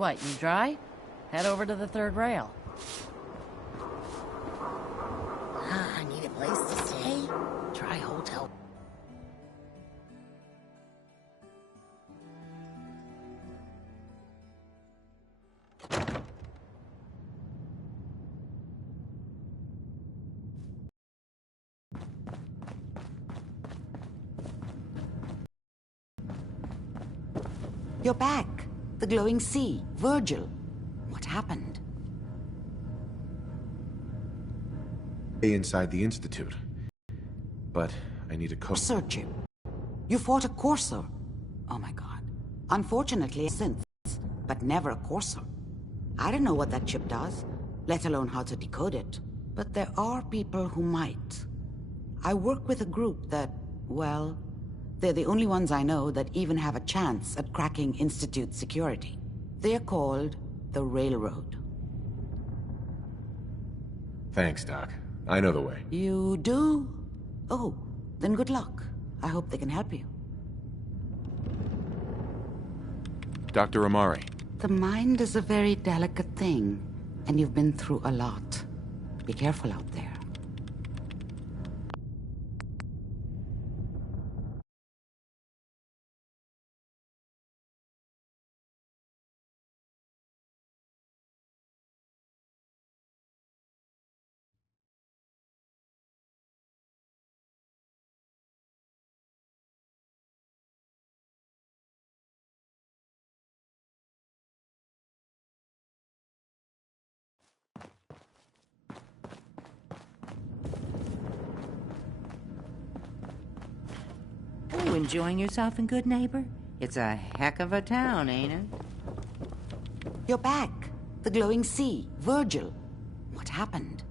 What, you dry? Head over to the third rail. I need a place to stay. Try hotel. You're back. The glowing sea. Virgil. What happened? Inside the Institute. But I need a Corsair chip. You fought a Corsair. Oh my god. Unfortunately, a synth, but never a Corsair. I don't know what that chip does, let alone how to decode it. But there are people who might. I work with a group that, well, they're the only ones I know that even have a chance at cracking Institute security. They're called the Railroad. Thanks, Doc. I know the way. You do? Oh, then good luck. I hope they can help you. Dr. Amari. The mind is a very delicate thing, and you've been through a lot. Be careful out there. Oh, enjoying yourself in Good Neighbor? It's a heck of a town, ain't it? You're back. The glowing sea. Virgil. What happened?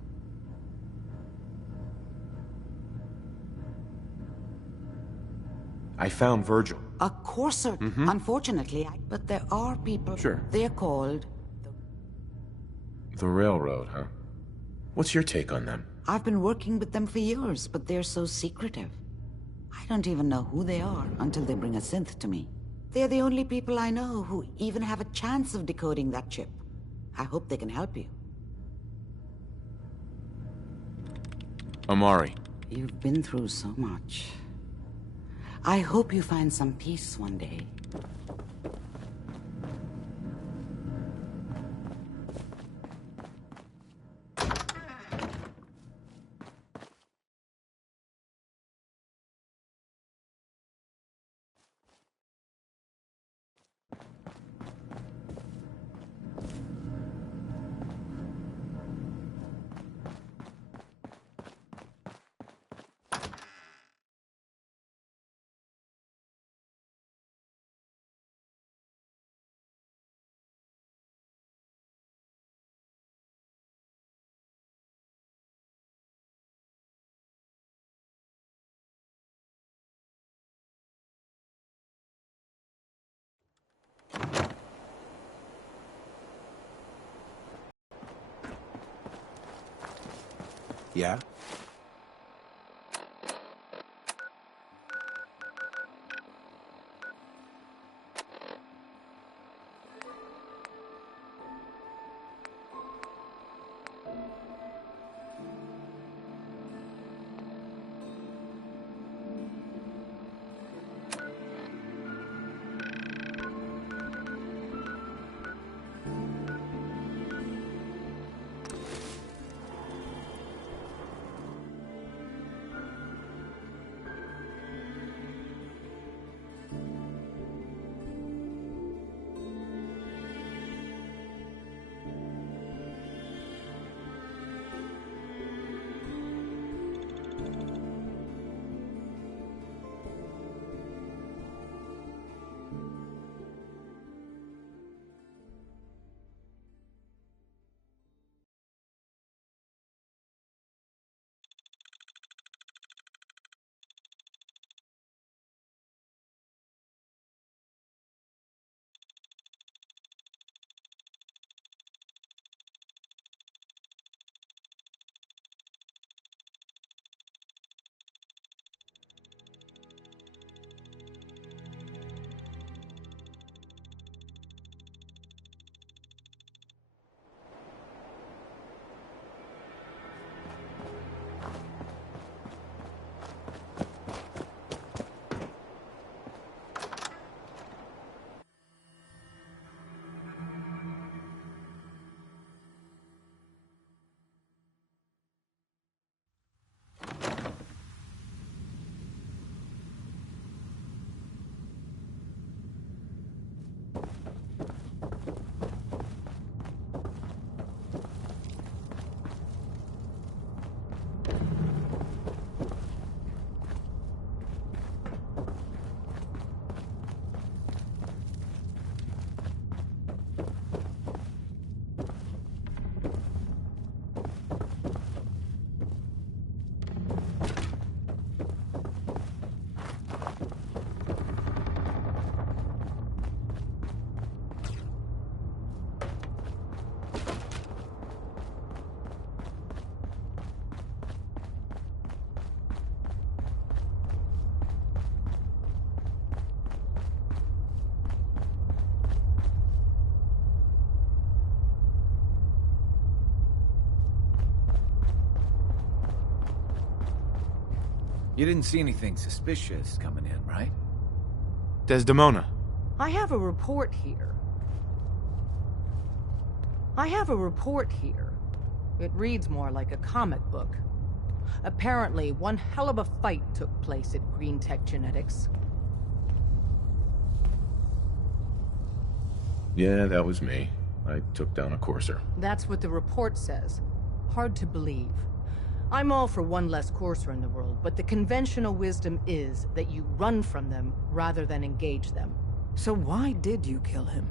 I found Virgil. A Corsair. Unfortunately, but there are people... Sure. They're called... The Railroad, huh? What's your take on them? I've been working with them for years, but they're so secretive. I don't even know who they are until they bring a synth to me. They're the only people I know who even have a chance of decoding that chip. I hope they can help you. Amari. You've been through so much. I hope you find some peace one day. Yeah? You didn't see anything suspicious coming in, right? Desdemona. I have a report here. It reads more like a comic book. Apparently, one hell of a fight took place at Green Tech Genetics. Yeah, that was me. I took down a Courser. That's what the report says. Hard to believe. I'm all for one less Courser in the world, but the conventional wisdom is that you run from them rather than engage them. So why did you kill him?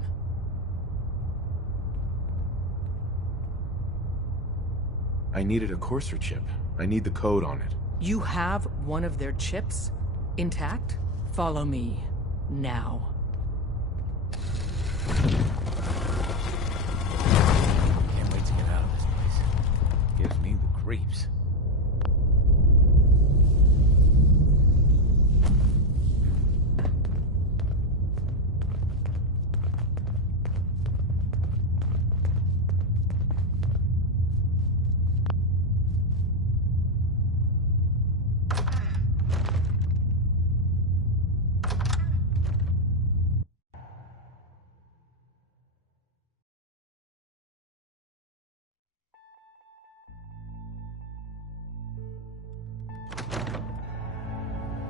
I needed a Courser chip. I need the code on it. You have one of their chips? Intact? Follow me. Now. Can't wait to get out of this place. Gives me the creeps.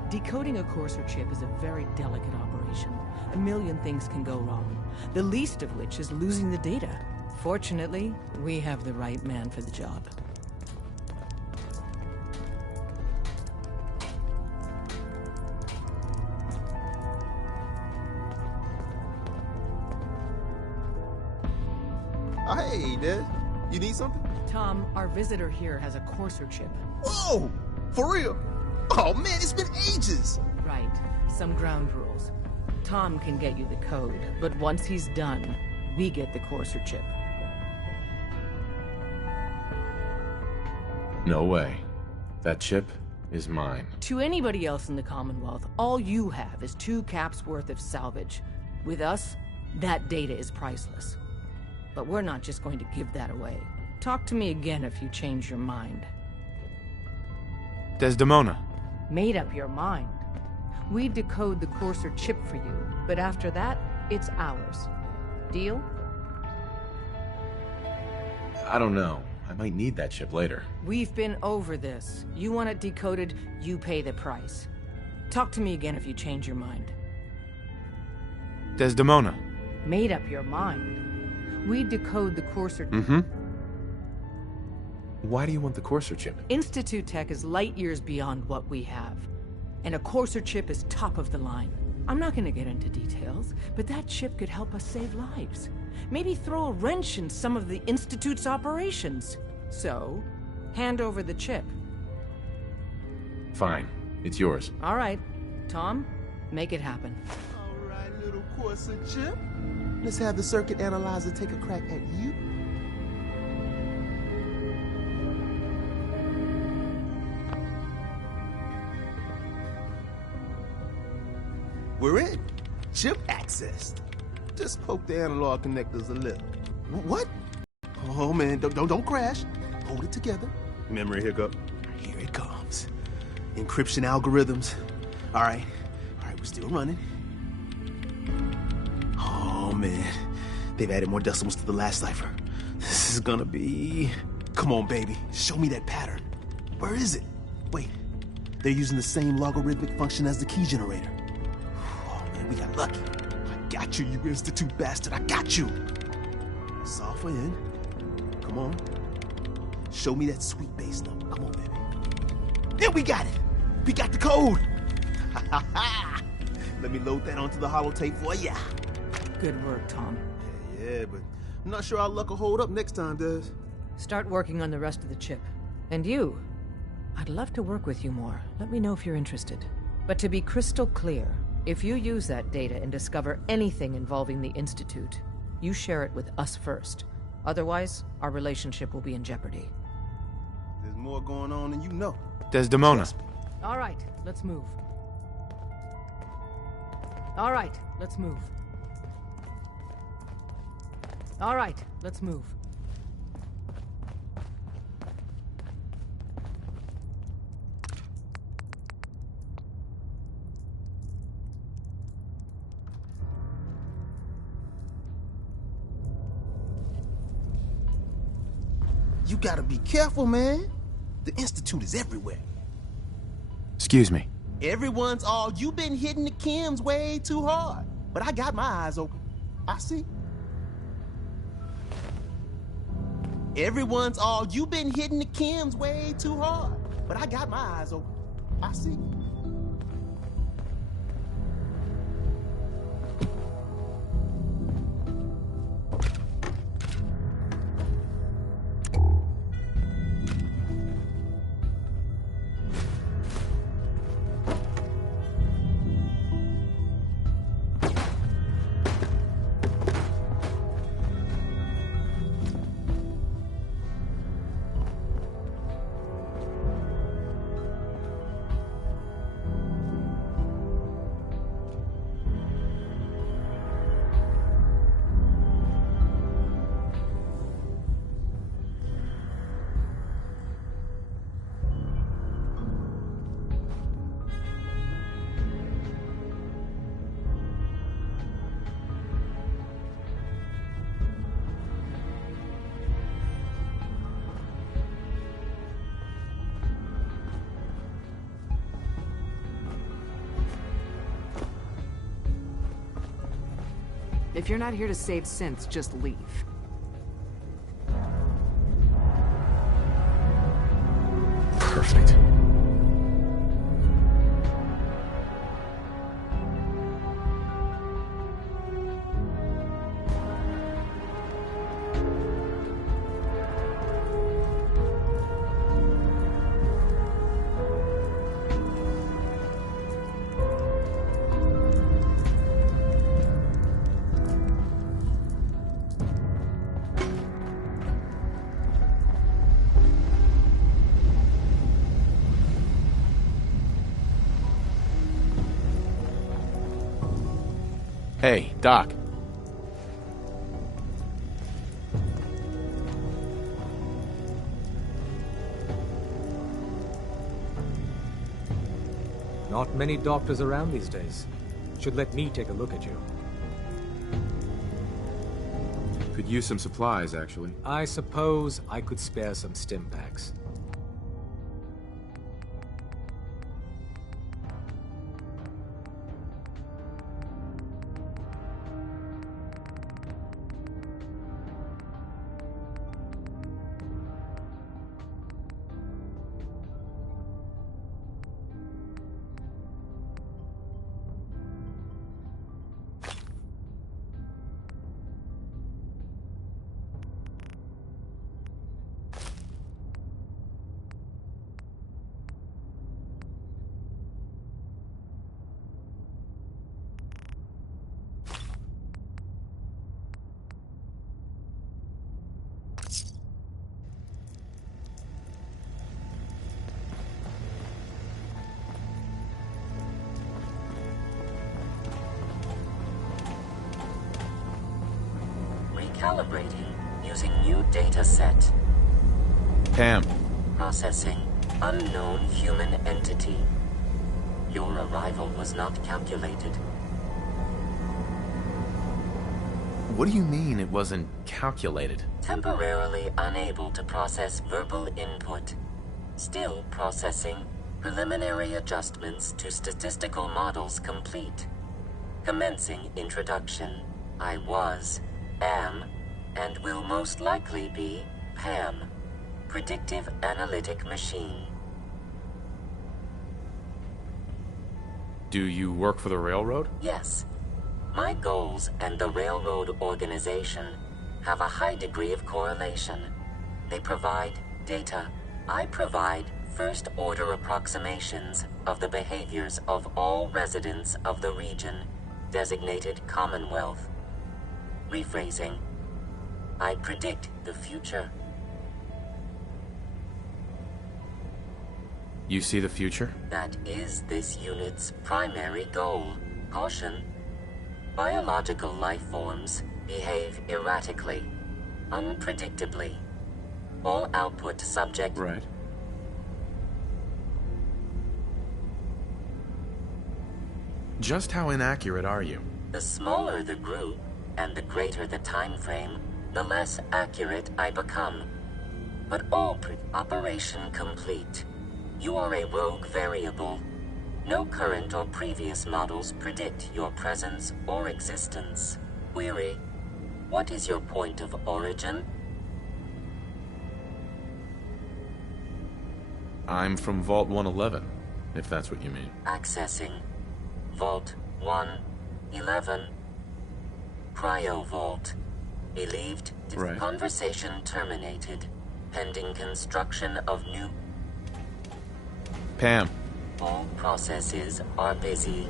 Decoding a Courser chip is a very delicate operation. A million things can go wrong, the least of which is losing the data. Fortunately, we have the right man for the job. Hey, Des. You need something? Tom, our visitor here has a Courser chip. Whoa! For real? Oh man, it's been ages! Right. Some ground rules. Tom can get you the code, but once he's done, we get the Courser chip. No way. That chip is mine. To anybody else in the Commonwealth, all you have is 2 caps worth of salvage. With us, that data is priceless. But we're not just going to give that away. Talk to me again if you change your mind. Desdemona. Made up your mind. We decode the Courser chip for you, but after that, it's ours. Deal? I don't know. I might need that chip later. We've been over this. You want it decoded, you pay the price. Talk to me again if you change your mind. Desdemona. Made up your mind. We decode the Courser... Mm-hmm. Why do you want the Courser chip? Institute Tech is light years beyond what we have. And a Courser chip is top of the line. I'm not gonna get into details, but that chip could help us save lives. Maybe throw a wrench in some of the Institute's operations. So, hand over the chip. Fine. It's yours. All right. Tom, make it happen. All right, little Courser chip. Let's have the circuit analyzer take a crack at you. We're in. Chip accessed. Just poke the analog connectors a little. What? Oh man, don't crash. Hold it together. Memory hiccup. Here it comes. Encryption algorithms. All right, we're still running. Oh man, they've added more decimals to the last cipher. This is gonna be... Come on, baby, show me that pattern. Where is it? Wait, they're using the same logarithmic function as the key generator. Oh man, we got lucky. I got you, you Institute bastard, I got you. Software in. Come on. Show me that sweet bass number. Come on, baby. Yeah, we got it. We got the code. Let me load that onto the holotape for ya. Good work, Tom. Yeah, but I'm not sure our luck will hold up next time, Des. Start working on the rest of the chip. And you, I'd love to work with you more. Let me know if you're interested. But to be crystal clear, if you use that data and discover anything involving the Institute, you share it with us first. Otherwise, our relationship will be in jeopardy. There's more going on than you know. Desdemona. All right, let's move. All right, let's move. All right, let's move. You gotta be careful, man. The Institute is everywhere. Excuse me. Everyone's all, "You've been hitting the chems way too hard." But I got my eyes open. I see. Everyone's all, "You've been hitting the chems way too hard." But I got my eyes open. I see. If you're not here to save synths, just leave. Perfect. Hey, Doc. Not many doctors around these days. Should let me take a look at you. Could use some supplies, actually. I suppose I could spare some stim packs. Calibrating using new data set. Pam. Processing. Unknown human entity. Your arrival was not calculated. What do you mean it wasn't calculated? Temporarily unable to process verbal input. Still processing. Preliminary adjustments to statistical models complete. Commencing introduction. I was, am, and will most likely be Pam, Predictive Analytic Machine. Do you work for the railroad? Yes. My goals and the railroad organization have a high degree of correlation. They provide data. I provide first-order approximations of the behaviors of all residents of the region, designated Commonwealth. Rephrasing. I predict the future. You see the future? That is this unit's primary goal. Caution. Biological life forms behave erratically, unpredictably. All output subject... Right. Just how inaccurate are you? The smaller the group, and the greater the time frame, the less accurate I become. but all operation complete. You are a rogue variable. No current or previous models predict your presence or existence. Query, what is your point of origin? I'm from Vault 111, if that's what you mean. Accessing. Vault 111. Cryo Vault. Believed. Right. Conversation terminated. Pending construction of new... Pam. All processes are busy.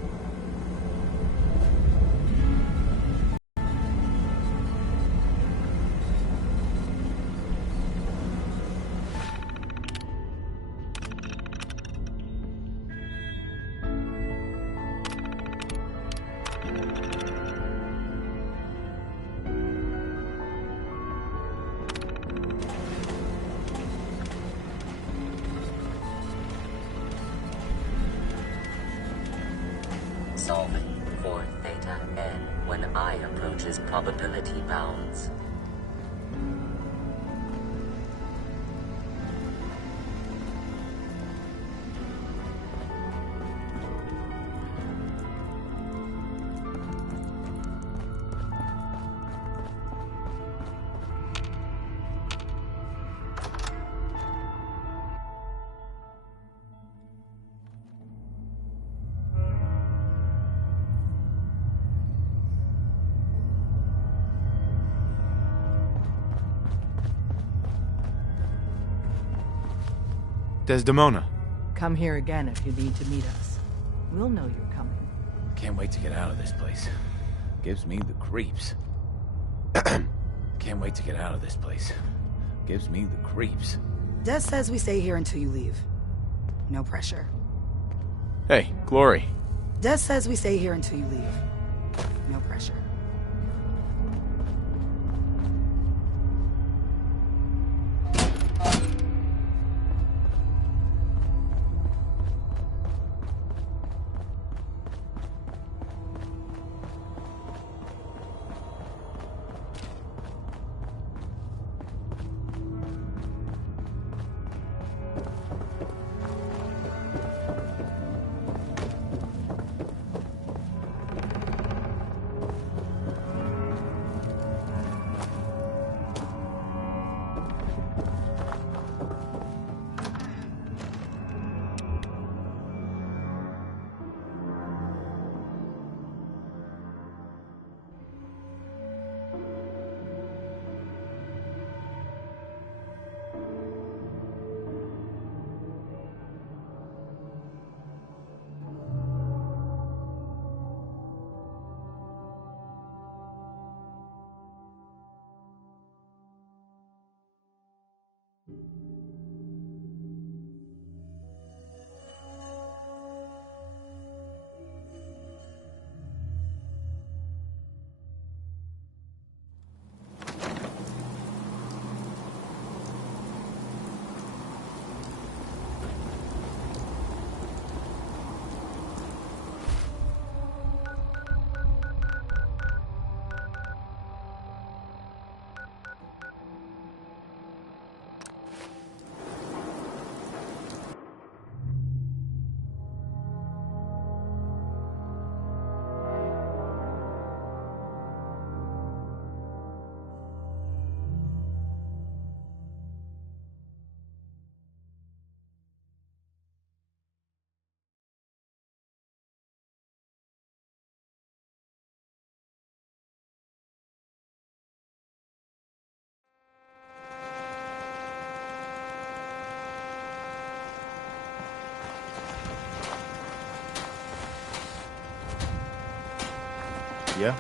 Solving for theta n when I approaches probability bounds. Desdemona. Come here again if you need to meet us. We'll know you're coming. Can't wait to get out of this place. Gives me the creeps. Can't wait to get out of this place. Gives me the creeps. Des says we stay here until you leave. No pressure. Hey, Glory. Des says we stay here until you leave. No pressure. Yeah?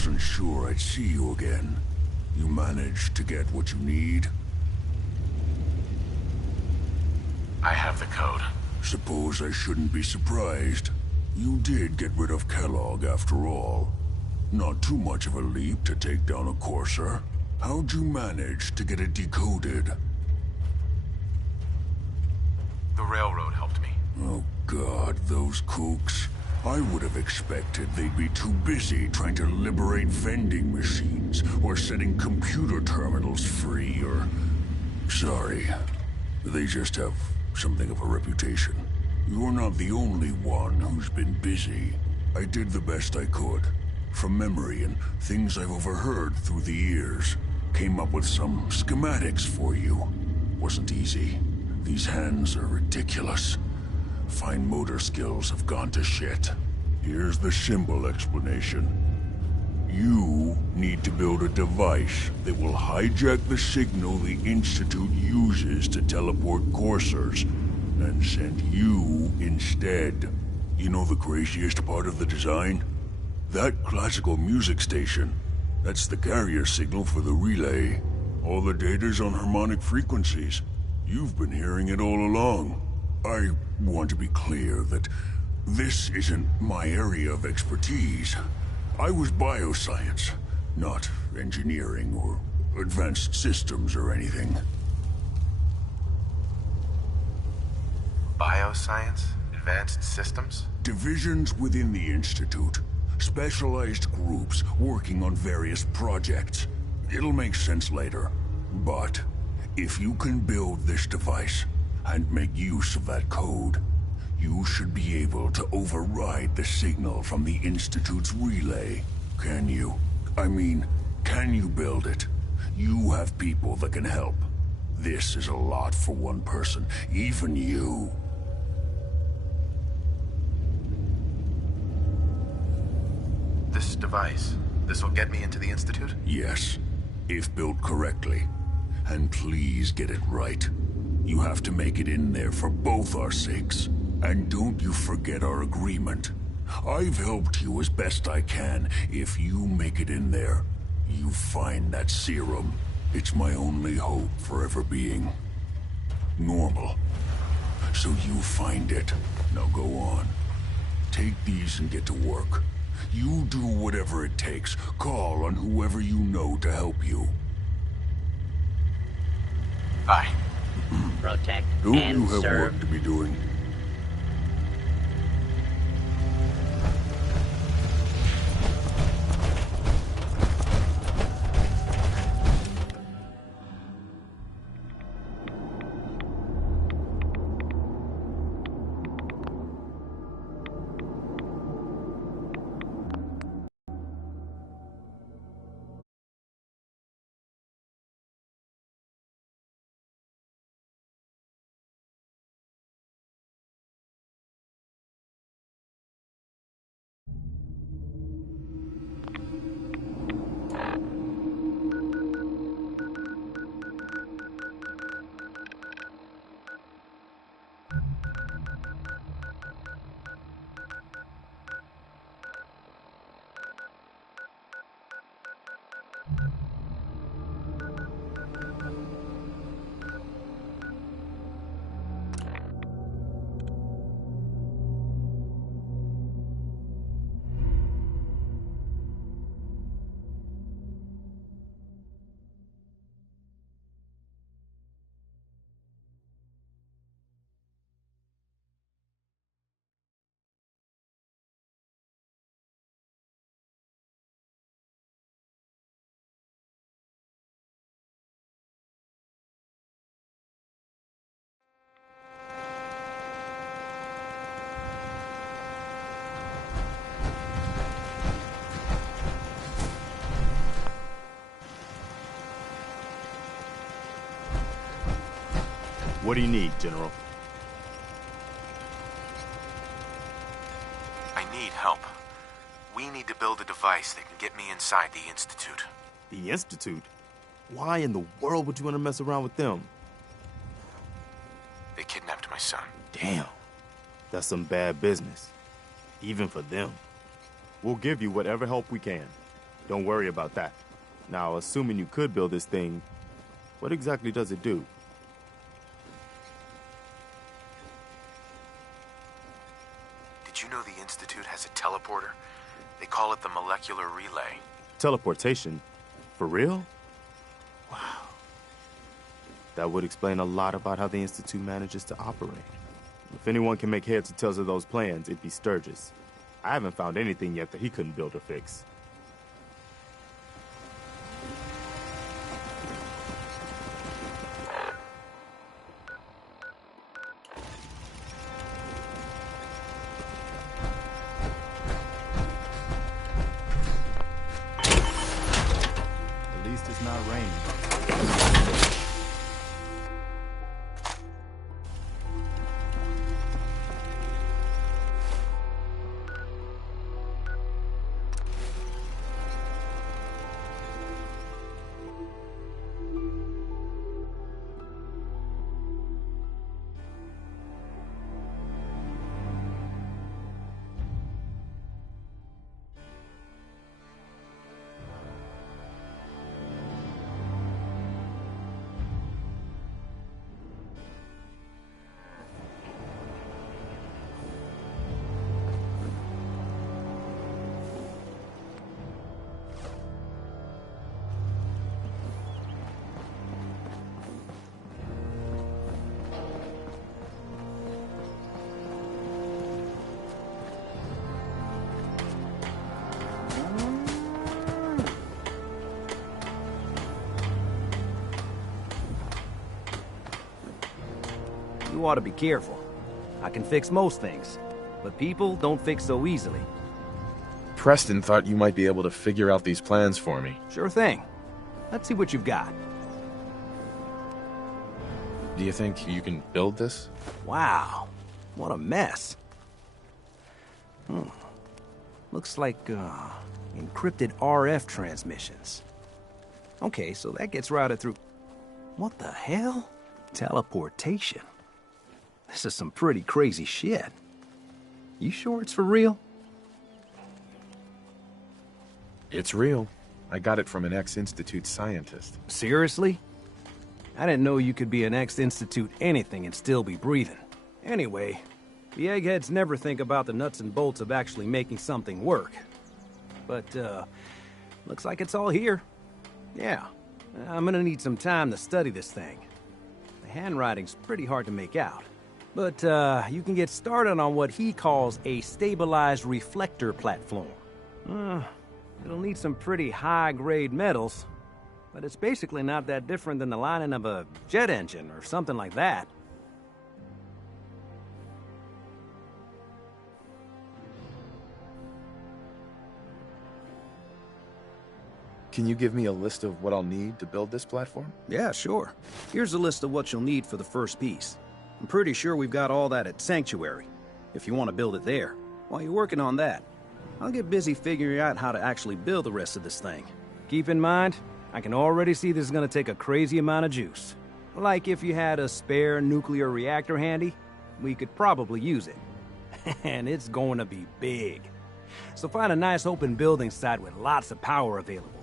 wasn't sure I'd see you again. You managed to get what you need? I have the code. Suppose I shouldn't be surprised. You did get rid of Kellogg after all. Not too much of a leap to take down a Courser. How'd you manage to get it decoded? The Railroad helped me. Oh God, those kooks. I would have expected they'd be too busy trying to liberate vending machines or setting computer terminals free or... Sorry. They just have something of a reputation. You're not the only one who's been busy. I did the best I could. From memory and things I've overheard through the years. Came up with some schematics for you. Wasn't easy. These hands are ridiculous. Fine motor skills have gone to shit. Here's the simple explanation. You need to build a device that will hijack the signal the Institute uses to teleport coursers, and send you instead. You know the craziest part of the design? That classical music station. That's the carrier signal for the relay. All the data's on harmonic frequencies. You've been hearing it all along. I want to be clear that this isn't my area of expertise. I was bioscience, not engineering or advanced systems or anything. Bioscience? Advanced systems? Divisions within the Institute. Specialized groups working on various projects. It'll make sense later. But if you can build this device and make use of that code, you should be able to override the signal from the Institute's relay. Can you? I mean, can you build it? You have people that can help. This is a lot for one person, even you. This device, this will get me into the Institute? Yes, if built correctly. And please get it right. You have to make it in there for both our sakes. And don't you forget our agreement. I've helped you as best I can. If you make it in there, you find that serum. It's my only hope for ever being normal. So you find it. Now go on. Take these and get to work. You do whatever it takes. Call on whoever you know to help you. Bye. Protect Don't and you have serve. work to be doing? What do you need, General? I need help. We need to build a device that can get me inside the Institute. The Institute? Why in the world would you want to mess around with them? They kidnapped my son. Damn. That's some bad business. Even for them. We'll give you whatever help we can. Don't worry about that. Now, assuming you could build this thing, what exactly does it do? Did you know the Institute has a teleporter? They call it the Molecular Relay. Teleportation? For real? Wow. That would explain a lot about how the Institute manages to operate. If anyone can make heads or tails of those plans, it'd be Sturgis. I haven't found anything yet that he couldn't build or fix. At least it's not raining. You ought to be careful. I can fix most things, but people don't fix so easily. Preston thought you might be able to figure out these plans for me. Sure thing. Let's see what you've got. Do you think you can build this? Wow, what a mess. Looks like, encrypted RF transmissions. Okay, so that gets routed through... What the hell? Teleportation. This is some pretty crazy shit. You sure it's for real? It's real. I got it from an ex-Institute scientist. Seriously? I didn't know you could be an ex-Institute anything and still be breathing. Anyway, the eggheads never think about the nuts and bolts of actually making something work. But, looks like it's all here. Yeah, I'm gonna need some time to study this thing. The handwriting's pretty hard to make out. But, you can get started on what he calls a stabilized reflector platform. It'll need some pretty high-grade metals, but it's basically not that different than the lining of a jet engine or something like that. Can you give me a list of what I'll need to build this platform? Yeah, sure. Here's a list of what you'll need for the first piece. I'm pretty sure we've got all that at Sanctuary, if you want to build it there. While you're working on that, I'll get busy figuring out how to actually build the rest of this thing. Keep in mind, I can already see this is gonna take a crazy amount of juice. Like if you had a spare nuclear reactor handy, we could probably use it. And it's going to be big. So find a nice open building site with lots of power available.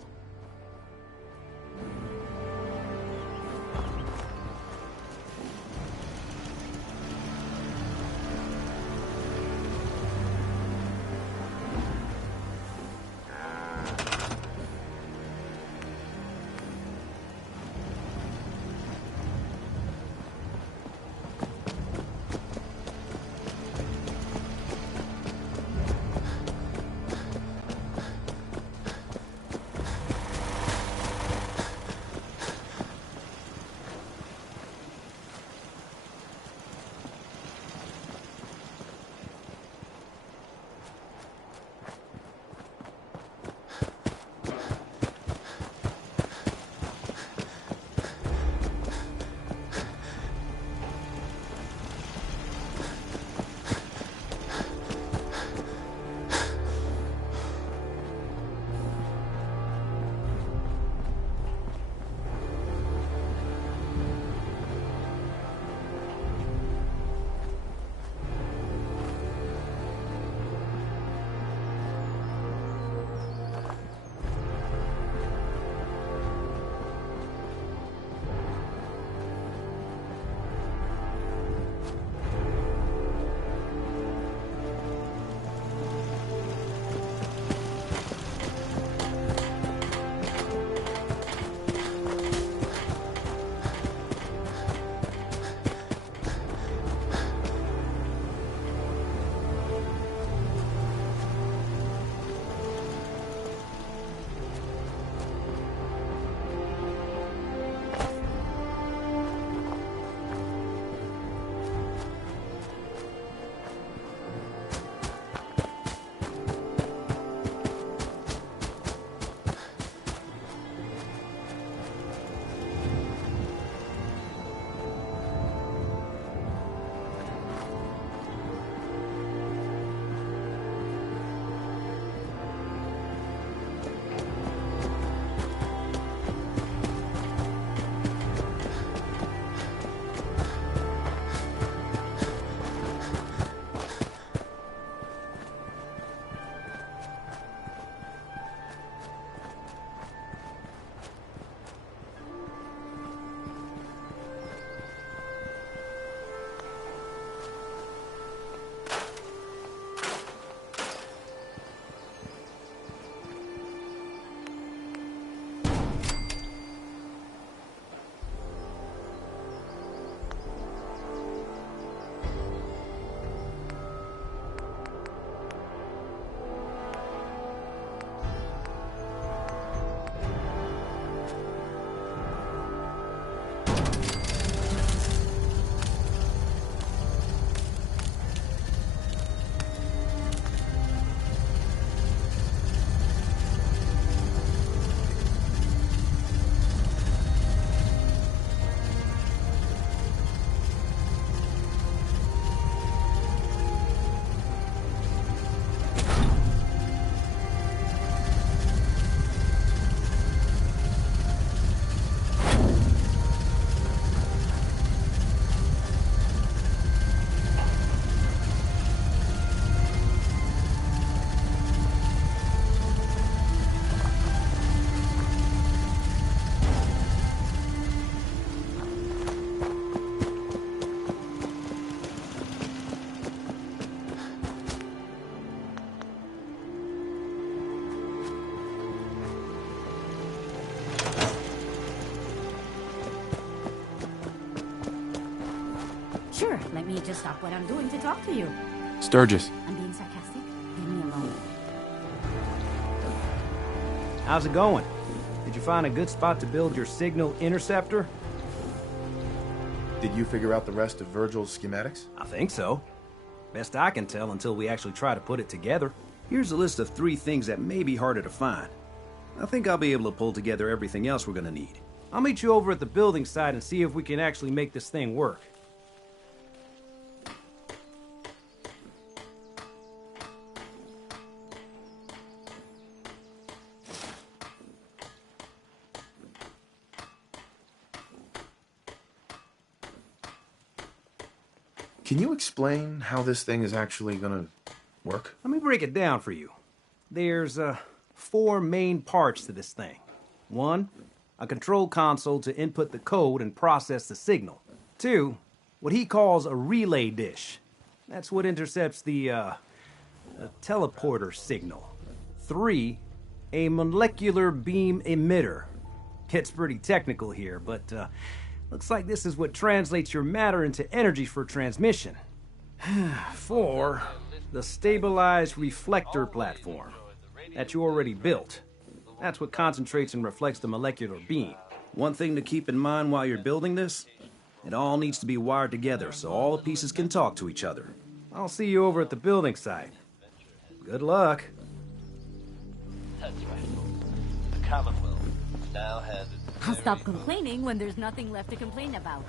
want me to stop what I'm doing to talk to you? Sturgis. I'm being sarcastic. Leave me alone. How's it going? Did you find a good spot to build your signal interceptor? Did you figure out the rest of Virgil's schematics? I think so. Best I can tell until we actually try to put it together. Here's a list of 3 things that may be harder to find. I think I'll be able to pull together everything else we're gonna need. I'll meet you over at the building site and see if we can actually make this thing work. Can you explain how this thing is actually gonna work? Let me break it down for you. There's 4 main parts to this thing. 1, a control console to input the code and process the signal. 2, what he calls a relay dish. That's what intercepts the teleporter signal. 3, a molecular beam emitter. Gets pretty technical here, but looks like this is what translates your matter into energy for transmission. 4, the stabilized reflector platform that you already built. That's what concentrates and reflects the molecular beam. One thing to keep in mind while you're building this, it all needs to be wired together so all the pieces can talk to each other. I'll see you over at the building site. Good luck. That's right. The Commonwealth now has its I'll stop complaining when there's nothing left to complain about.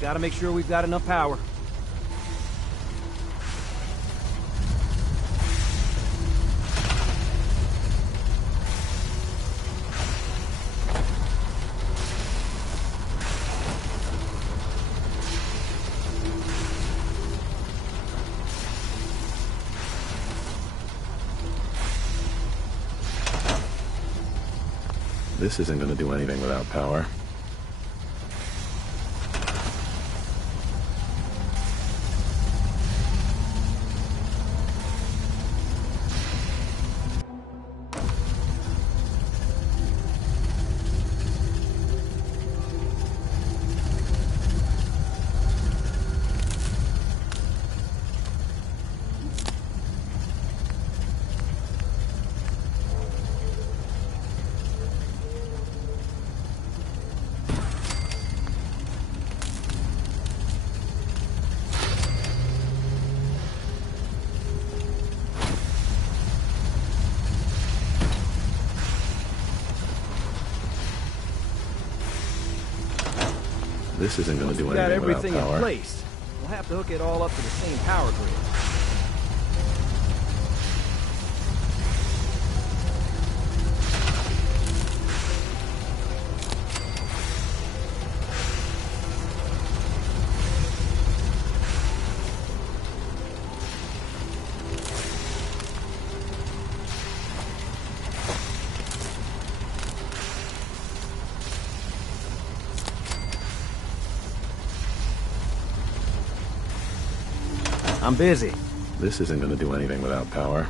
Gotta make sure we've got enough power. This isn't gonna do anything without power. This isn't going to do We got anything without everything in power. place. We'll have to hook it all up to the same power grid. I'm busy. This isn't going to do anything without power.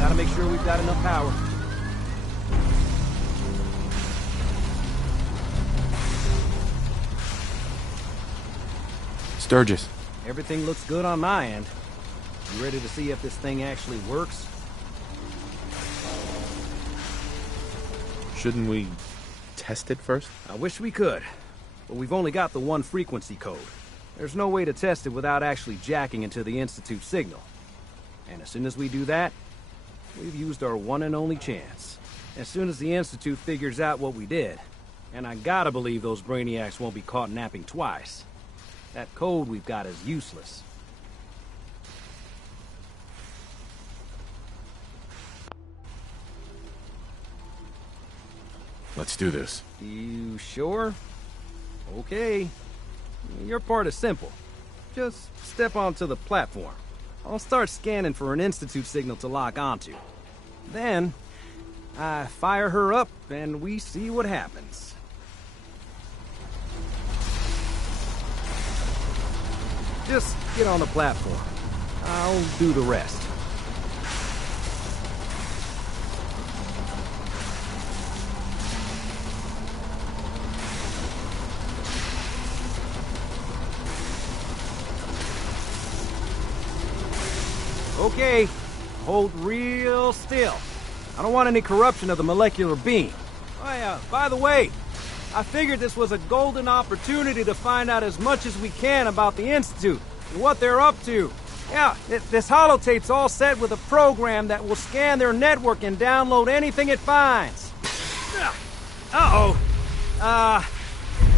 Gotta make sure we've got enough power. Sturgis. Everything looks good on my end. You ready to see if this thing actually works? Shouldn't we test it first? I wish we could, but we've only got the one frequency code. There's no way to test it without actually jacking into the Institute signal. And as soon as we do that, we've used our one and only chance. As soon as the Institute figures out what we did, and I gotta believe those brainiacs won't be caught napping twice, that code we've got is useless. Let's do this. You sure? Okay. Your part is simple. Just step onto the platform. I'll start scanning for an Institute signal to lock onto. Then, I fire her up and we see what happens. Just get on the platform. I'll do the rest. Okay, hold real still. I don't want any corruption of the molecular beam. Oh yeah, by the way, I figured this was a golden opportunity to find out as much as we can about the Institute and what they're up to. Yeah, this holotape's all set with a program that will scan their network and download anything it finds. Uh-oh.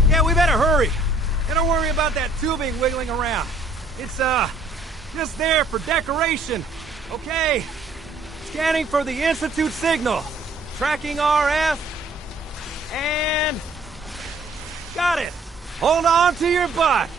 Yeah, we better hurry. And don't worry about that tubing wiggling around. It's, just there for decoration. Okay. Scanning for the Institute signal. Tracking RF. And... got it. Hold on to your butt.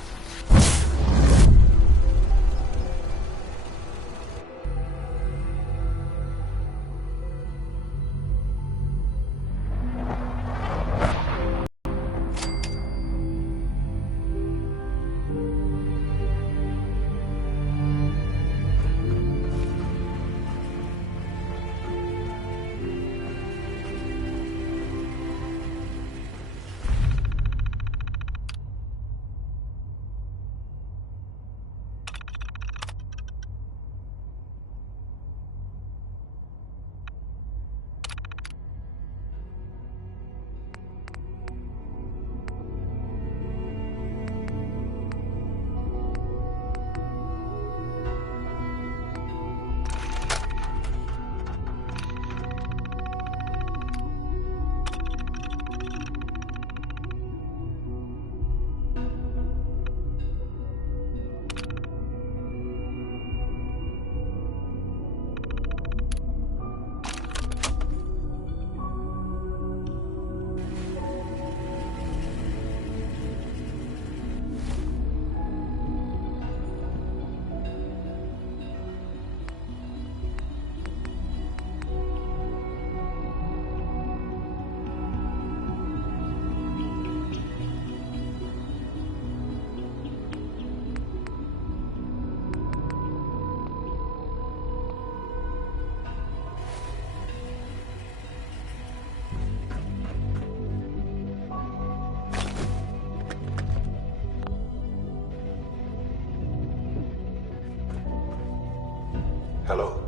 Hello.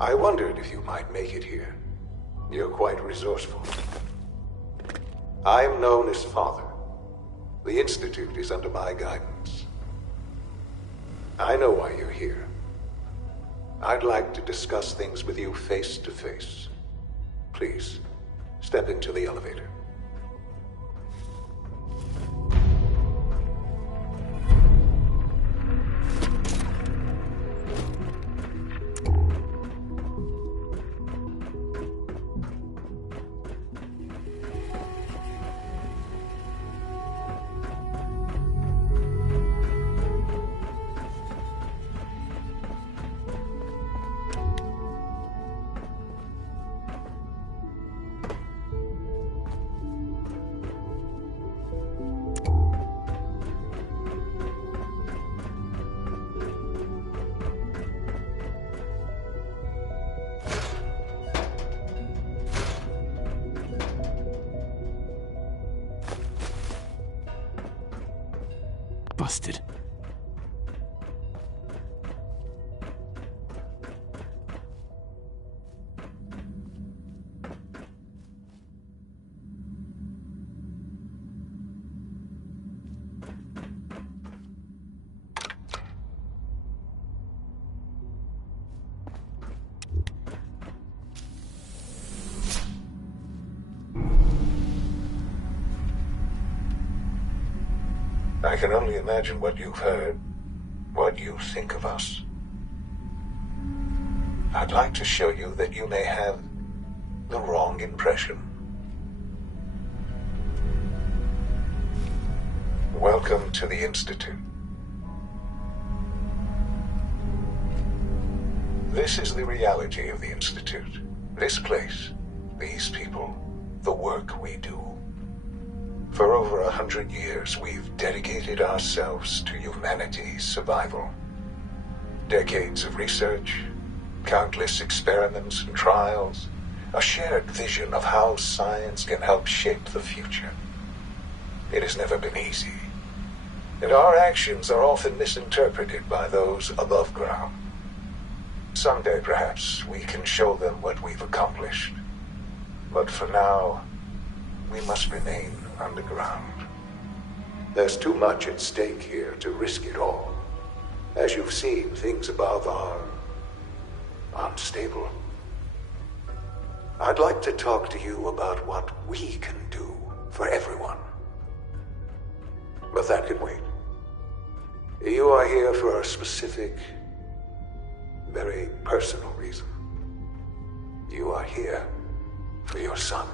I wondered if you might make it here. You're quite resourceful. I'm known as Father. The Institute is under my guidance. I know why you're here. I'd like to discuss things with you face to face. Please, step into the elevator. Busted. I can only imagine what you've heard, what you think of us. I'd like to show you that you may have the wrong impression. Welcome to the Institute. This is the reality of the Institute. This place, these people, the work we do. For over 100 years, we've dedicated ourselves to humanity's survival. Decades of research, countless experiments and trials, a shared vision of how science can help shape the future. It has never been easy, and our actions are often misinterpreted by those above ground. Someday, perhaps, we can show them what we've accomplished. But for now, we must remain underground. There's too much at stake here to risk it all. As you've seen, things above are unstable. I'd like to talk to you about what we can do for everyone. But that can wait. You are here for a specific, very personal reason. You are here for your son.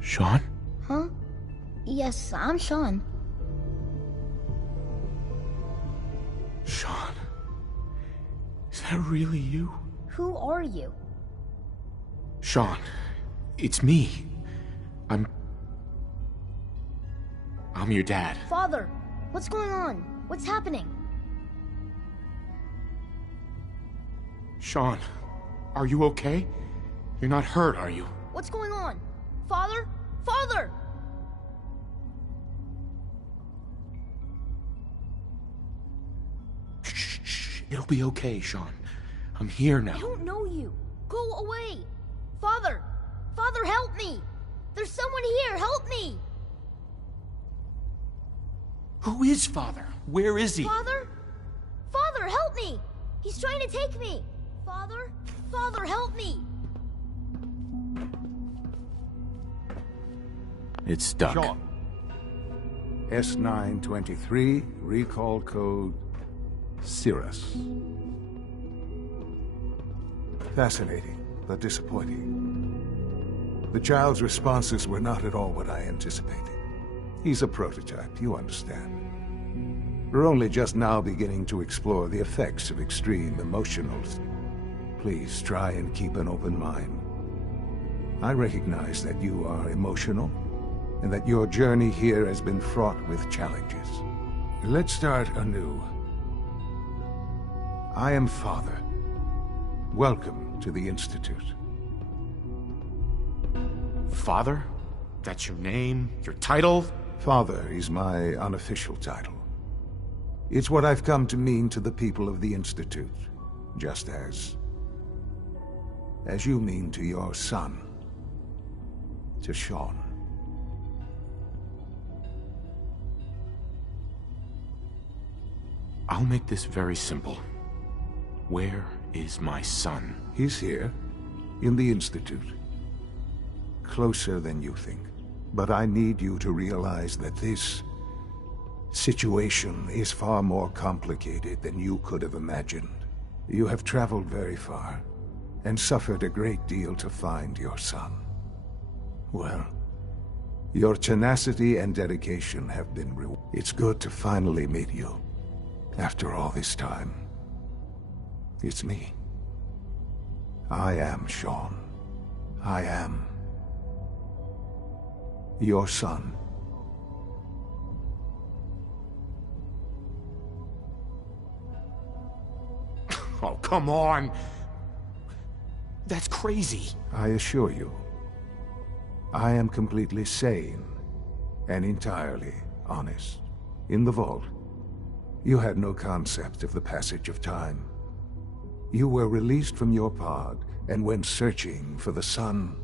Sean? Huh? Yes, I'm Sean. Sean? Is that really you? Who are you? Sean, it's me. I'm your dad. Father, what's going on? What's happening? Sean, are you okay? You're not hurt, are you? What's going on? Father? Father! Shh. It'll be okay, Sean. I'm here now. I don't know you. Go away. Father! Father, help me! There's someone here. Help me! Who is Father? Where is he? Father? Father, help me! He's trying to take me! Father? Father, help me! It's stuck. Sean. S923, recall code Cirrus. Fascinating, but disappointing. The child's responses were not at all what I anticipated. He's a prototype, you understand. We're only just now beginning to explore the effects of extreme emotionals. Please try and keep an open mind. I recognize that you are emotional, and that your journey here has been fraught with challenges. Let's start anew. I am Father. Welcome to the Institute. Father? That's your name? Your title? Father is my unofficial title. It's what I've come to mean to the people of the Institute, just as you mean to your son, to Sean. I'll make this very simple. Where is my son? He's here, in the Institute. Closer than you think. But I need you to realize that this situation is far more complicated than you could have imagined. You have traveled very far, and suffered a great deal to find your son. Well, your tenacity and dedication have been rewarded. It's good to finally meet you. After all this time, it's me. I am Sean. I am your son. Oh, come on! That's crazy. I assure you, I am completely sane and entirely honest. In the vault, you had no concept of the passage of time. You were released from your pod, and when searching for the sun,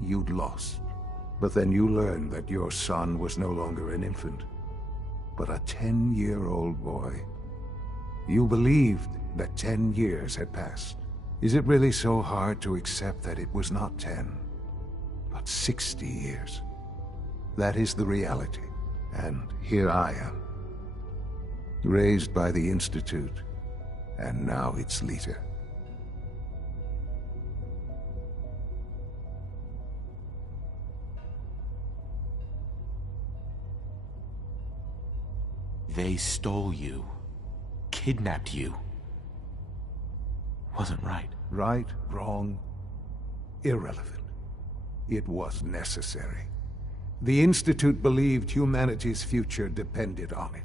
you'd lost. But then you learned that your son was no longer an infant, but a 10-year-old boy. You believed that 10 years had passed. Is it really so hard to accept that it was not 10, but 60 years? That is the reality, and here I am, raised by the Institute, and now its leader. They stole you, kidnapped you. Wasn't right. Right, wrong, irrelevant. It was necessary. The Institute believed humanity's future depended on it.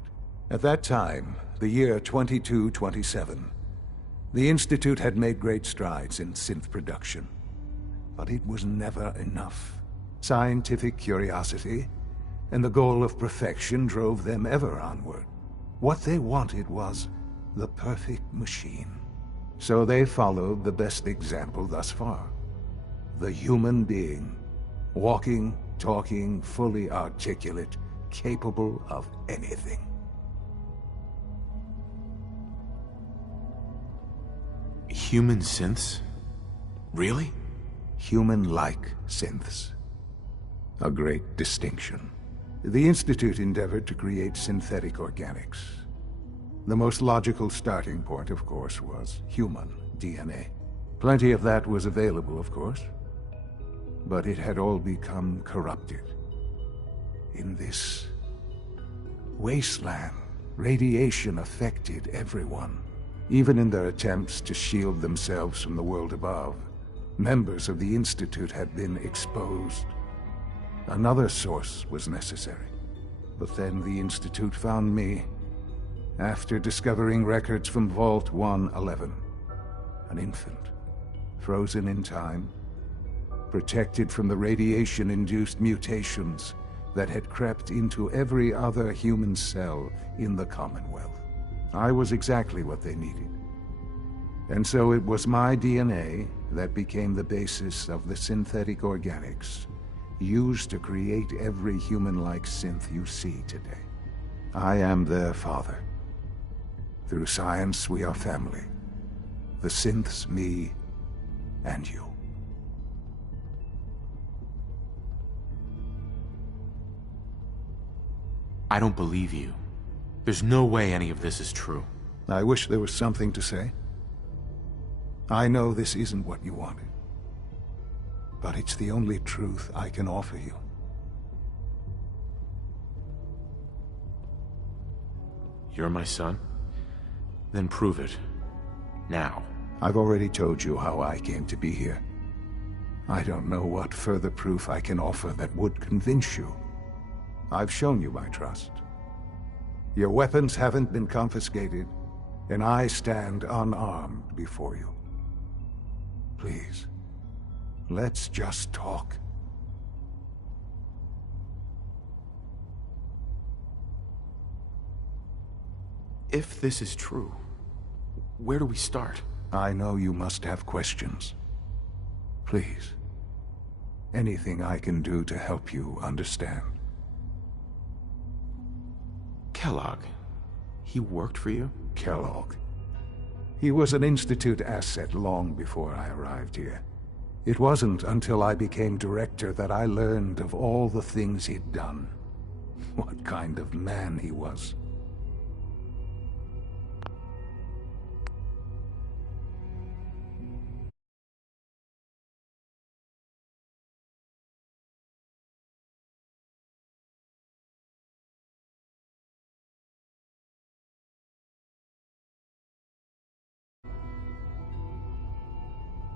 At that time, the year 2227, the Institute had made great strides in synth production. But it was never enough. Scientific curiosity and the goal of perfection drove them ever onward. What they wanted was the perfect machine. So they followed the best example thus far. The human being, walking, talking, fully articulate, capable of anything. Human synths? Really? Human-like synths. A great distinction. The Institute endeavored to create synthetic organics. The most logical starting point, of course, was human DNA. Plenty of that was available, of course, but it had all become corrupted. In this wasteland, radiation affected everyone. Even in their attempts to shield themselves from the world above, members of the Institute had been exposed. Another source was necessary. But then the Institute found me after discovering records from Vault 111. An infant, frozen in time, protected from the radiation-induced mutations that had crept into every other human cell in the Commonwealth. I was exactly what they needed. And so it was my DNA that became the basis of the synthetic organics used to create every human-like synth you see today. I am their father. Through science, we are family. The synths, me, and you. I don't believe you. There's no way any of this is true. I wish there was something to say. I know this isn't what you wanted, but it's the only truth I can offer you. You're my son? Then prove it. Now. I've already told you how I came to be here. I don't know what further proof I can offer that would convince you. I've shown you my trust. Your weapons haven't been confiscated, and I stand unarmed before you. Please, let's just talk. If this is true, where do we start? I know you must have questions. Please, anything I can do to help you understand. Kellogg. He worked for you? Kellogg. He was an Institute asset long before I arrived here. It wasn't until I became director that I learned of all the things he'd done. What kind of man he was.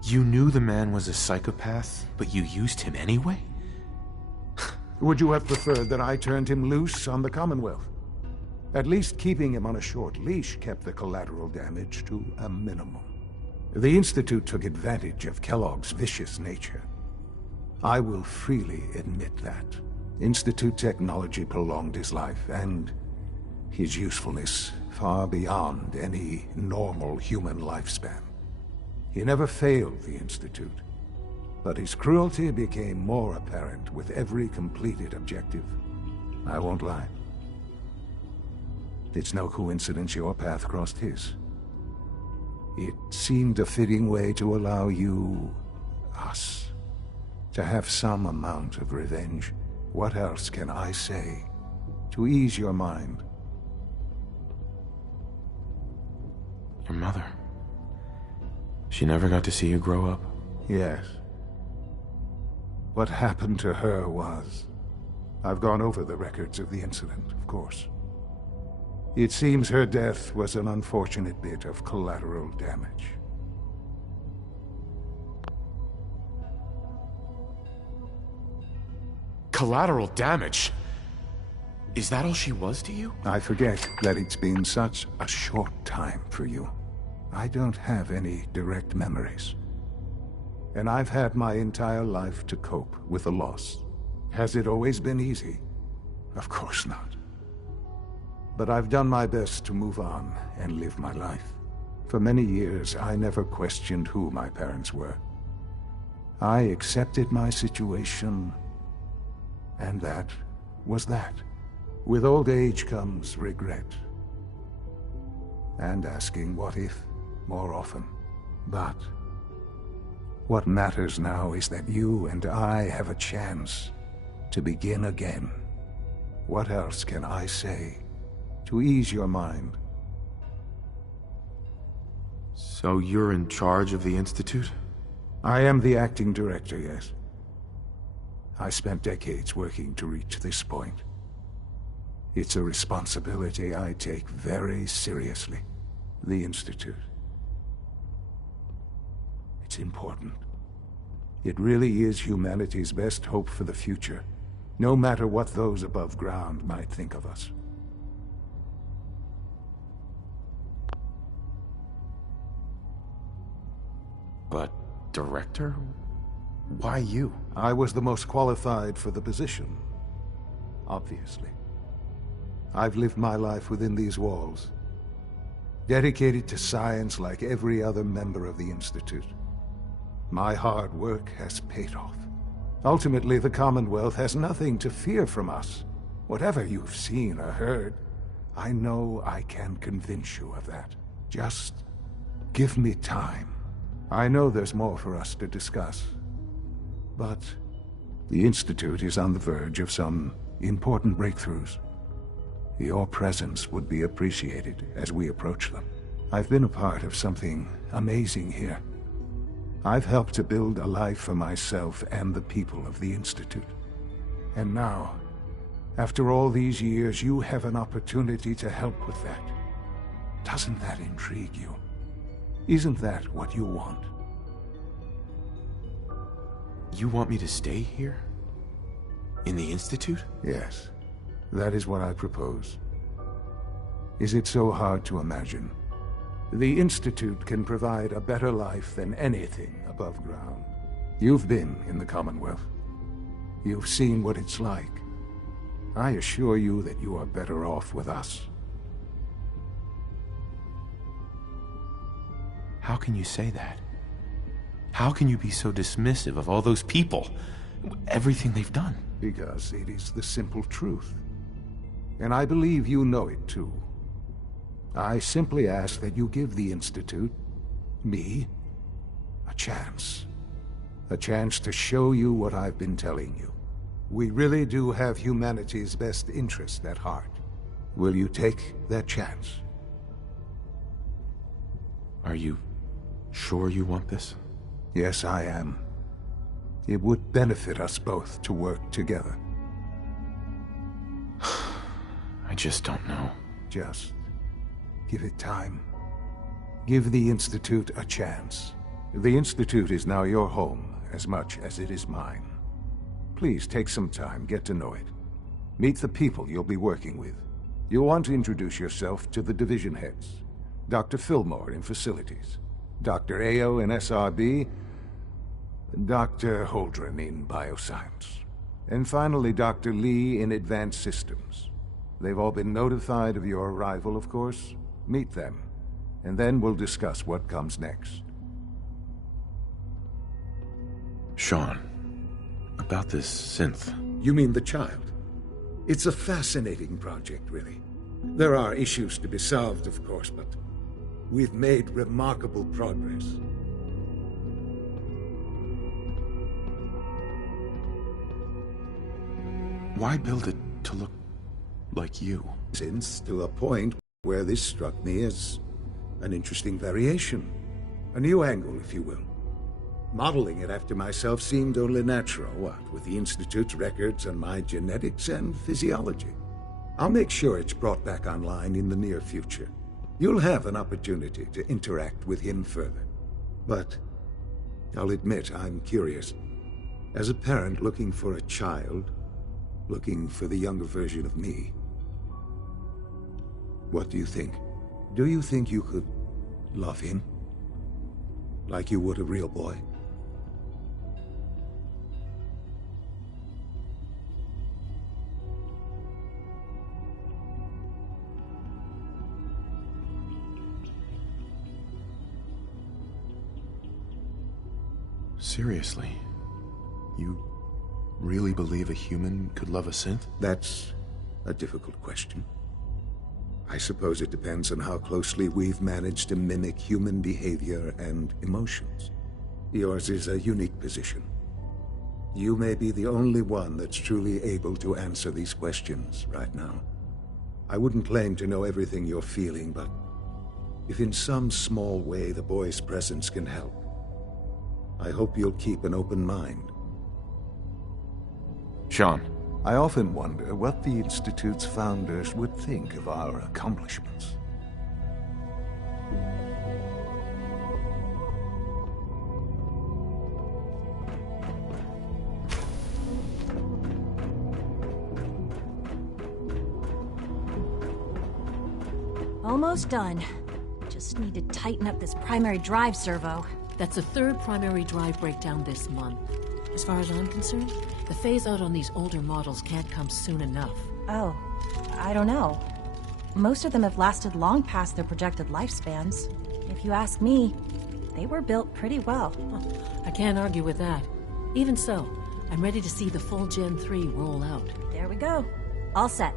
You knew the man was a psychopath, but you used him anyway? Would you have preferred that I turned him loose on the Commonwealth? At least keeping him on a short leash kept the collateral damage to a minimum. The Institute took advantage of Kellogg's vicious nature. I will freely admit that. Institute technology prolonged his life, and his usefulness far beyond any normal human lifespan. He never failed the Institute, but his cruelty became more apparent with every completed objective. I won't lie. It's no coincidence your path crossed his. It seemed a fitting way to allow you, us, to have some amount of revenge. What else can I say to ease your mind? Your mother. She never got to see you grow up? Yes. What happened to her was... I've gone over the records of the incident, of course. It seems her death was an unfortunate bit of collateral damage. Collateral damage? Is that all she was to you? I forget that it's been such a short time for you. I don't have any direct memories. And I've had my entire life to cope with the loss. Has it always been easy? Of course not. But I've done my best to move on and live my life. For many years, I never questioned who my parents were. I accepted my situation, and that was that. With old age comes regret. And asking what if more often. But what matters now is that you and I have a chance to begin again. What else can I say to ease your mind? So you're in charge of the Institute? I am the acting director, yes. I spent decades working to reach this point. It's a responsibility I take very seriously. The Institute. It's important. It really is humanity's best hope for the future, no matter what those above ground might think of us. But, director? Why you? I was the most qualified for the position, obviously. I've lived my life within these walls, dedicated to science like every other member of the Institute. My hard work has paid off. Ultimately, the Commonwealth has nothing to fear from us. Whatever you've seen or heard, I know I can convince you of that. Just give me time. I know there's more for us to discuss. But the Institute is on the verge of some important breakthroughs. Your presence would be appreciated as we approach them. I've been a part of something amazing here. I've helped to build a life for myself and the people of the Institute. And now, after all these years, you have an opportunity to help with that. Doesn't that intrigue you? Isn't that what you want? You want me to stay here? In the Institute? Yes. That is what I propose. Is it so hard to imagine? The Institute can provide a better life than anything above ground. You've been in the Commonwealth. You've seen what it's like. I assure you that you are better off with us. How can you say that? How can you be so dismissive of all those people? Everything they've done? Because it is the simple truth. And I believe you know it too. I simply ask that you give the Institute, me, a chance. A chance to show you what I've been telling you. We really do have humanity's best interest at heart. Will you take that chance? Are you sure you want this? Yes, I am. It would benefit us both to work together. I just don't know. Just give it time. Give the Institute a chance. The Institute is now your home as much as it is mine. Please take some time, get to know it. Meet the people you'll be working with. You'll want to introduce yourself to the division heads. Dr. Fillmore in Facilities, Dr. Ayo in SRB, Dr. Holdren in Bioscience, and finally Dr. Lee in Advanced Systems. They've all been notified of your arrival, of course. Meet them, and then we'll discuss what comes next. Sean, about this synth. You mean the child? It's a fascinating project, really. There are issues to be solved, of course, but we've made remarkable progress. Why build it to look like you? Since to a point where this struck me as an interesting variation. A new angle, if you will. Modeling it after myself seemed only natural, what with the Institute's records on my genetics and physiology. I'll make sure it's brought back online in the near future. You'll have an opportunity to interact with him further. But I'll admit I'm curious. As a parent looking for a child, looking for the younger version of me, what do you think? Do you think you could love him? Like you would a real boy? Seriously? You really believe a human could love a synth? That's a difficult question. I suppose it depends on how closely we've managed to mimic human behavior and emotions. Yours is a unique position. You may be the only one that's truly able to answer these questions right now. I wouldn't claim to know everything you're feeling, but if in some small way the boy's presence can help, I hope you'll keep an open mind. Sean. I often wonder what the Institute's founders would think of our accomplishments. Almost done. Just need to tighten up this primary drive servo. That's the third primary drive breakdown this month. As far as I'm concerned, the phase-out on these older models can't come soon enough. Oh, I don't know. Most of them have lasted long past their projected lifespans. If you ask me, they were built pretty well. I can't argue with that. Even so, I'm ready to see the full Gen 3 roll out. There we go. All set.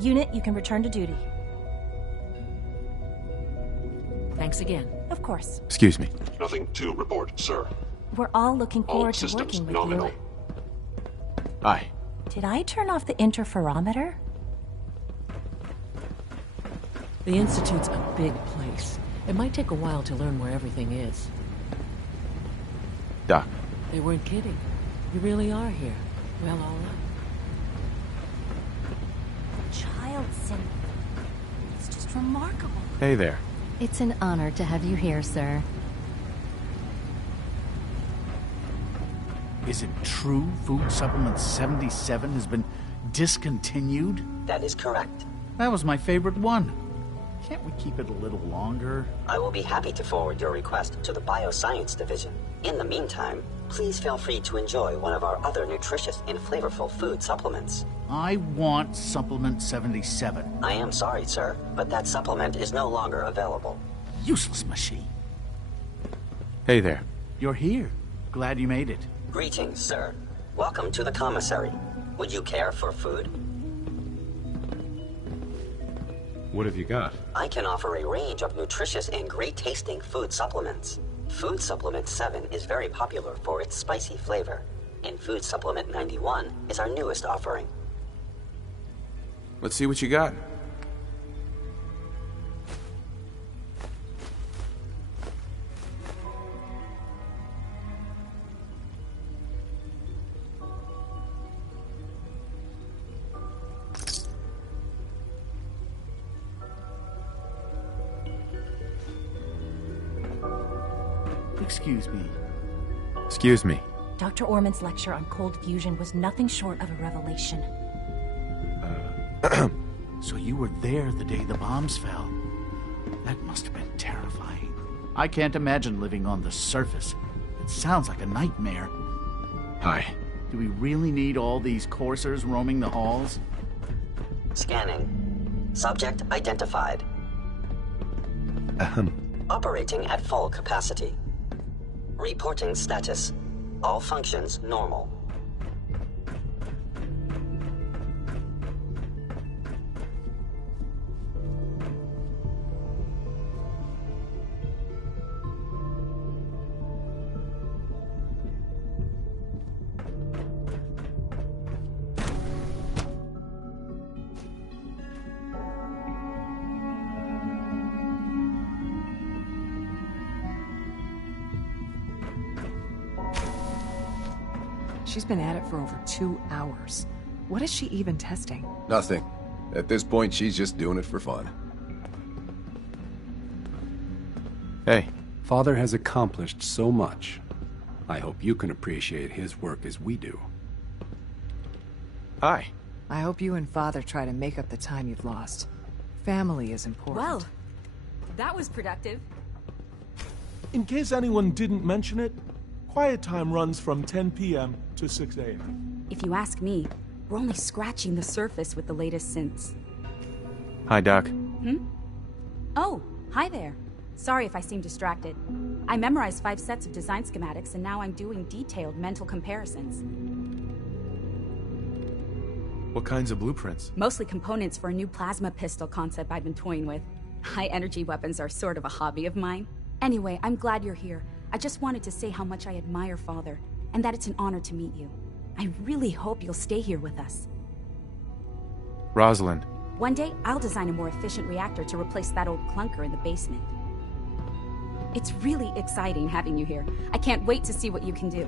Unit, you can return to duty. Thanks again. Of course. Excuse me. Nothing to report, sir. We're all looking All forward to systems working with nominal. you. Hi. Did I turn off the interferometer? The Institute's a big place. It might take a while to learn where everything is. Doc. They weren't kidding. You really are here. Well, all right. Child synth. It's just remarkable. Hey there. It's an honor to have you here, sir. Is it true Food Supplement 77 has been discontinued? That is correct. That was my favorite one. Can't we keep it a little longer? I will be happy to forward your request to the Bioscience Division. In the meantime, please feel free to enjoy one of our other nutritious and flavorful food supplements. I want Supplement 77. I am sorry, sir, but that supplement is no longer available. Useless machine. Hey there. You're here. Glad you made it. Greetings, sir. Welcome to the commissary. Would you care for food? What have you got? I can offer a range of nutritious and great-tasting food supplements. Food Supplement 7 is very popular for its spicy flavor, and Food Supplement 91 is our newest offering. Let's see what you got. Excuse me. Excuse me. Dr. Orman's lecture on cold fusion was nothing short of a revelation. So you were there the day the bombs fell. That must have been terrifying. I can't imagine living on the surface. It sounds like a nightmare. Hi. Do we really need all these coursers roaming the halls? Scanning. Subject identified. Operating at full capacity. Reporting status. All functions normal. She's been at it for over 2 hours. What is she even testing? Nothing. At this point, she's just doing it for fun. Hey. Father has accomplished so much. I hope you can appreciate his work as we do. Hi. I hope you and Father try to make up the time you've lost. Family is important. Well, that was productive. In case anyone didn't mention it, quiet time runs from 10 p.m. to 6 a.m. If you ask me, we're only scratching the surface with the latest synths. Hi, Doc. Oh, hi there. Sorry if I seem distracted. I memorized 5 sets of design schematics and now I'm doing detailed mental comparisons. What kinds of blueprints? Mostly components for a new plasma pistol concept I've been toying with. High-energy weapons are sort of a hobby of mine. Anyway, I'm glad you're here. I just wanted to say how much I admire Father, and that it's an honor to meet you. I really hope you'll stay here with us. Rosalind. One day, I'll design a more efficient reactor to replace that old clunker in the basement. It's really exciting having you here. I can't wait to see what you can do.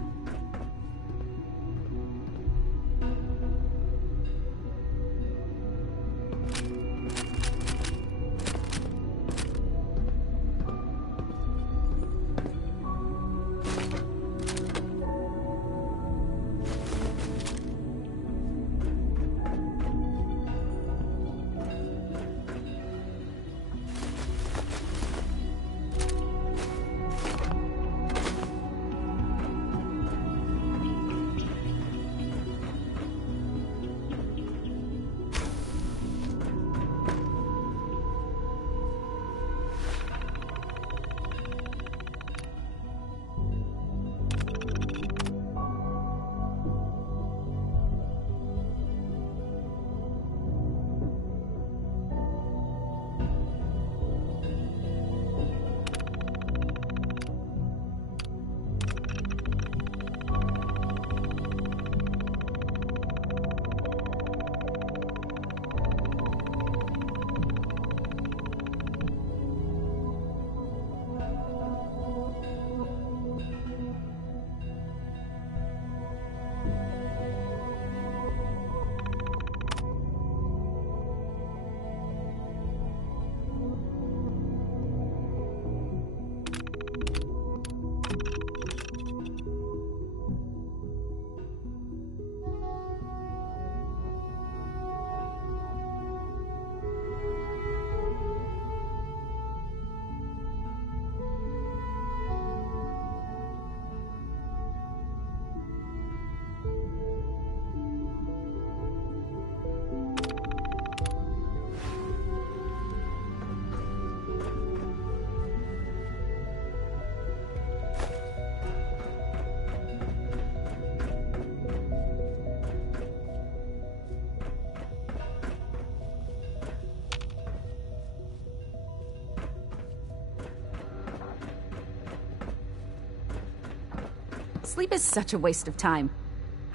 Sleep is such a waste of time.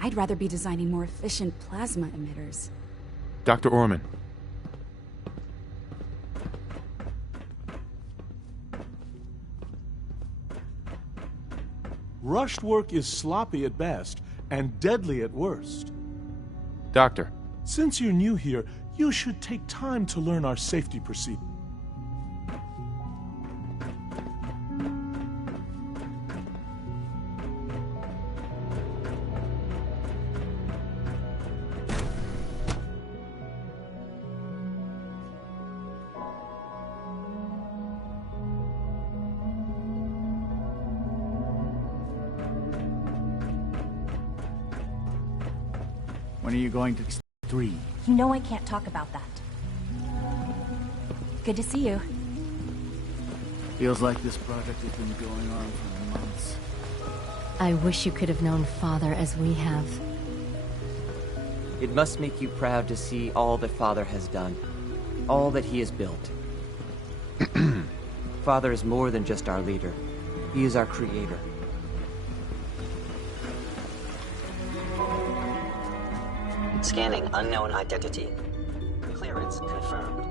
I'd rather be designing more efficient plasma emitters. Dr. Orman. Rushed work is sloppy at best and deadly at worst. Doctor. Since you're new here, you should take time to learn our safety procedures. When are you going to 3? You know I can't talk about that. Good to see you. Feels like this project has been going on for months. I wish you could have known Father as we have. It must make you proud to see all that Father has done. All that he has built. Father is more than just our leader. He is our creator. Scanning unknown identity. Clearance confirmed.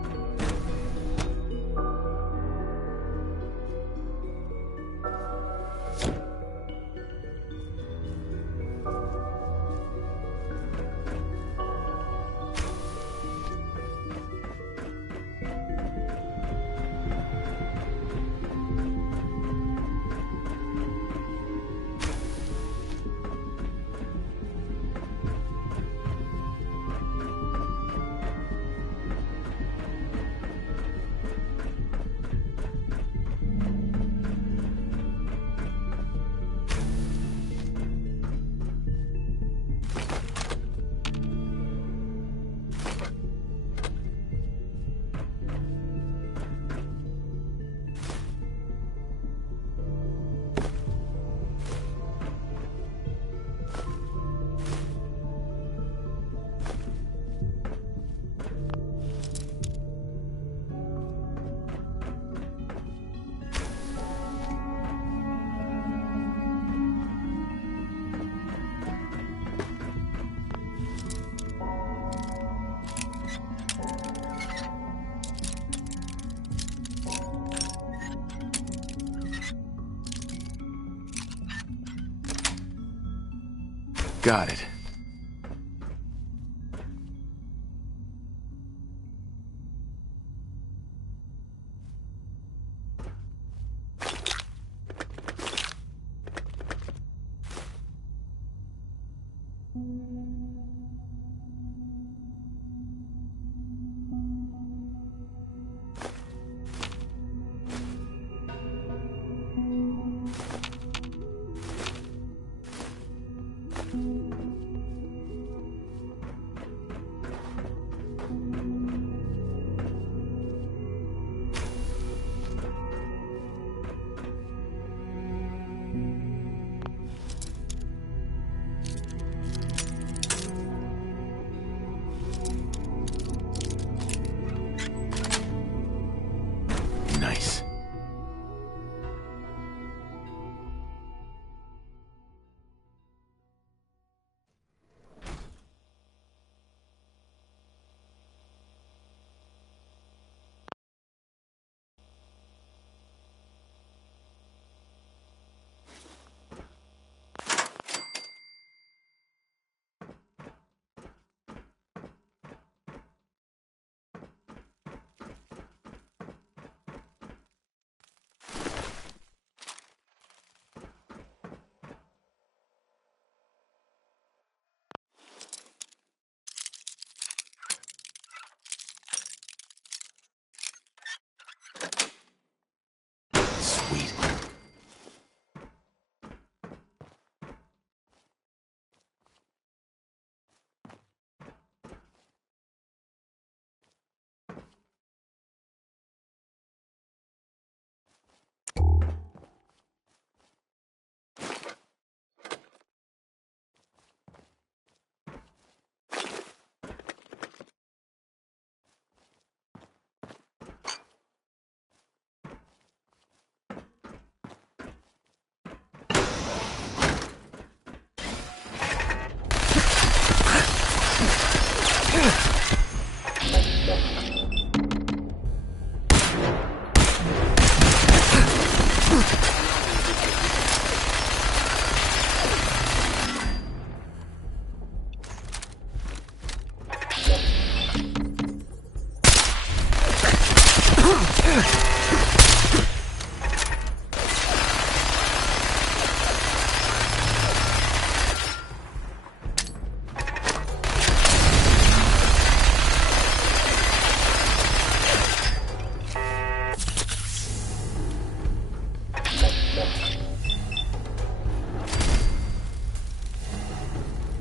Got it. Nice. Sweet.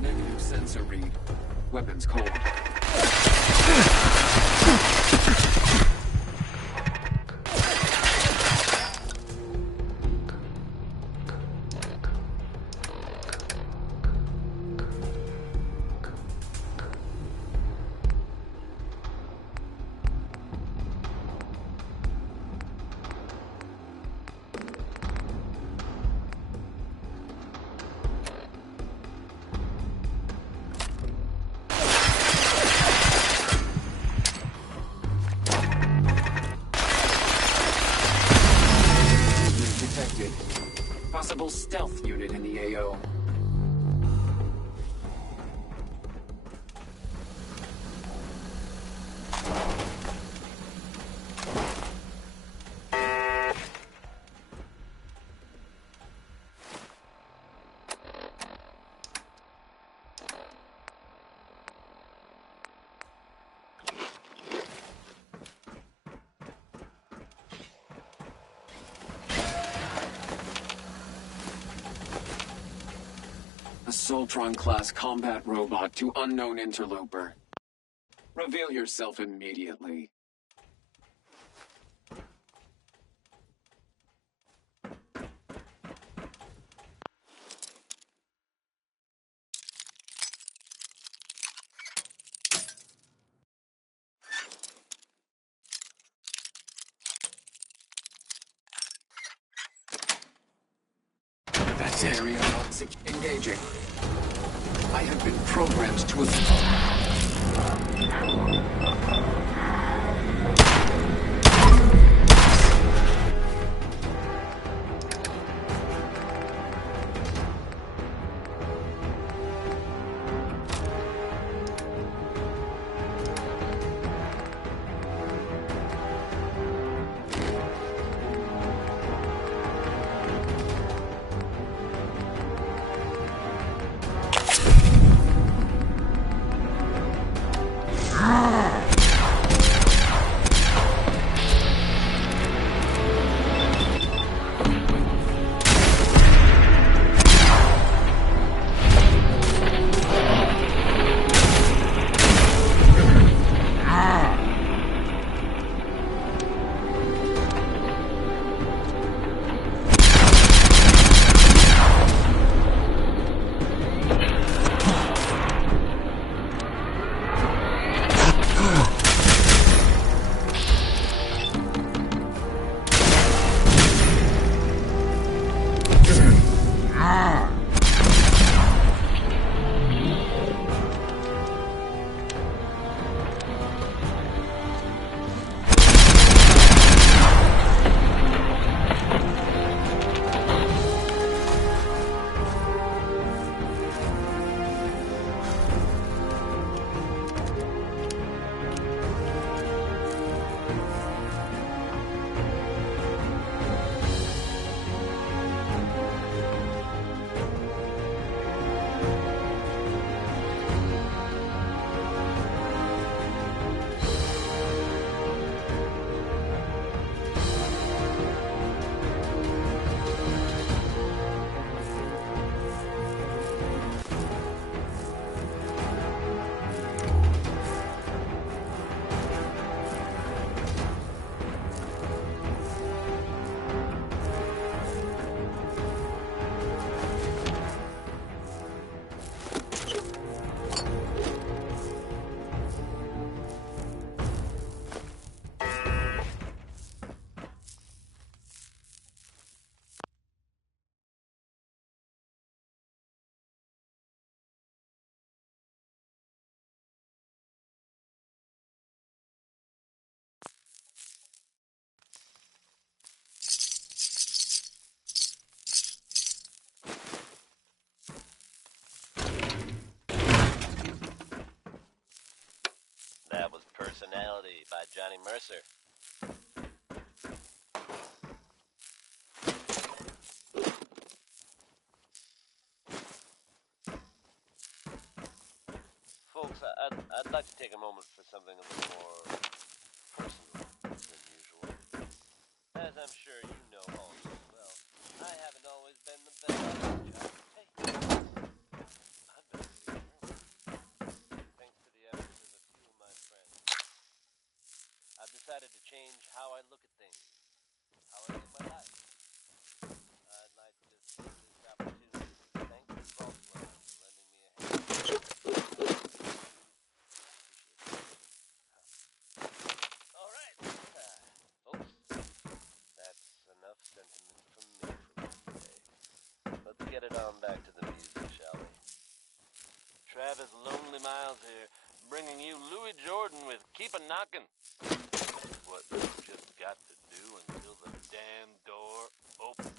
Negative sensor read. Weapons cold. possible stealth unit in the AO. Soltron-class combat robot to unknown interloper. Reveal yourself immediately. That's area engaging. I have been programmed to That was Personality by Johnny Mercer. Folks, I'd like to take a moment for something a little more personal than usual. As I'm sure you know all too well, I haven't always been the best at the job. Hey, I've been thanks to the efforts of a few of my friends. I've decided to change how I look at things, how I live my life. I'd like to take this opportunity to thank Volkswagen for lending me a hand. All right, folks, that's enough sentiment from me for today. Let's get it on back to the music, shall we? Travis Lonely Miles here, bringing you Louis Jordan with Keep a Knockin'. What you just got to do until the damn door opens.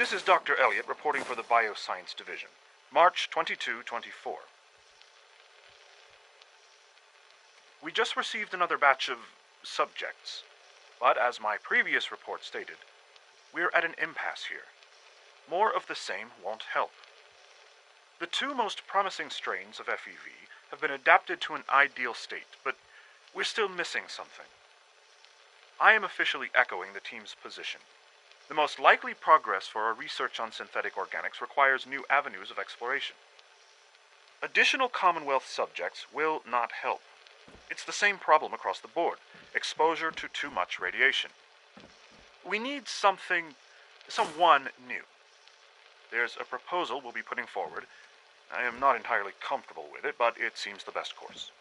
This is Dr. Elliot reporting for the Bioscience Division. March 22-24. We just received another batch of subjects, but as my previous report stated, we're at an impasse here. More of the same won't help. The two most promising strains of FEV have been adapted to an ideal state, but we're still missing something. I am officially echoing the team's position. The most likely progress for our research on synthetic organics requires new avenues of exploration. Additional Commonwealth subjects will not help. It's the same problem across the board: exposure to too much radiation. We need someone new. There's a proposal we'll be putting forward. I am not entirely comfortable with it, but it seems the best course.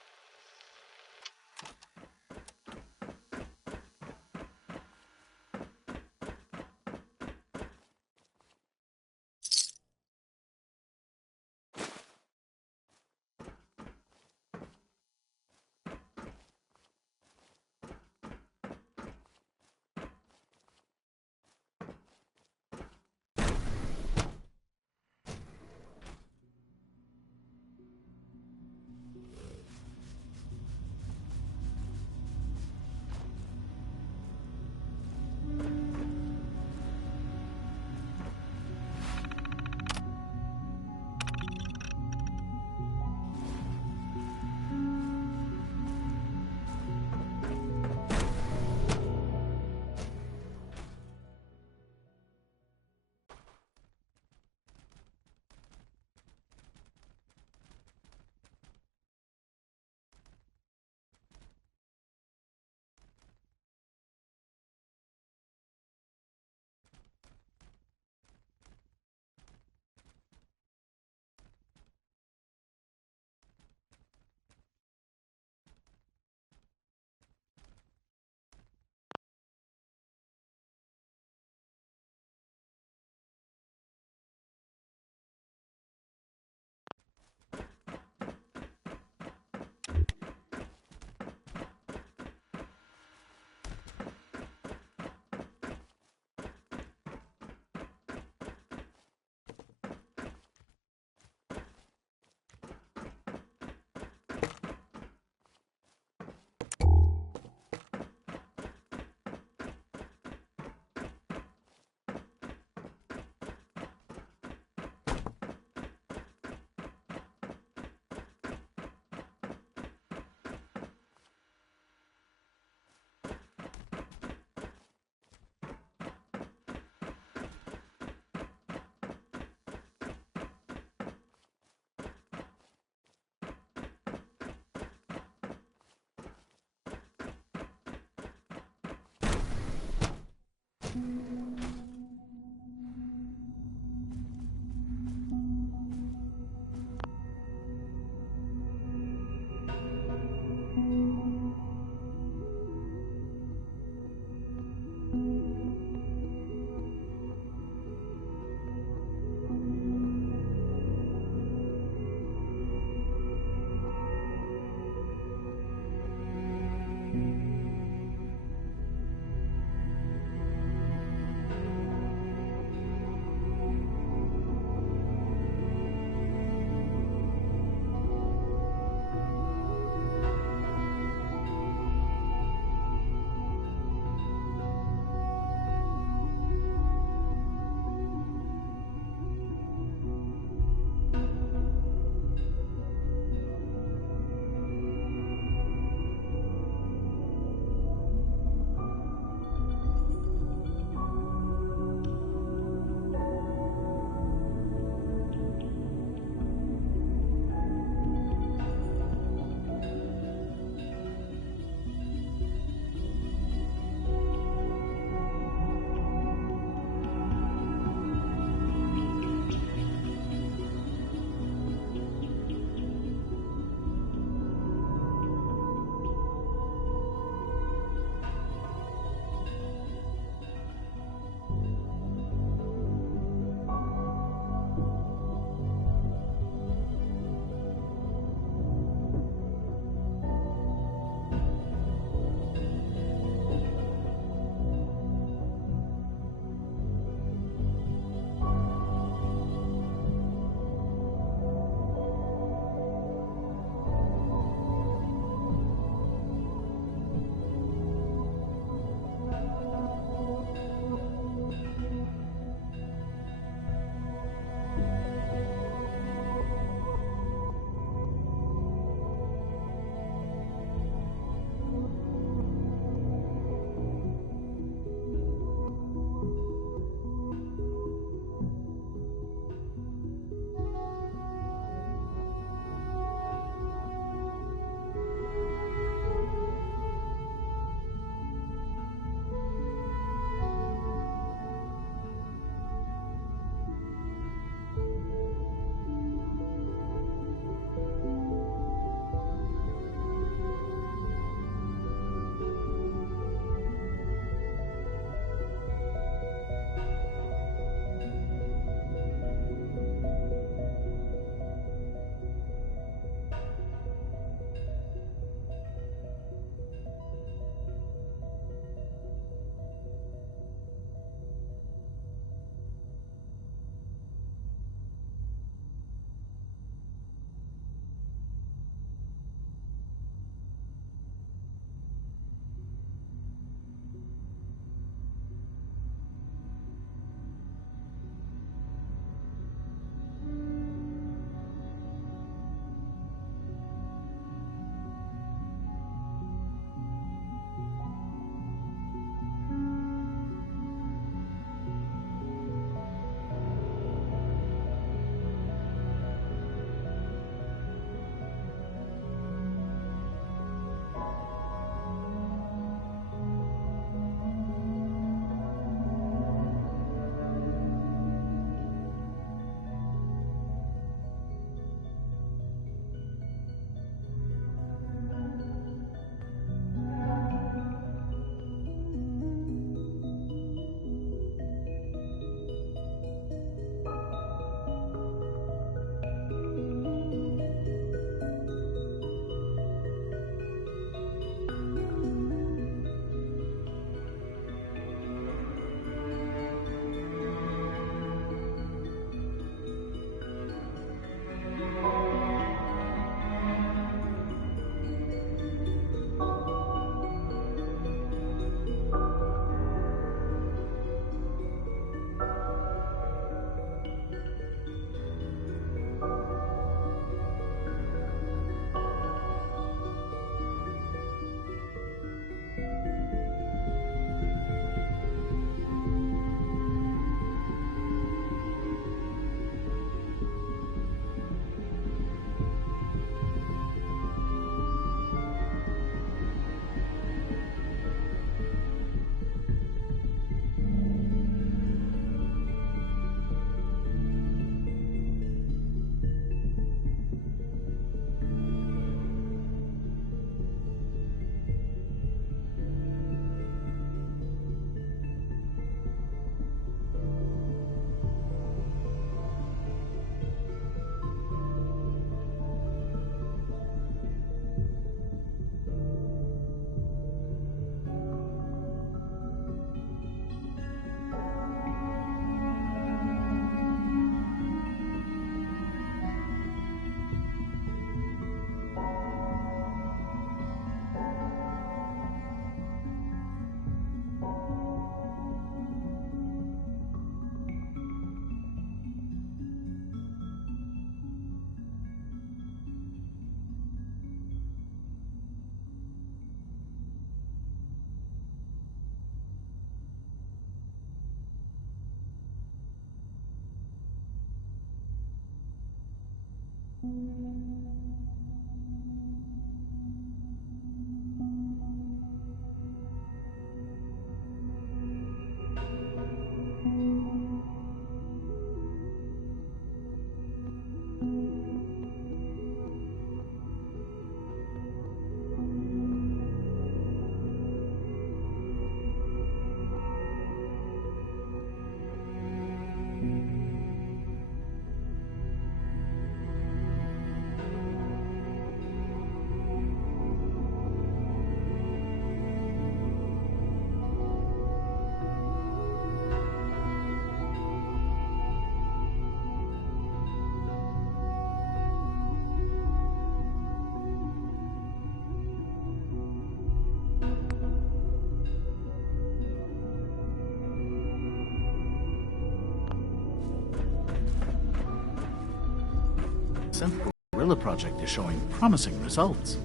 The Guerrilla Project is showing promising results.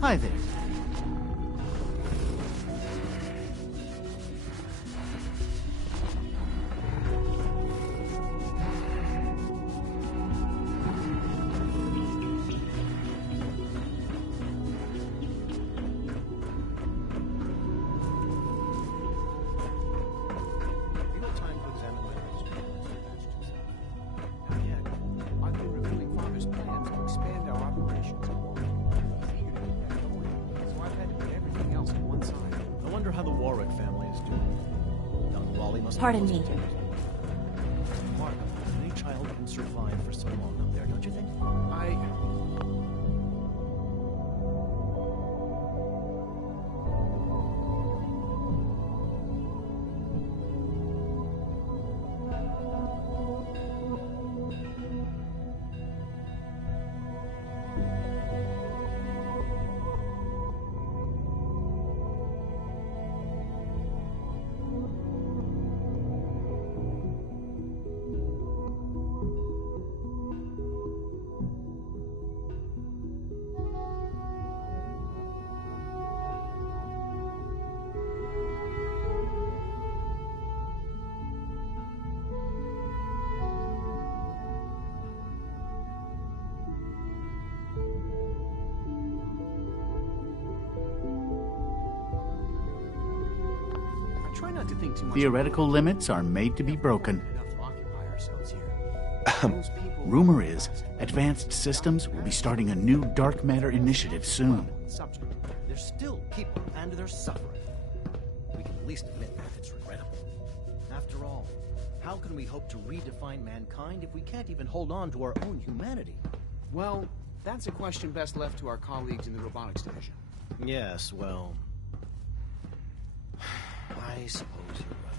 Hi there. Pardon me. Mark, any child can survive for so long up there, don't you think? Try not to think too much. Theoretical limits are made to be broken. Rumor is, Advanced Systems will be starting a new dark matter initiative soon. There's still people and they're suffering. We can at least admit that it's regrettable. After all, how can we hope to redefine mankind if we can't even hold on to our own humanity? Well, that's a question best left to our colleagues in the robotics division. Yes, well, I suppose you're right.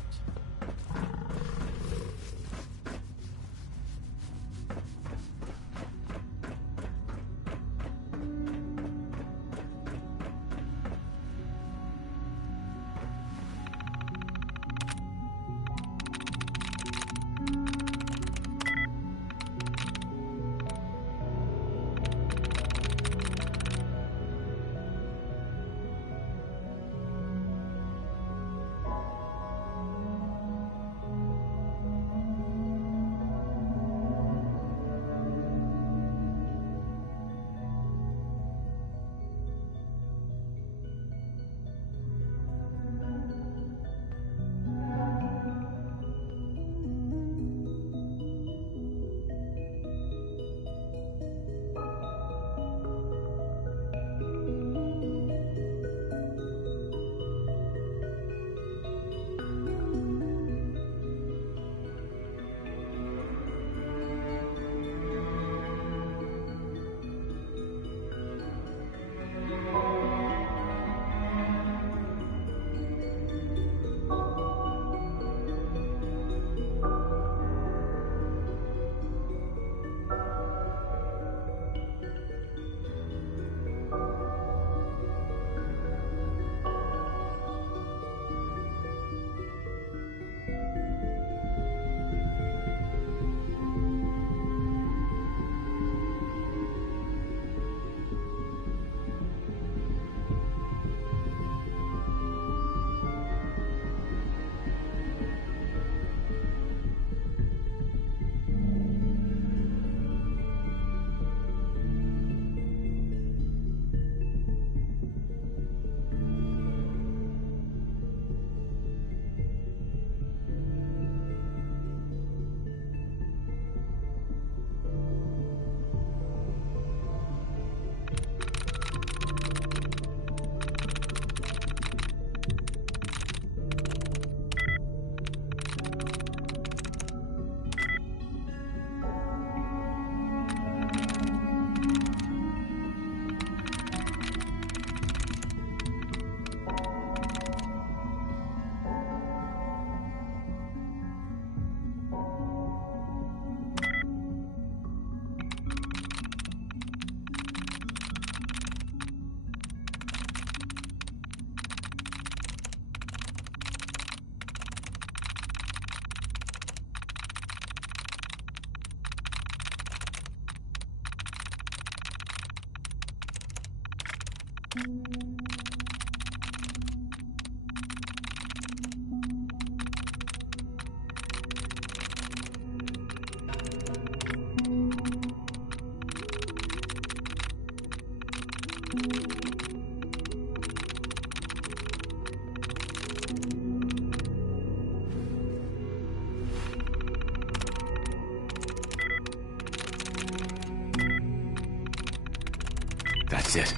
That's it.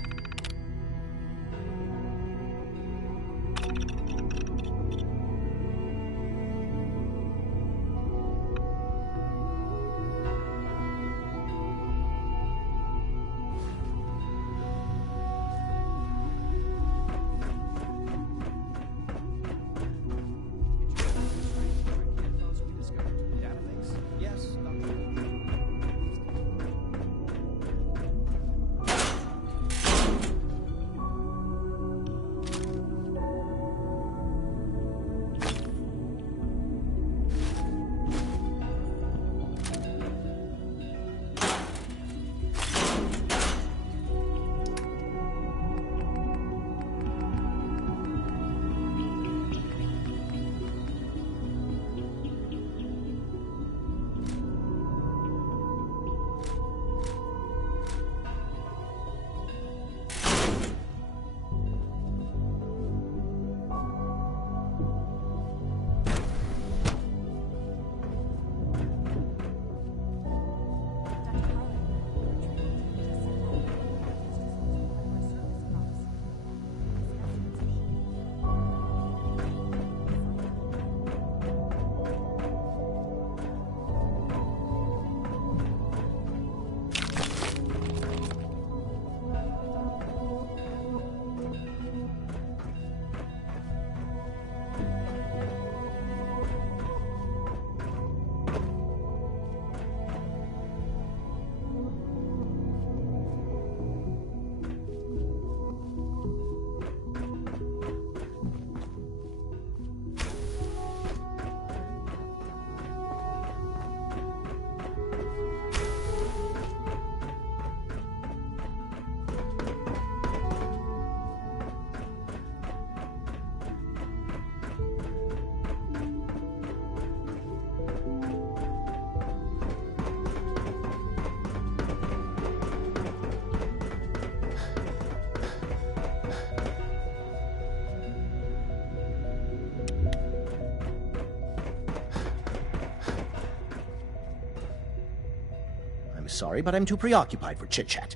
I'm sorry, but I'm too preoccupied for chit-chat.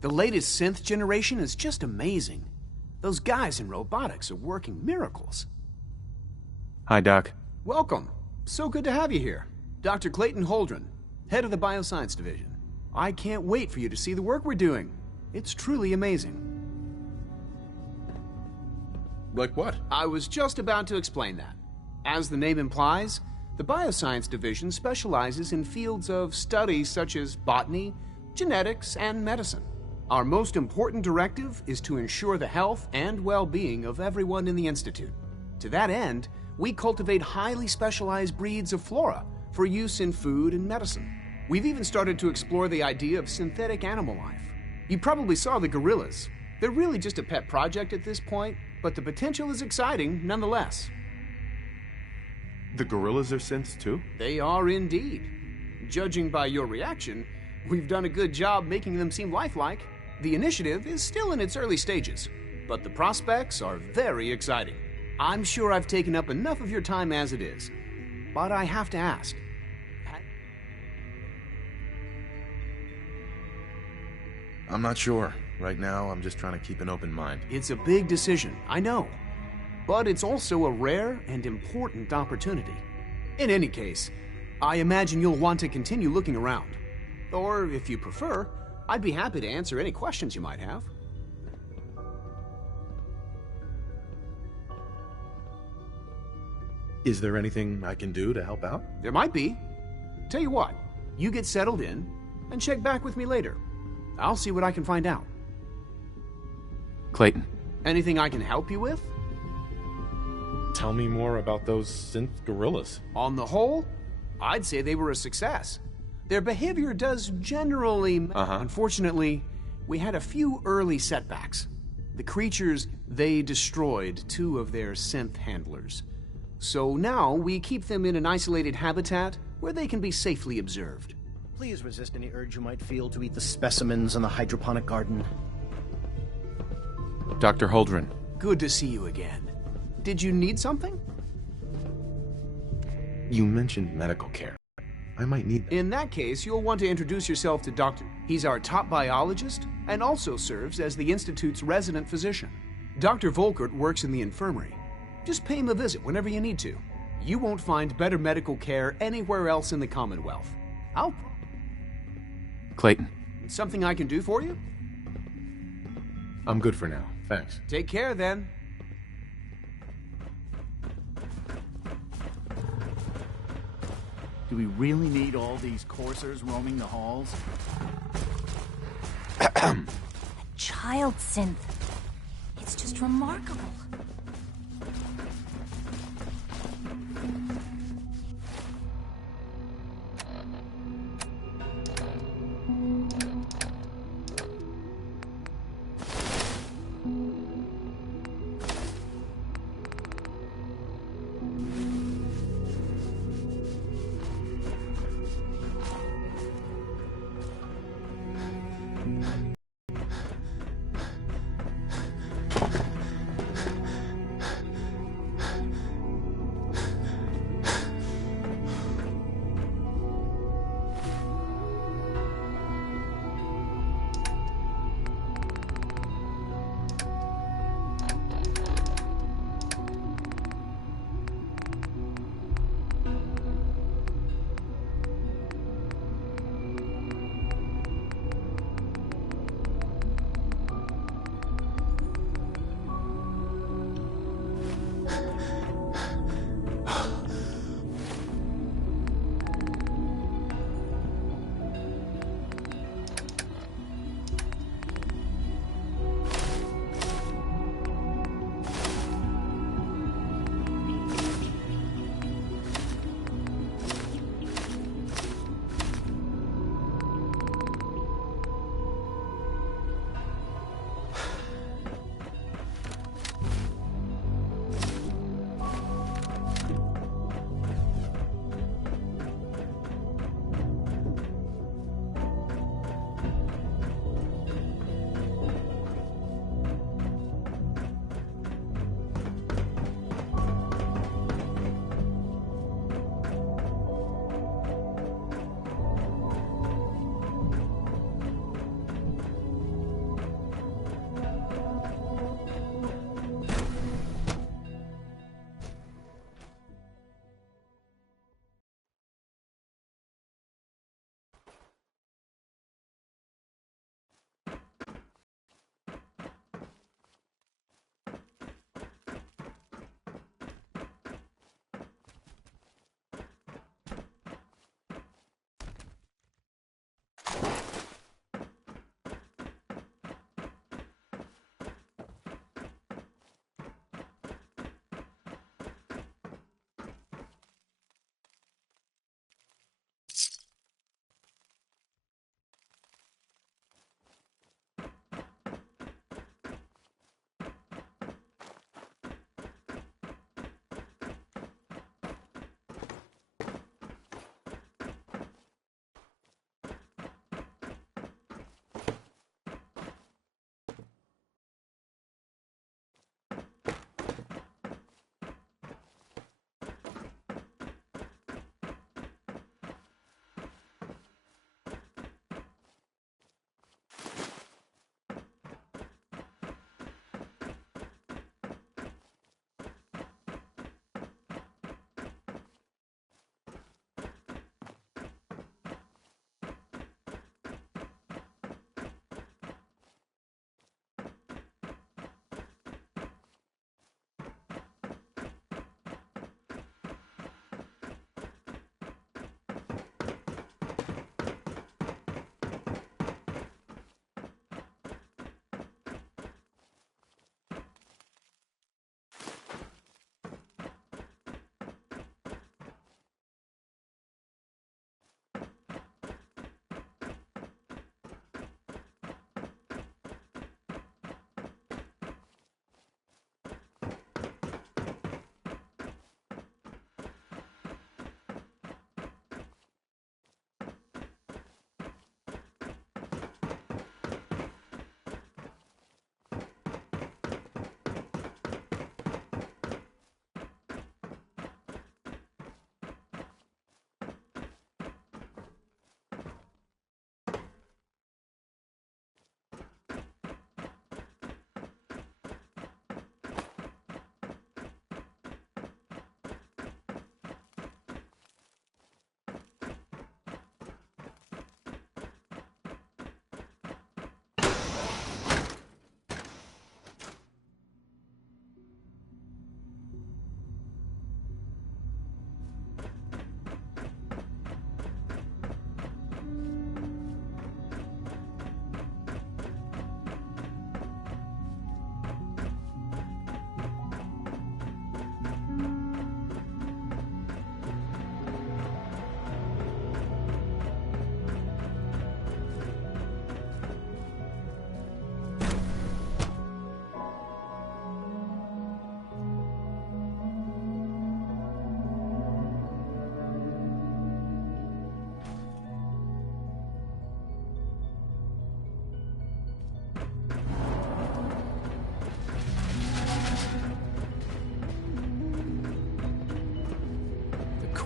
The latest synth generation is just amazing. Those guys in robotics are working miracles. Hi, Doc. Welcome. So good to have you here. Dr. Clayton Holdren, head of the Bioscience Division. I can't wait for you to see the work we're doing. It's truly amazing. Like what? I was just about to explain that. As the name implies, the Bioscience Division specializes in fields of study such as botany, genetics, and medicine. Our most important directive is to ensure the health and well-being of everyone in the Institute. To that end, we cultivate highly specialized breeds of flora for use in food and medicine. We've even started to explore the idea of synthetic animal life. You probably saw the gorillas. They're really just a pet project at this point, but the potential is exciting nonetheless. The gorillas are synths too? They are indeed. Judging by your reaction, we've done a good job making them seem lifelike. The initiative is still in its early stages, but the prospects are very exciting. I'm sure I've taken up enough of your time as it is, but I have to ask. I'm not sure. Right now, I'm just trying to keep an open mind. It's a big decision, I know. But it's also a rare and important opportunity. In any case, I imagine you'll want to continue looking around. Or, if you prefer, I'd be happy to answer any questions you might have. Is there anything I can do to help out? There might be. Tell you what, you get settled in, and check back with me later. I'll see what I can find out. Clayton. Anything I can help you with? Tell me more about those synth gorillas. On the whole, I'd say they were a success. Their behavior does generally... Unfortunately, we had a few early setbacks. The creatures, they destroyed 2 of their synth handlers. So now we keep them in an isolated habitat where they can be safely observed. Please resist any urge you might feel to eat the specimens in the hydroponic garden. Dr. Holdren. Good to see you again. Did you need something? You mentioned medical care. I might need them. In that case, you'll want to introduce yourself to Dr. He's our top biologist and also serves as the Institute's resident physician. Dr. Volkert works in the infirmary. Just pay him a visit whenever you need to. You won't find better medical care anywhere else in the Commonwealth. Clayton. Something I can do for you? I'm good for now. Thanks. Take care, then. Do we really need all these coursers roaming the halls? Child synth. It's just remarkable.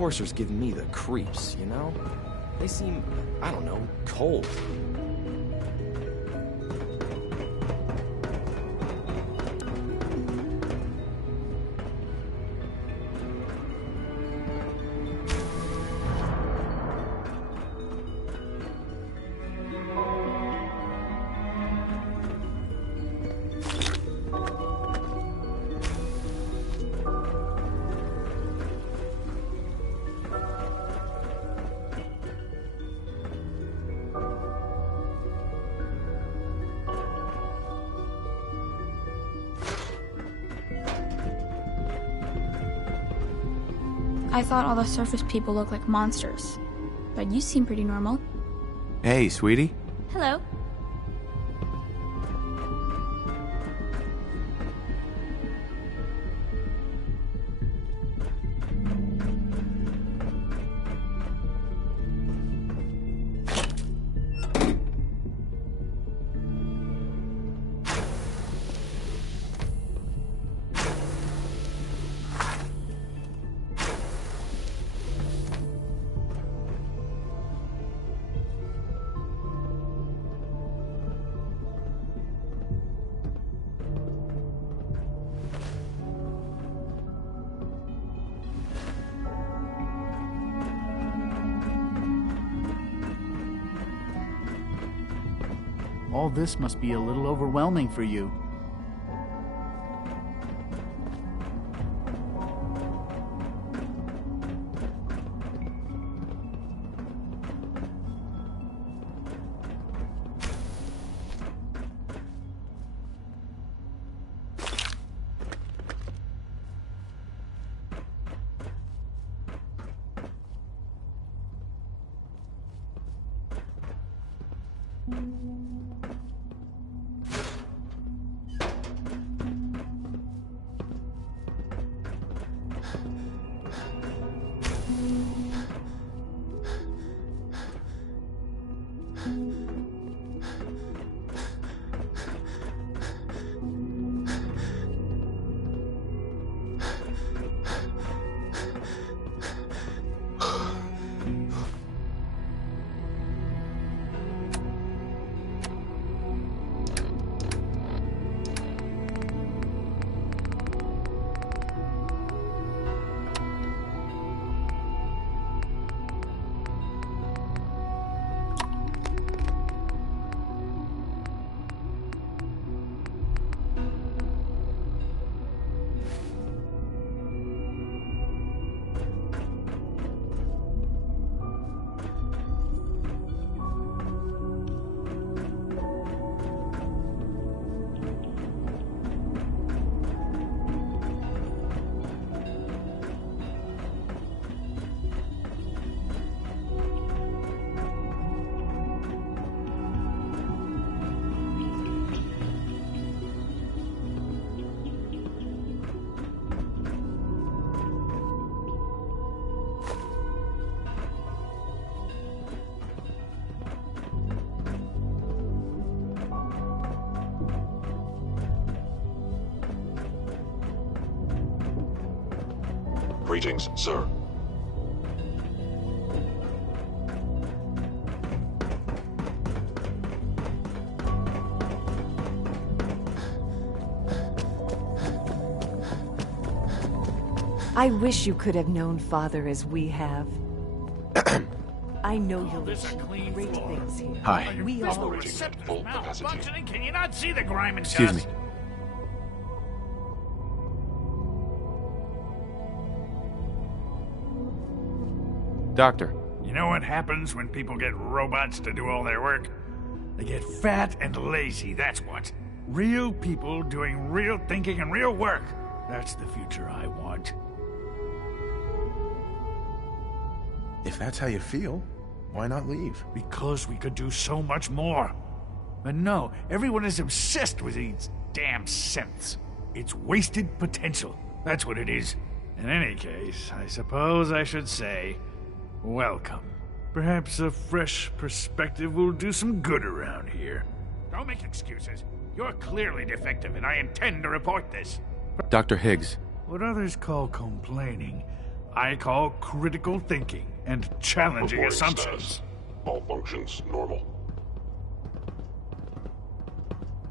Courser's giving me the creeps, you know? They seem, I don't know, cold. I thought all the surface people looked like monsters. But you seem pretty normal. Hey, sweetie. Hello. All this must be a little overwhelming for you. Greetings, sir. I wish you could have known Father as we have. I know you'll achieve great things here. Hi. We all Capacity. Can you not see the grime and Excuse me. Doctor. You know what happens when people get robots to do all their work? They get fat and lazy, that's what. Real people doing real thinking and real work. That's the future I want. If that's how you feel, why not leave? Because we could do so much more. But no, everyone is obsessed with these damn synths. It's wasted potential. That's what it is. In any case, I suppose I should say, welcome. Perhaps a fresh perspective will do some good around here. Don't make excuses. You're clearly defective, and I intend to report this. Dr. Higgs. What others call complaining, I call critical thinking and challenging Reporting assumptions. status. All functions normal.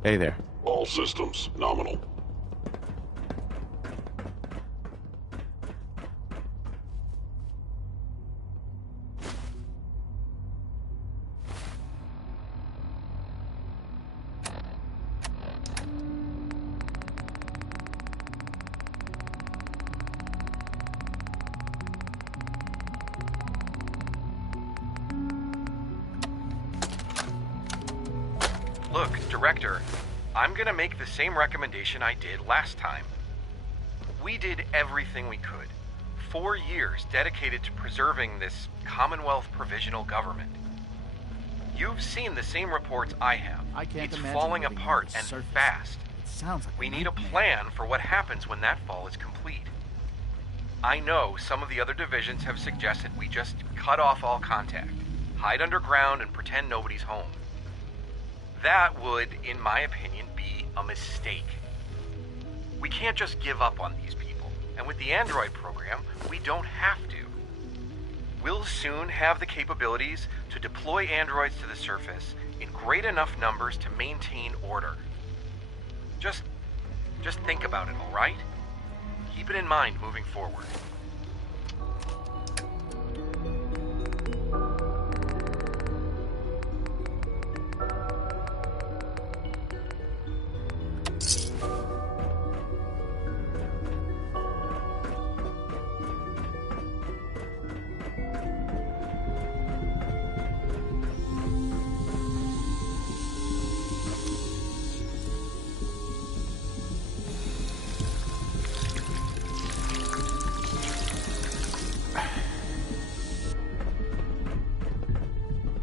Hey there. All systems nominal. Look, Director, I'm gonna make the same recommendation I did last time. We did everything we could. 4 years dedicated to preserving this Commonwealth provisional government. You've seen the same reports I have. I can't it's imagine falling living on apart the and surface. fast. It sounds like We a need a nightmare. plan for what happens when that fall is complete. I know some of the other divisions have suggested we just cut off all contact, hide underground, and pretend nobody's home. That would, in my opinion, be a mistake. We can't just give up on these people, and with the Android program, we don't have to. We'll soon have the capabilities to deploy androids to the surface in great enough numbers to maintain order. Just think about it, all right? Keep it in mind moving forward.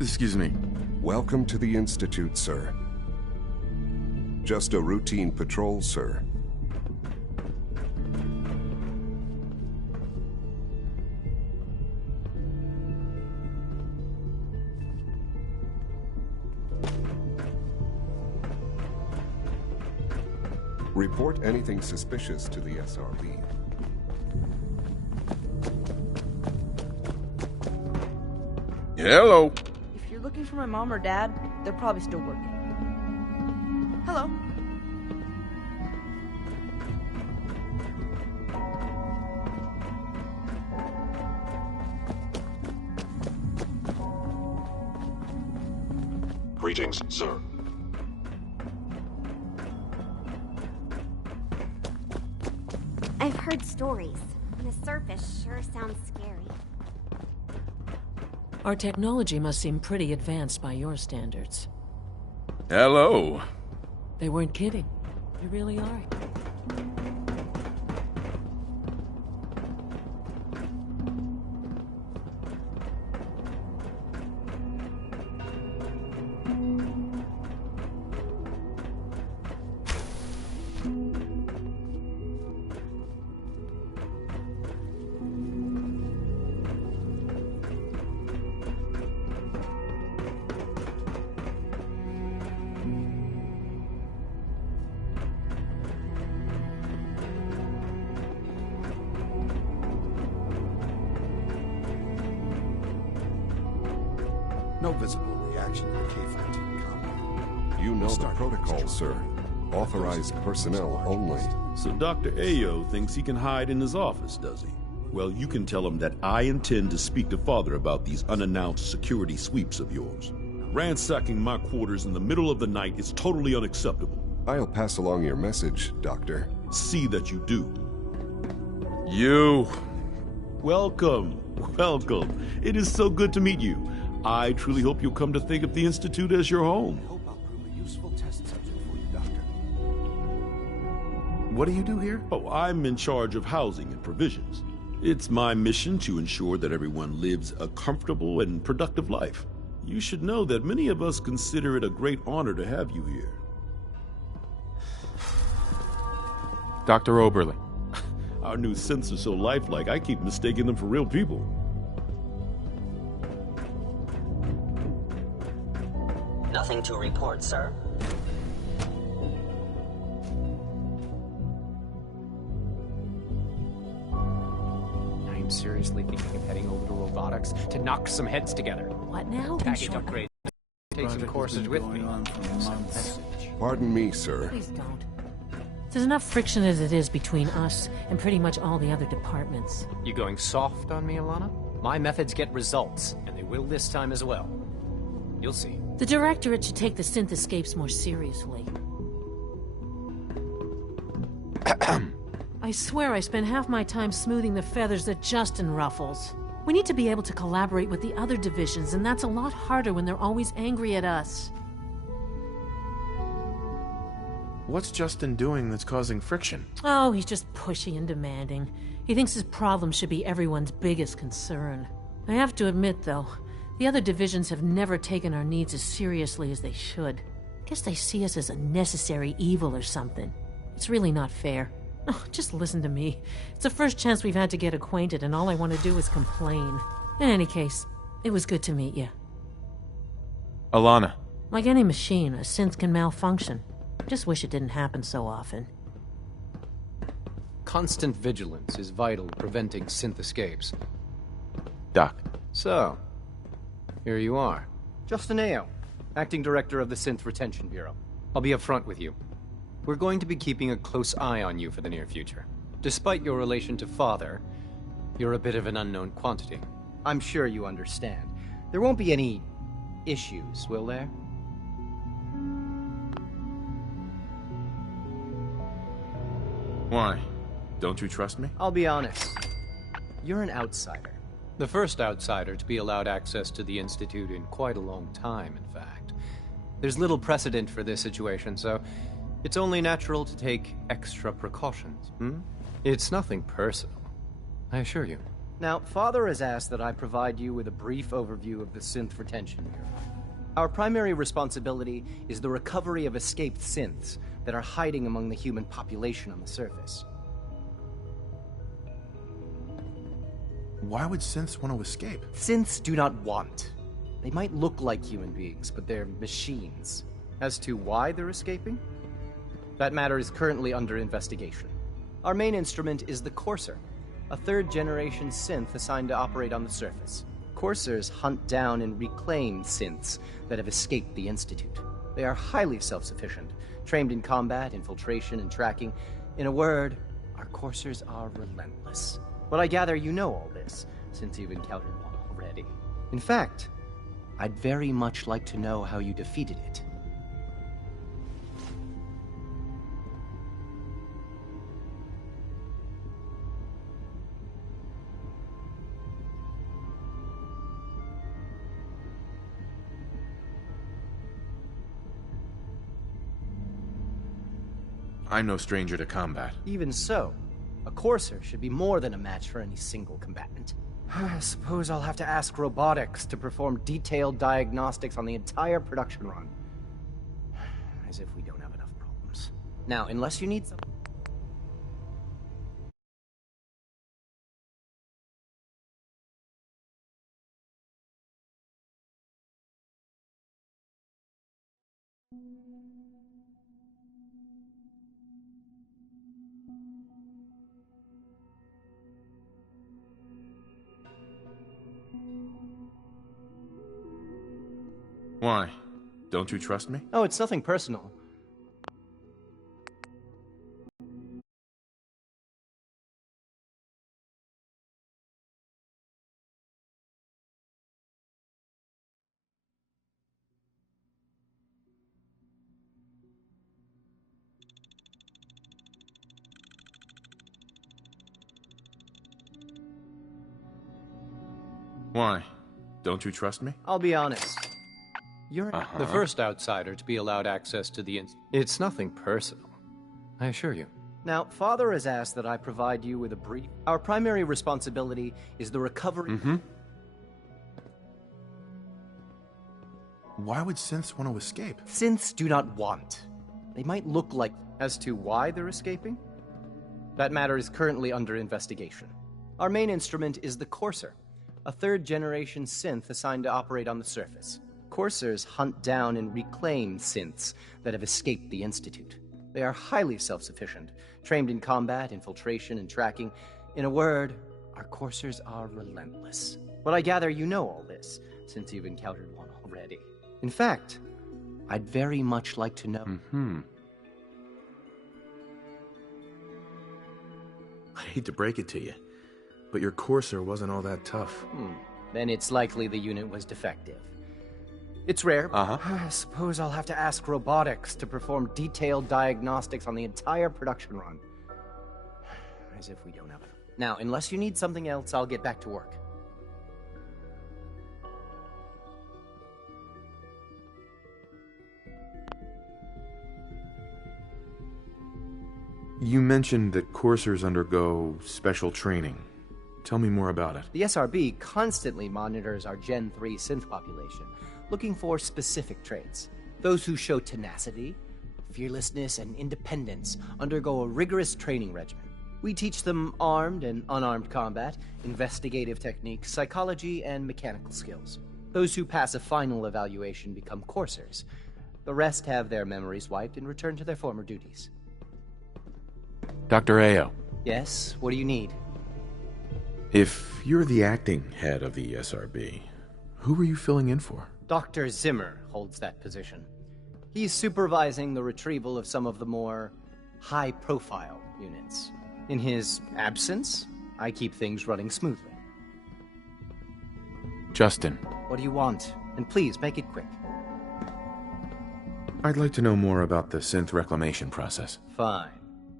Excuse me. Welcome to the Institute, sir. Just a routine patrol, sir. Report anything suspicious to the SRB. Hello. If you're looking for my mom or dad, they're probably still working. Hello. Greetings, sir. I've heard stories. The surface sure sounds scary. Our technology must seem pretty advanced by your standards. Hello. They weren't kidding. You really are. No visible reaction to the K-14 combat. You know the protocol, sir. Authorized personnel only. So Dr. Ayo thinks he can hide in his office, does he? Well, you can tell him that I intend to speak to Father about these unannounced security sweeps of yours. Ransacking my quarters in the middle of the night is totally unacceptable. I'll pass along your message, Doctor. See that you do. You. Welcome. Welcome. It is so good to meet you. I truly hope you'll come to think of the Institute as your home. I hope I'll prove a useful test subject for you, Doctor. What do you do here? Oh, I'm in charge of housing and provisions. It's my mission to ensure that everyone lives a comfortable and productive life. You should know that many of us consider it a great honor to have you here. Dr. Oberly. Our new synths are so lifelike, I keep mistaking them for real people. Nothing to report, sir. I'm seriously thinking of heading over to robotics to knock some heads together. What now? Package upgrade. Take some courses with me. Pardon me, sir. Please don't. There's enough friction as it is between us and pretty much all the other departments. You going soft on me, Alana? My methods get results, and they will this time as well. You'll see. The Directorate should take the synth escapes more seriously. I swear I spend half my time smoothing the feathers that Justin ruffles. We need to be able to collaborate with the other divisions, and that's a lot harder when they're always angry at us. What's Justin doing that's causing friction? Oh, he's just pushy and demanding. He thinks his problem should be everyone's biggest concern. I have to admit, though, the other divisions have never taken our needs as seriously as they should. Guess they see us as a necessary evil or something. It's really not fair. Oh, just listen to me. It's the first chance we've had to get acquainted, and all I want to do is complain. In any case, it was good to meet you. Alana. Like any machine, a synth can malfunction. Just wish it didn't happen so often. Constant vigilance is vital to preventing synth escapes. Doc. So, here you are. Justin Ayo, Acting Director of the Synth Retention Bureau. I'll be upfront with you. We're going to be keeping a close eye on you for the near future. Despite your relation to Father, you're a bit of an unknown quantity. I'm sure you understand. There won't be any issues, will there? Why? Don't you trust me? I'll be honest. You're an outsider. The first outsider to be allowed access to the Institute in quite a long time, in fact. There's little precedent for this situation, so it's only natural to take extra precautions. It's nothing personal, I assure you. Now, Father has asked that I provide you with a brief overview of the Synth Retention Bureau. Our primary responsibility is the recovery of escaped synths that are hiding among the human population on the surface. Why would synths want to escape? Synths do not want. They might look like human beings, but they're machines. As to why they're escaping? That matter is currently under investigation. Our main instrument is the Courser, a third-generation synth assigned to operate on the surface. Coursers hunt down and reclaim synths that have escaped the Institute. They are highly self-sufficient, trained in combat, infiltration, and tracking. In a word, our Coursers are relentless. But I gather you know all this, since you've encountered one already. In fact, I'd very much like to know how you defeated it. I'm no stranger to combat. Even so, a Courser should be more than a match for any single combatant. I suppose I'll have to ask robotics to perform detailed diagnostics on the entire production run. As if we don't have enough problems. Now, unless you need some... Why? Don't you trust me? Oh, it's nothing personal. Why? Don't you trust me? I'll be honest. You're the first outsider to be allowed access to the It's nothing personal, I assure you. Now, Father has asked that I provide you with a brief... Our primary responsibility is the recovery... Why would synths want to escape? Synths do not want. They might look like... As to why they're escaping? That matter is currently under investigation. Our main instrument is the Courser, a third-generation synth assigned to operate on the surface. Coursers hunt down and reclaim synths that have escaped the Institute. They are highly self-sufficient, trained in combat, infiltration, and tracking. In a word, Our coursers are relentless. But I gather you know all this, since you've encountered one already. In fact, I'd very much like to know... I hate to break it to you, but your courser wasn't all that tough. Then it's likely the unit was defective. It's rare, but I suppose I'll have to ask robotics to perform detailed diagnostics on the entire production run. As if we don't have enough. Now, unless you need something else, I'll get back to work. You mentioned that coursers undergo special training. Tell me more about it. The SRB constantly monitors our Gen 3 synth population, looking for specific traits. Those who show tenacity, fearlessness, and independence undergo a rigorous training regimen. We teach them armed and unarmed combat, investigative techniques, psychology, and mechanical skills. Those who pass a final evaluation become coursers. The rest have their memories wiped and return to their former duties. Dr. Ayo. Yes, what do you need? If you're the acting head of the SRB, who are you filling in for? Dr. Zimmer holds that position. He's supervising the retrieval of some of the more high-profile units. In his absence, I keep things running smoothly. Justin. What do you want? And please, make it quick. I'd like to know more about the synth reclamation process. Fine.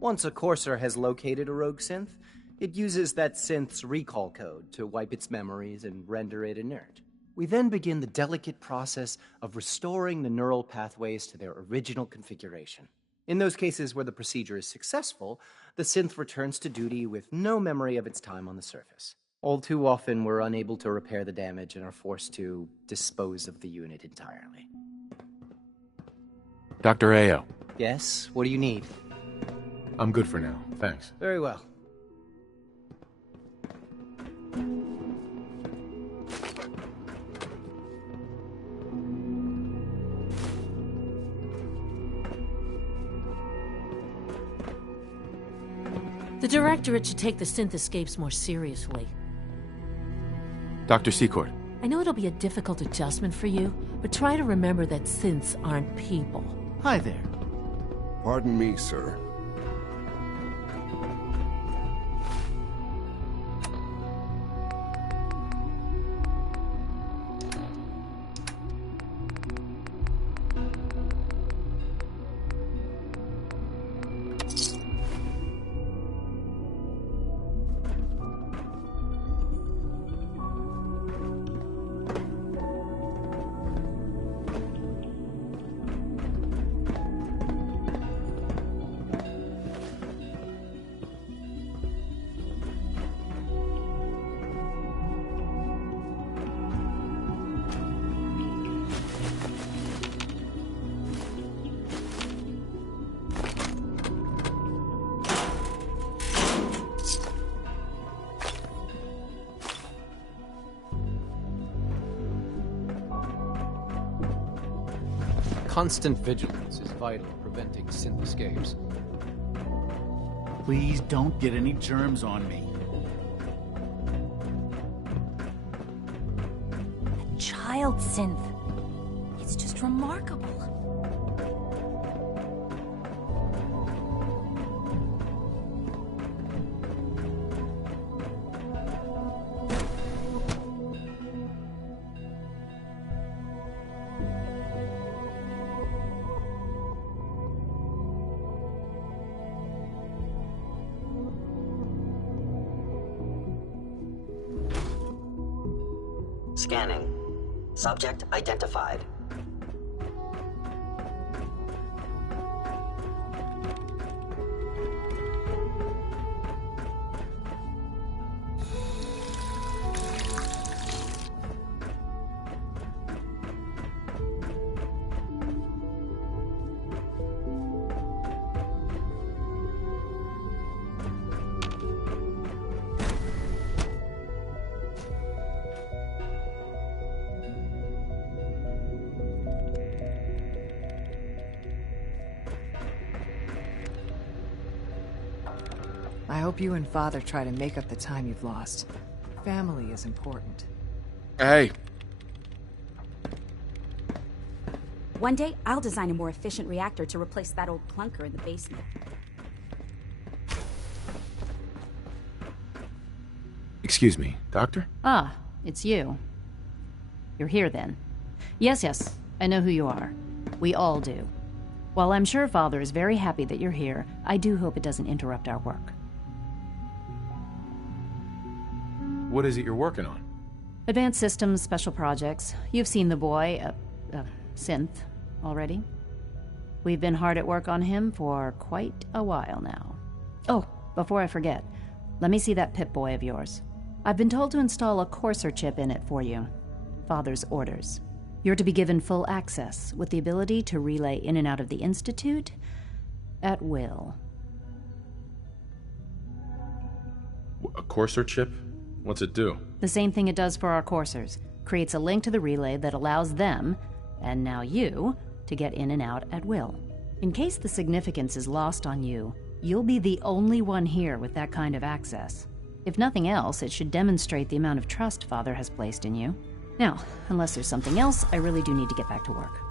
Once a courser has located a rogue synth, it uses that synth's recall code to wipe its memories and render it inert. We then begin the delicate process of restoring the neural pathways to their original configuration. In those cases where the procedure is successful, the synth returns to duty with no memory of its time on the surface. All too often, we're unable to repair the damage and are forced to dispose of the unit entirely. Dr. Ayo. Yes? What do you need? I'm good for now, thanks. Very well. The Directorate should take the synth escapes more seriously. Dr. Secord. I know it'll be a difficult adjustment for you, but try to remember that synths aren't people. Hi there. Pardon me, sir. Constant vigilance is vital in preventing synth escapes. Please don't get any germs on me. A child synth. It's just remarkable. Scanning. Subject identified. I hope you and Father try to make up the time you've lost. Family is important. Hey. One day, I'll design a more efficient reactor to replace that old clunker in the basement. Excuse me, Doctor? Ah, it's you. You're here then. Yes, I know who you are. We all do. While I'm sure Father is very happy that you're here, I do hope it doesn't interrupt our work. What is it you're working on? Advanced Systems Special Projects. You've seen the boy, Synth, already. We've been hard at work on him for quite a while now. Oh, before I forget, let me see that Pip-Boy of yours. I've been told to install a Courser chip in it for you. Father's orders. You're to be given full access, with the ability to relay in and out of the Institute at will. A Courser chip? What's it do? The same thing it does for our coursers. Creates a link to the relay that allows them, and now you, to get in and out at will. In case the significance is lost on you, you'll be the only one here with that kind of access. If nothing else, it should demonstrate the amount of trust Father has placed in you. Now, unless there's something else, I really do need to get back to work.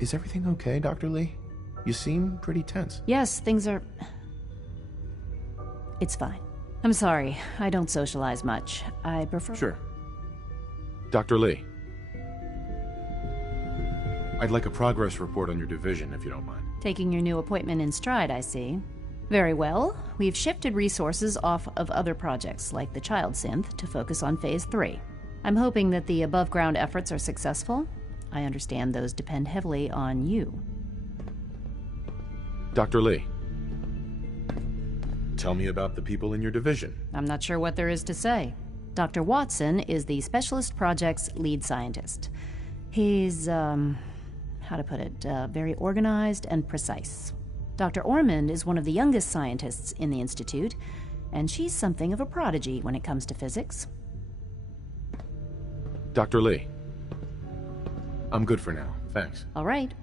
Is everything okay, Dr. Lee? You seem pretty tense. Yes, things are... It's fine. I'm sorry, I don't socialize much. I prefer... Sure. Dr. Lee. I'd like a progress report on your division, if you don't mind. Taking your new appointment in stride, I see. Very well. We've shifted resources off of other projects, like the Child Synth, to focus on Phase 3. I'm hoping that the above-ground efforts are successful. I understand those depend heavily on you. Dr. Lee. Tell me about the people in your division. I'm not sure what there is to say. Dr. Watson is the Specialist Project's lead scientist. He's, how to put it, very organized and precise. Dr. Ormond is one of the youngest scientists in the Institute, and she's something of a prodigy when it comes to physics. Dr. Lee. I'm good for now, thanks. All right.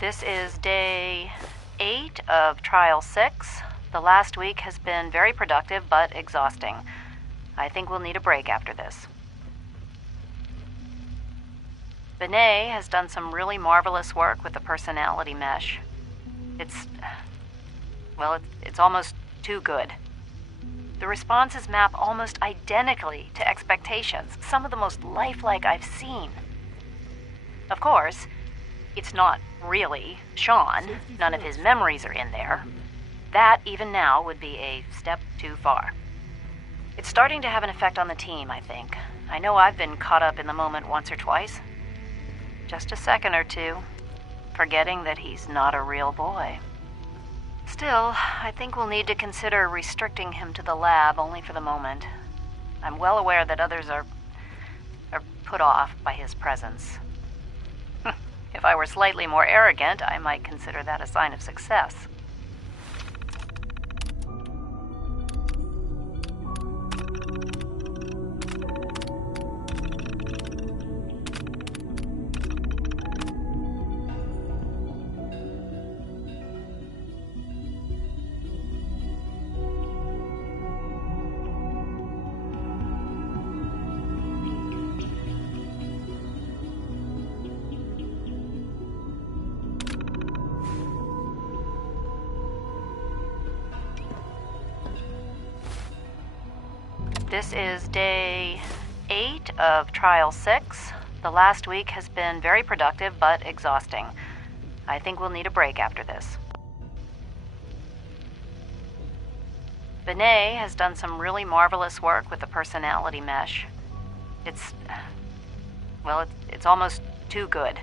This is day 8 of Trial 6. The last week has been very productive, but exhausting. I think we'll need a break after this. Benet has done some really marvelous work with the personality mesh. It's almost too good. The responses map almost identically to expectations, some of the most lifelike I've seen. Of course, it's not really Sean. None of his memories are in there. That, even now, would be a step too far. It's starting to have an effect on the team, I think. I know I've been caught up in the moment once or twice. Just a second or two, forgetting that he's not a real boy. Still, I think we'll need to consider restricting him to the lab only for the moment. I'm well aware that others are put off by his presence. If I were slightly more arrogant, I might consider that a sign of success. This is day 8 of Trial 6. The last week has been very productive, but exhausting. I think we'll need a break after this. Benet has done some really marvelous work with the personality mesh. It's well, it's almost too good.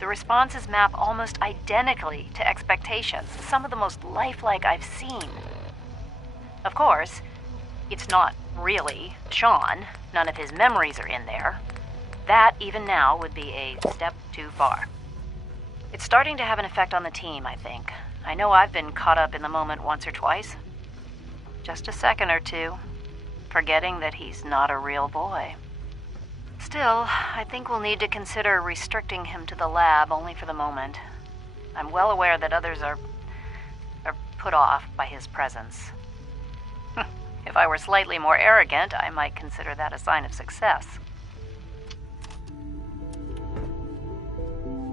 The responses map almost identically to expectations, some of the most lifelike I've seen. Of course, it's not really Sean. None of his memories are in there. That, even now, would be a step too far. It's starting to have an effect on the team, I think. I know I've been caught up in the moment once or twice. Just a second or two, forgetting that he's not a real boy. Still, I think we'll need to consider restricting him to the lab only for the moment. I'm well aware that others are put off by his presence. If I were slightly more arrogant, I might consider that a sign of success.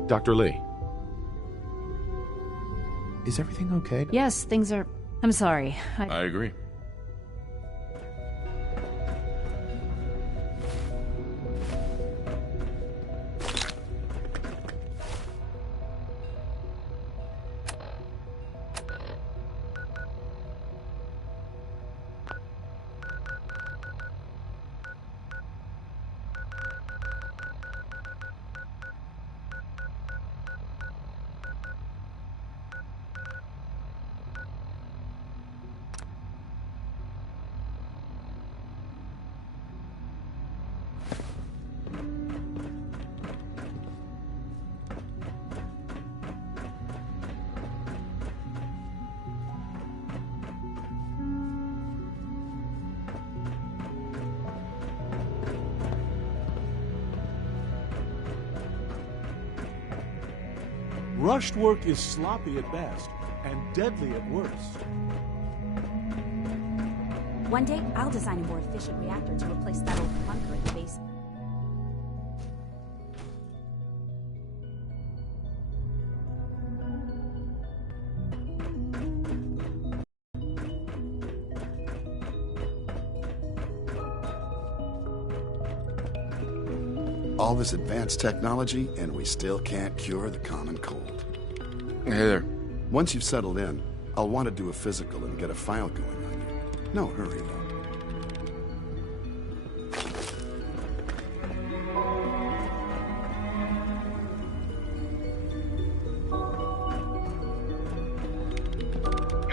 Dr. Lee. Is everything okay? Yes, things are... I'm sorry. I agree. Rushed work is sloppy at best, and deadly at worst. One day, I'll design a more efficient reactor to replace that old clunker in the basement. All this advanced technology, and we still can't cure the common cold. Hey there. Once you've settled in, I'll want to do a physical and get a file going on you. No hurry, though.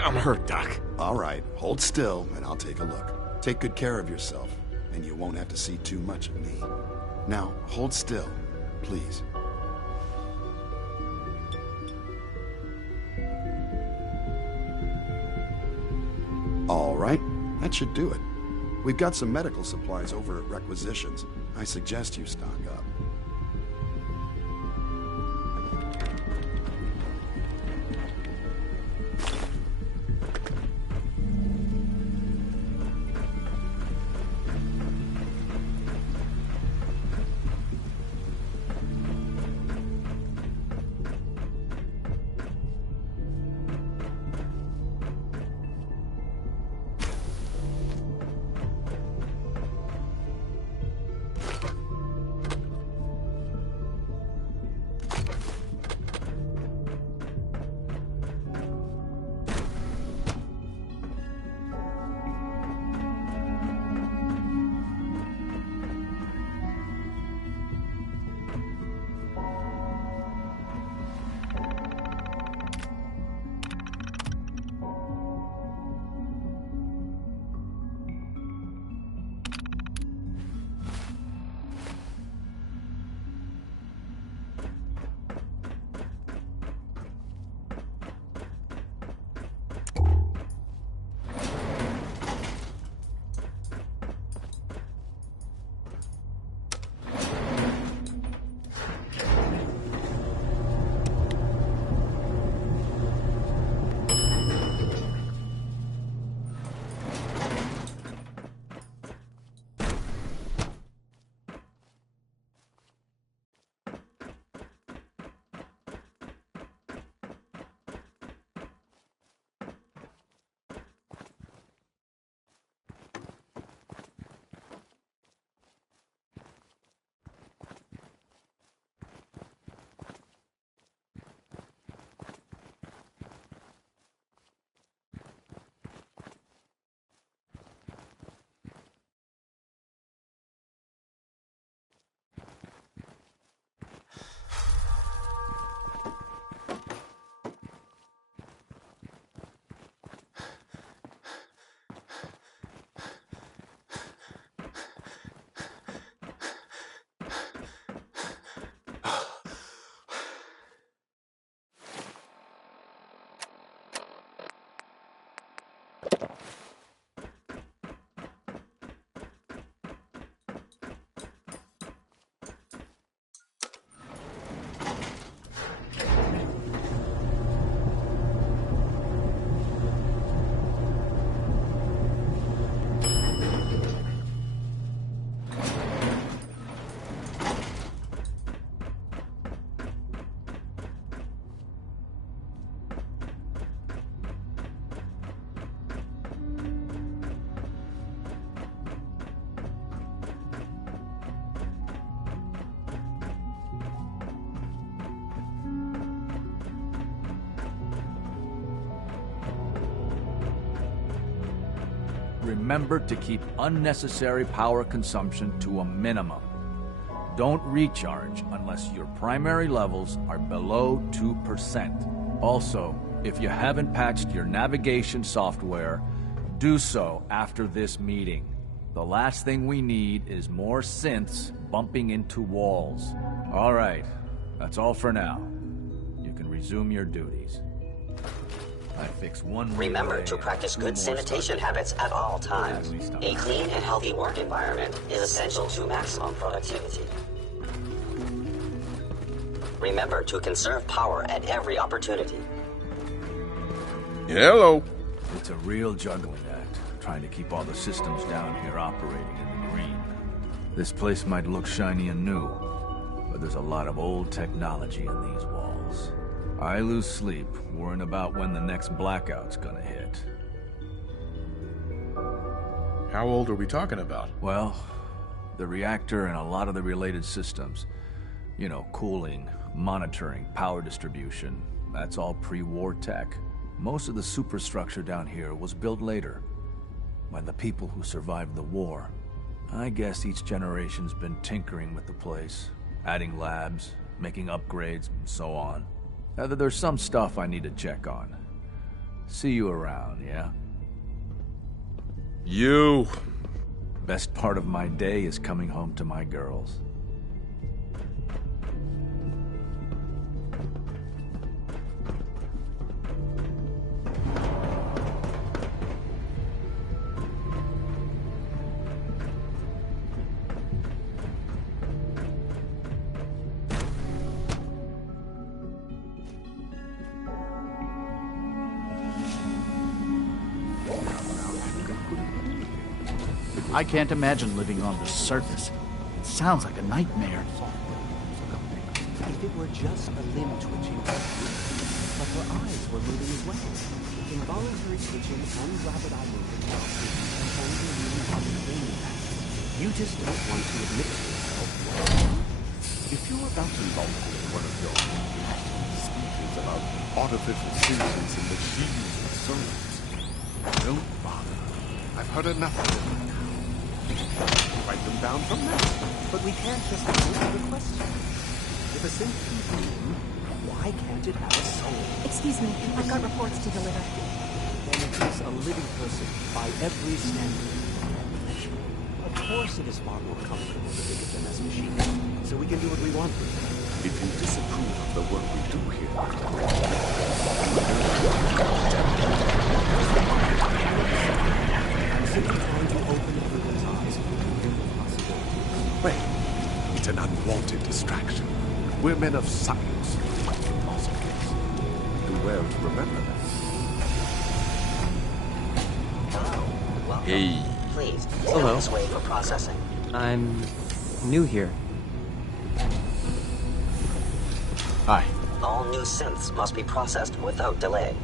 I'm hurt, Doc. All right, hold still, and I'll take a look. Take good care of yourself, and you won't have to see too much of me. Now, hold still, please. All right, that should do it. We've got some medical supplies over at Requisitions. I suggest you stock up. remember to keep unnecessary power consumption to a minimum. Don't recharge unless your primary levels are below 2%. Also, if you haven't patched your navigation software, do so after this meeting. The last thing we need is more synths bumping into walls. All right, that's all for now. You can resume your duties. I fix one. Remember to practice good sanitation habits at all times. A clean and healthy work environment is essential to maximum productivity. Remember to conserve power at every opportunity. Hello. It's a real juggling act, trying to keep all the systems down here operating in the green. This place might look shiny and new, but there's a lot of old technology in these walls. I lose sleep worrying about when the next blackout's gonna hit. How old are we talking about? Well, the reactor and a lot of the related systems. You know, cooling, monitoring, power distribution. That's all pre-war tech. Most of the superstructure down here was built later, by the people who survived the war. I guess each generation's been tinkering with the place, adding labs, making upgrades, and so on. There's some stuff I need to check on. See you around, yeah? You. Best part of my day is coming home to my girls. I can't imagine living on the surface. It sounds like a nightmare. If it were just a limb twitching, but her eyes were moving as well. Involuntary twitching and rapid eye movement are only really how the brain reacts. You just don't want to admit to yourself If you're about to launch one of your speeches about artificial systems and machines and souls, don't bother. I've heard enough of it. Write them down from now. But we can't just answer the question. If a sentient being, why can't it have a soul? Excuse me, I've got reports to deliver. Then it is a living person by every standard. Of course it is far more comfortable to think of them as machines, so we can do what we want with them. If you disapprove of the work we do here, I'm simply trying to open everyone's eyes to the possibility. Well, it's an unwanted distraction. We're men of science, not philosophers. Do well to remember that. Welcome. Hey. Please, step Hello. this way for processing. I'm new here. Hi. All new synths must be processed without delay.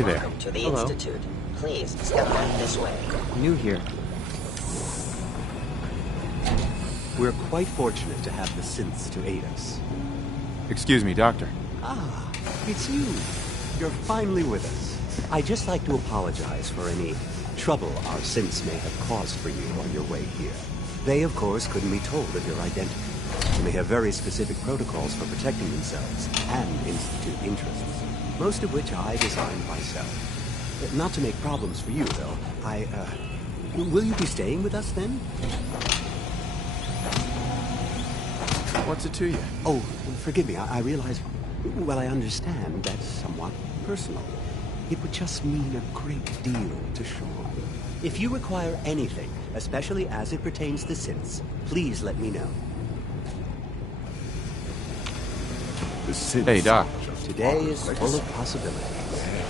Hey there. Welcome to the Hello. Institute. Please step right this way. New here. We're quite fortunate to have the synths to aid us. Excuse me, Doctor. Ah, it's you. You're finally with us. I'd just like to apologize for any trouble our synths may have caused for you on your way here. They, of course, couldn't be told of your identity, and they have very specific protocols for protecting themselves and Institute interests, most of which I designed myself. Not to make problems for you, though. Will you be staying with us, then? What's it to you? Oh, forgive me. I realize... Well, I understand that's somewhat personal. It would just mean a great deal to Sean. If you require anything, especially as it pertains to synths, please let me know. The synths. Hey, Doc. Today is full of possibility.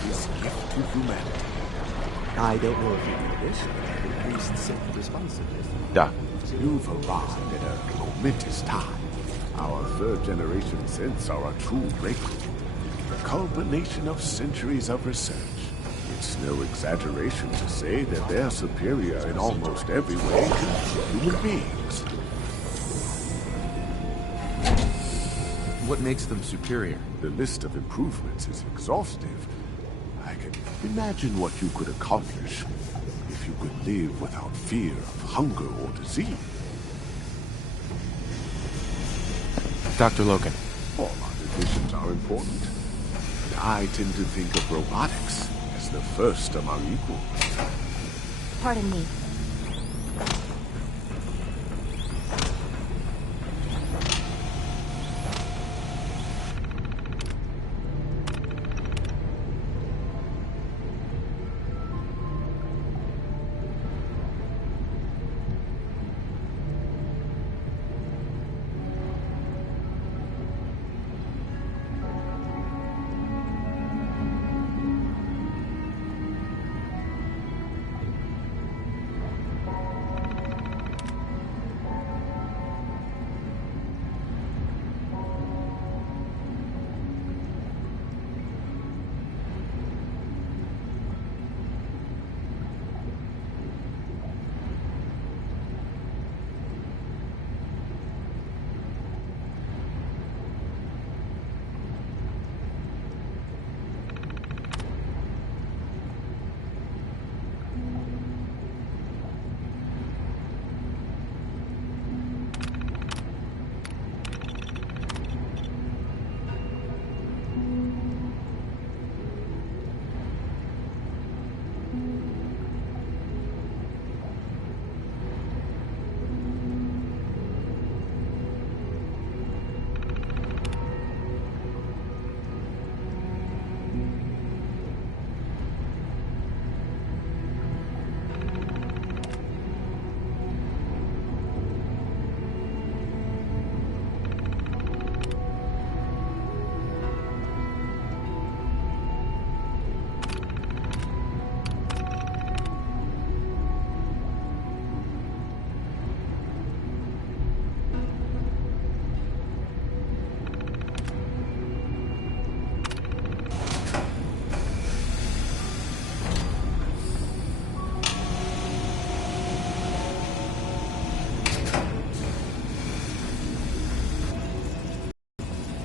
His gift to humanity. I don't know if you know this, but I've increased synth responsiveness. Doc. You've arrived at a momentous time. Our third-generation synths are a true breakthrough. The culmination of centuries of research. It's no exaggeration to say that they're superior in almost every way to human beings. What makes them superior? The list of improvements is exhaustive. I can imagine what you could accomplish if you could live without fear of hunger or disease. Dr. Loken. All our divisions are important. But I tend to think of robotics as the first among equals. Pardon me.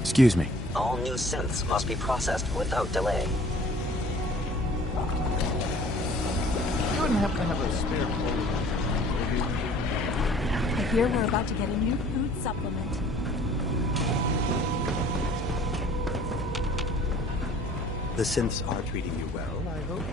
Excuse me. All new synths must be processed without delay. You wouldn't happen to have a spare plate? I hear we're about to get a new food supplement. The synths are treating you well, I hope.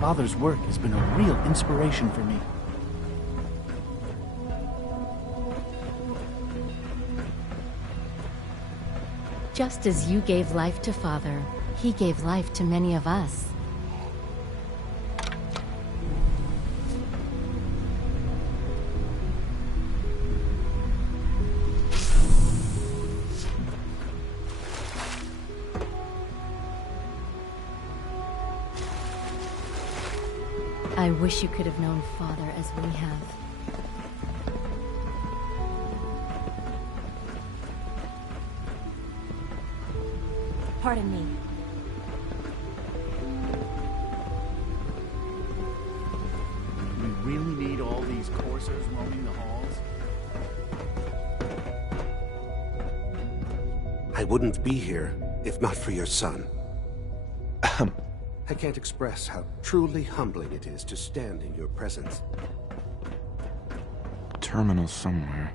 Father's work has been a real inspiration for me. Just as you gave life to Father, he gave life to many of us. I wish you could have known Father as we have. Pardon me. We really need all these coursers roaming the halls? I wouldn't be here if not for your son. I can't express how truly humbling it is to stand in your presence. Terminal somewhere.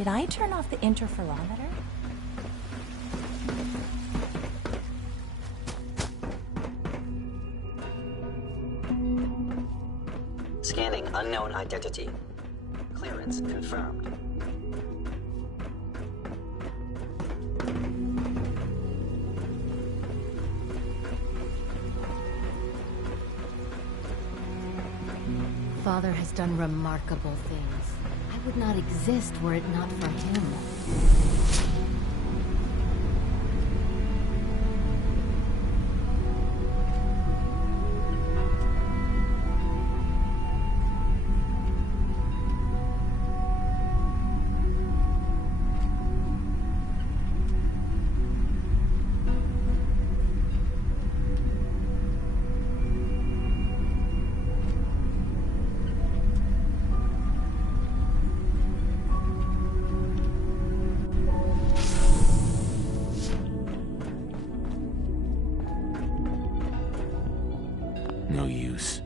Did I turn off the interferometer? Scanning unknown identity. Clearance confirmed. Father has done remarkable things. I would not exist were it not for him. No use.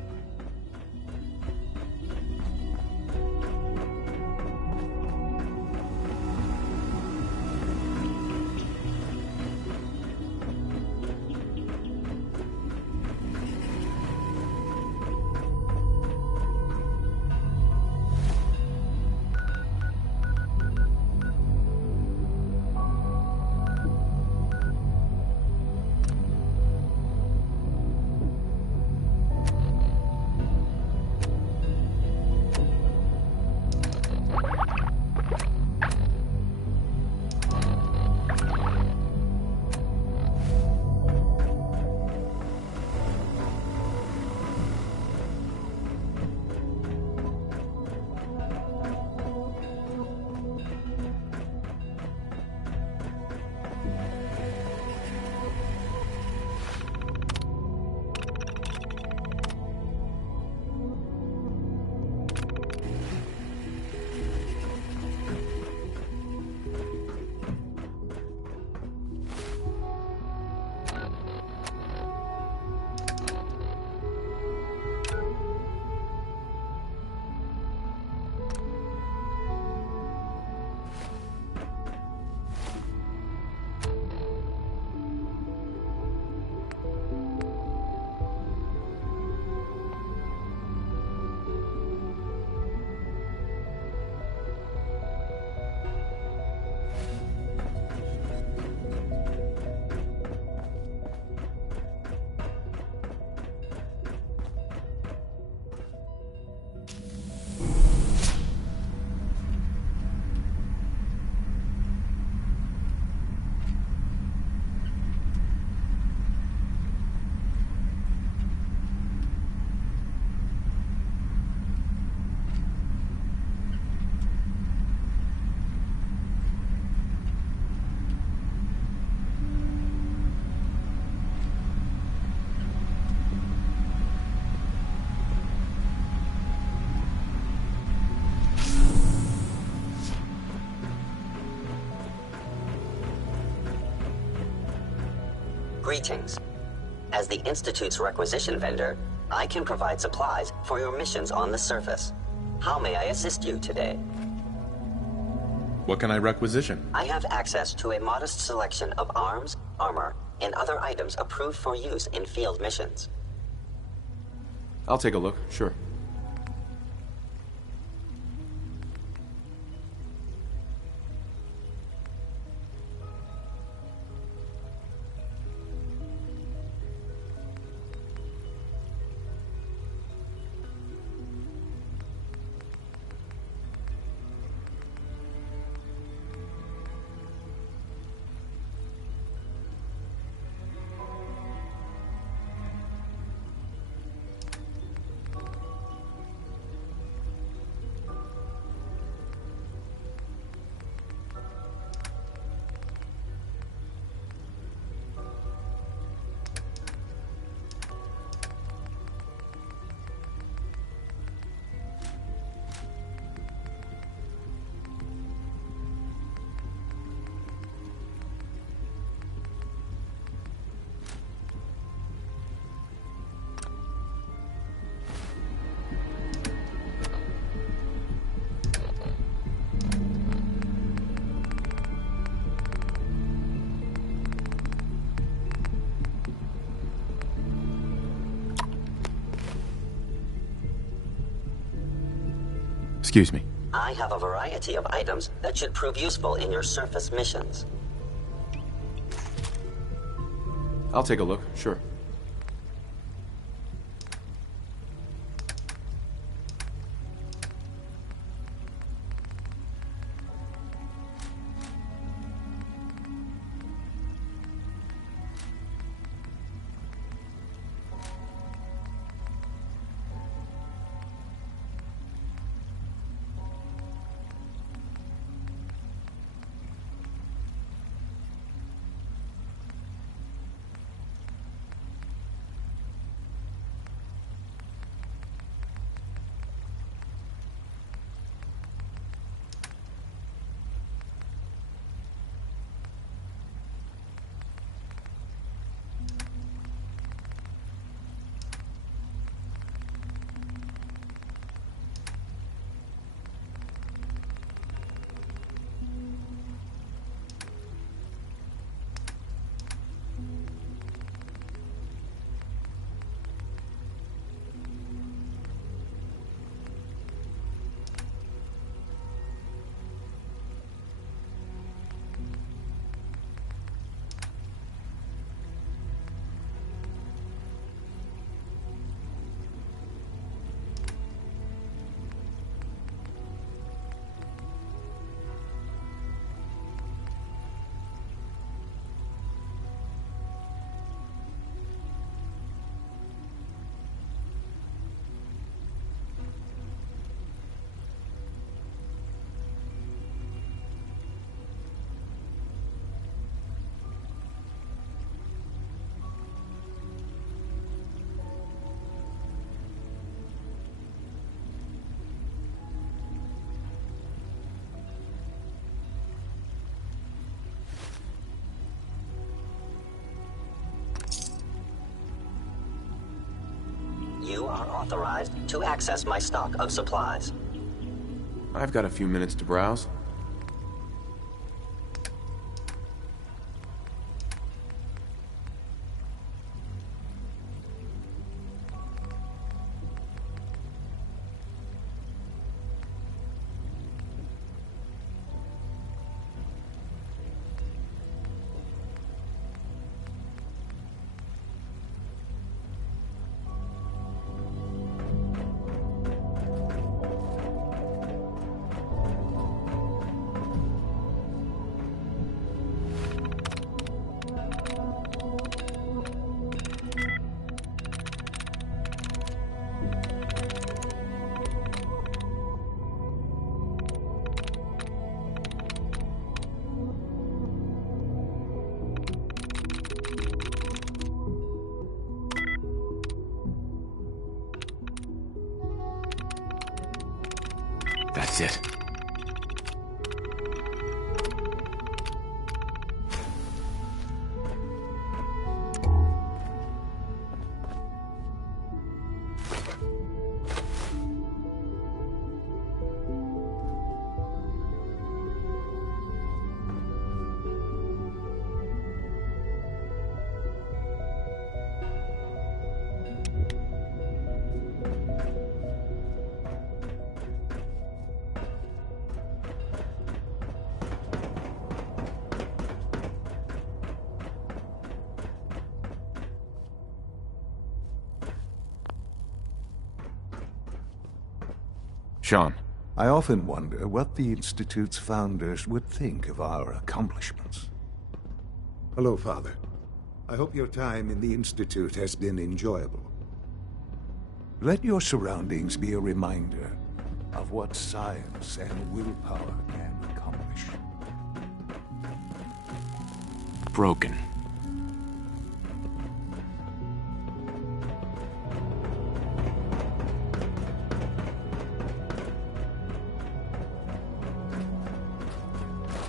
Greetings. As the Institute's requisition vendor, I can provide supplies for your missions on the surface. How may I assist you today? What can I requisition? I have access to a modest selection of arms, armor, and other items approved for use in field missions. I'll take a look, sure. Excuse me. I have a variety of items that should prove useful in your surface missions. I'll take a look, sure. You are authorized to access my stock of supplies. I've got a few minutes to browse. That's it. Sean. I often wonder what the Institute's founders would think of our accomplishments. Hello, Father. I hope your time in the Institute has been enjoyable. Let your surroundings be a reminder of what science and willpower can accomplish. Broken.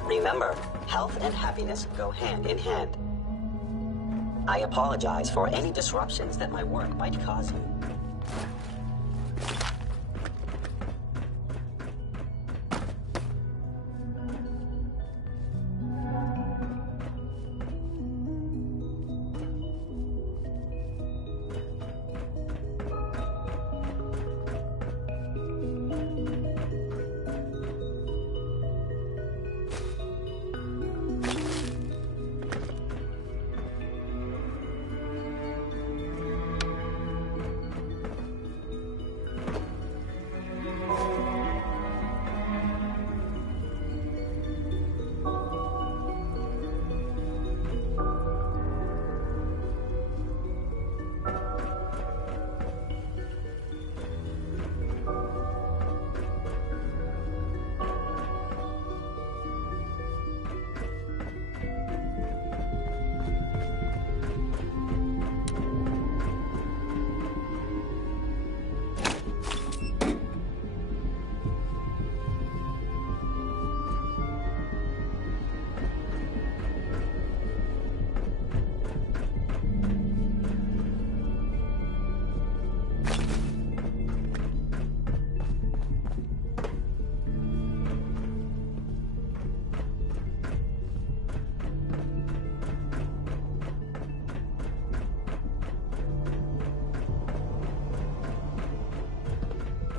Remember, health and happiness go hand in hand. I apologize for any disruptions that my work might cause you.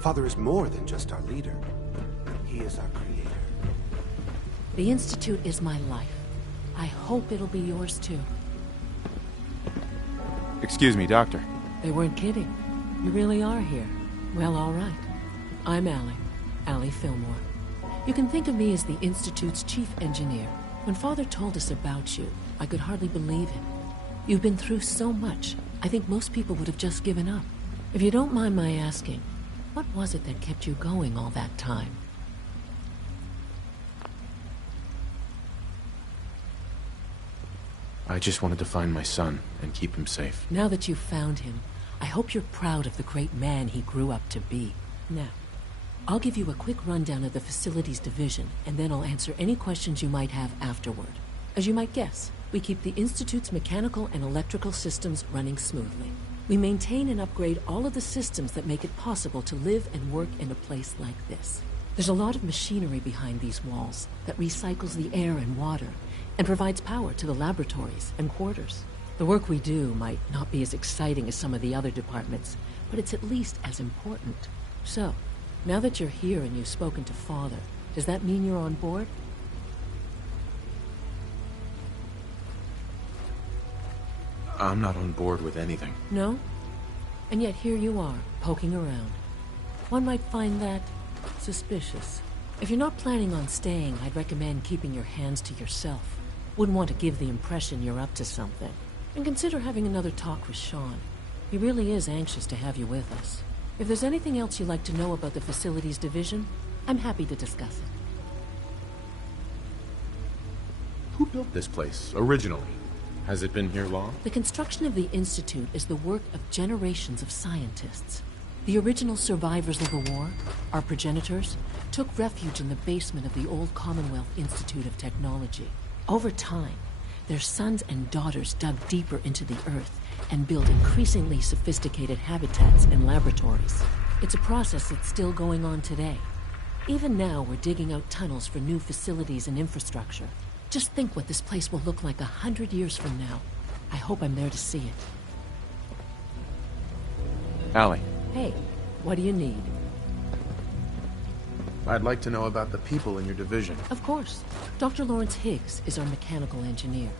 Father is more than just our leader. He is our creator. The Institute is my life. I hope it'll be yours too. Excuse me, Doctor. They weren't kidding. You really are here. Well, all right. I'm Allie Fillmore. You can think of me as the Institute's chief engineer. When Father told us about you, I could hardly believe him. You've been through so much, I think most people would have just given up. If you don't mind my asking, what was it that kept you going all that time? I just wanted to find my son and keep him safe. Now that you've found him, I hope you're proud of the great man he grew up to be. Now, I'll give you a quick rundown of the Facilities Division, and then I'll answer any questions you might have afterward. As you might guess, we keep the Institute's mechanical and electrical systems running smoothly. We maintain and upgrade all of the systems that make it possible to live and work in a place like this. There's a lot of machinery behind these walls that recycles the air and water and provides power to the laboratories and quarters. The work we do might not be as exciting as some of the other departments, but it's at least as important. So, now that you're here and you've spoken to Father, does that mean you're on board? I'm not on board with anything. No? And yet here you are, poking around. One might find that suspicious. If you're not planning on staying, I'd recommend keeping your hands to yourself. Wouldn't want to give the impression you're up to something. And consider having another talk with Sean. He really is anxious to have you with us. If there's anything else you'd like to know about the Facilities Division, I'm happy to discuss it. Who built this place, originally? Has it been here long? The construction of the Institute is the work of generations of scientists. The original survivors of the war, our progenitors, took refuge in the basement of the old Commonwealth Institute of Technology. Over time, their sons and daughters dug deeper into the earth and built increasingly sophisticated habitats and laboratories. It's a process that's still going on today. Even now, we're digging out tunnels for new facilities and infrastructure. Just think what this place will look like 100 years from now. I hope I'm there to see it. Allie. Hey, what do you need? I'd like to know about the people in your division. Of course. Dr. Lawrence Higgs is our mechanical engineer.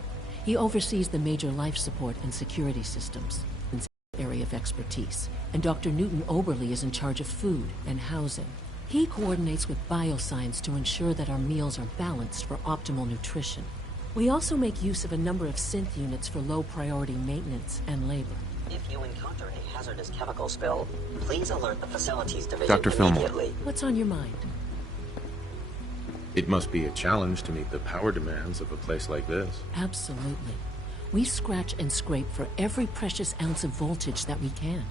He oversees the major life support and security systems in his area of expertise. And Dr. Newton Oberly is in charge of food and housing. He coordinates with bioscience to ensure that our meals are balanced for optimal nutrition. We also make use of a number of synth units for low-priority maintenance and labor. If you encounter a hazardous chemical spill, please alert the facilities division Dr. Fillmore. immediately. What's on your mind? It must be a challenge to meet the power demands of a place like this. Absolutely. We scratch and scrape for every precious ounce of voltage that we can.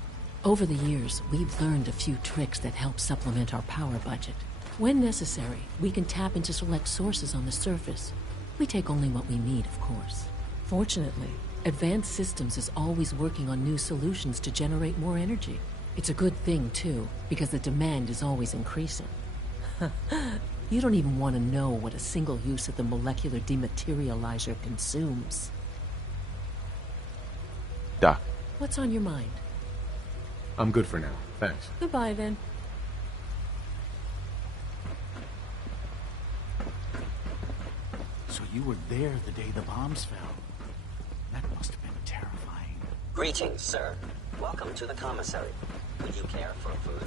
Over the years, we've learned a few tricks that help supplement our power budget. When necessary, we can tap into select sources on the surface. We take only what we need, of course. Fortunately, Advanced Systems is always working on new solutions to generate more energy. It's a good thing, too, because the demand is always increasing. You don't even want to know what a single use of the molecular dematerializer consumes. Doc. What's on your mind? I'm good for now, thanks. Goodbye, then. So you were there the day the bombs fell. That must have been terrifying. Greetings, sir. Welcome to the commissary. Would you care for food?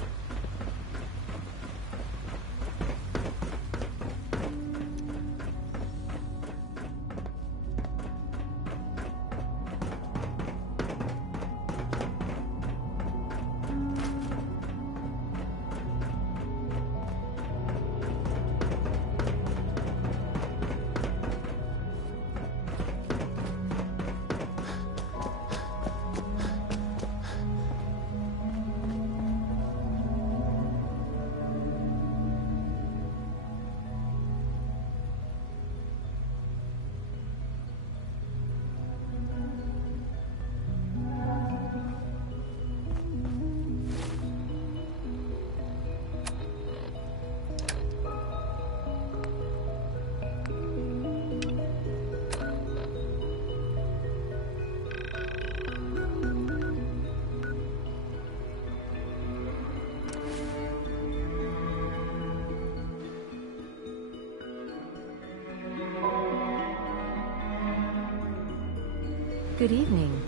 Good evening.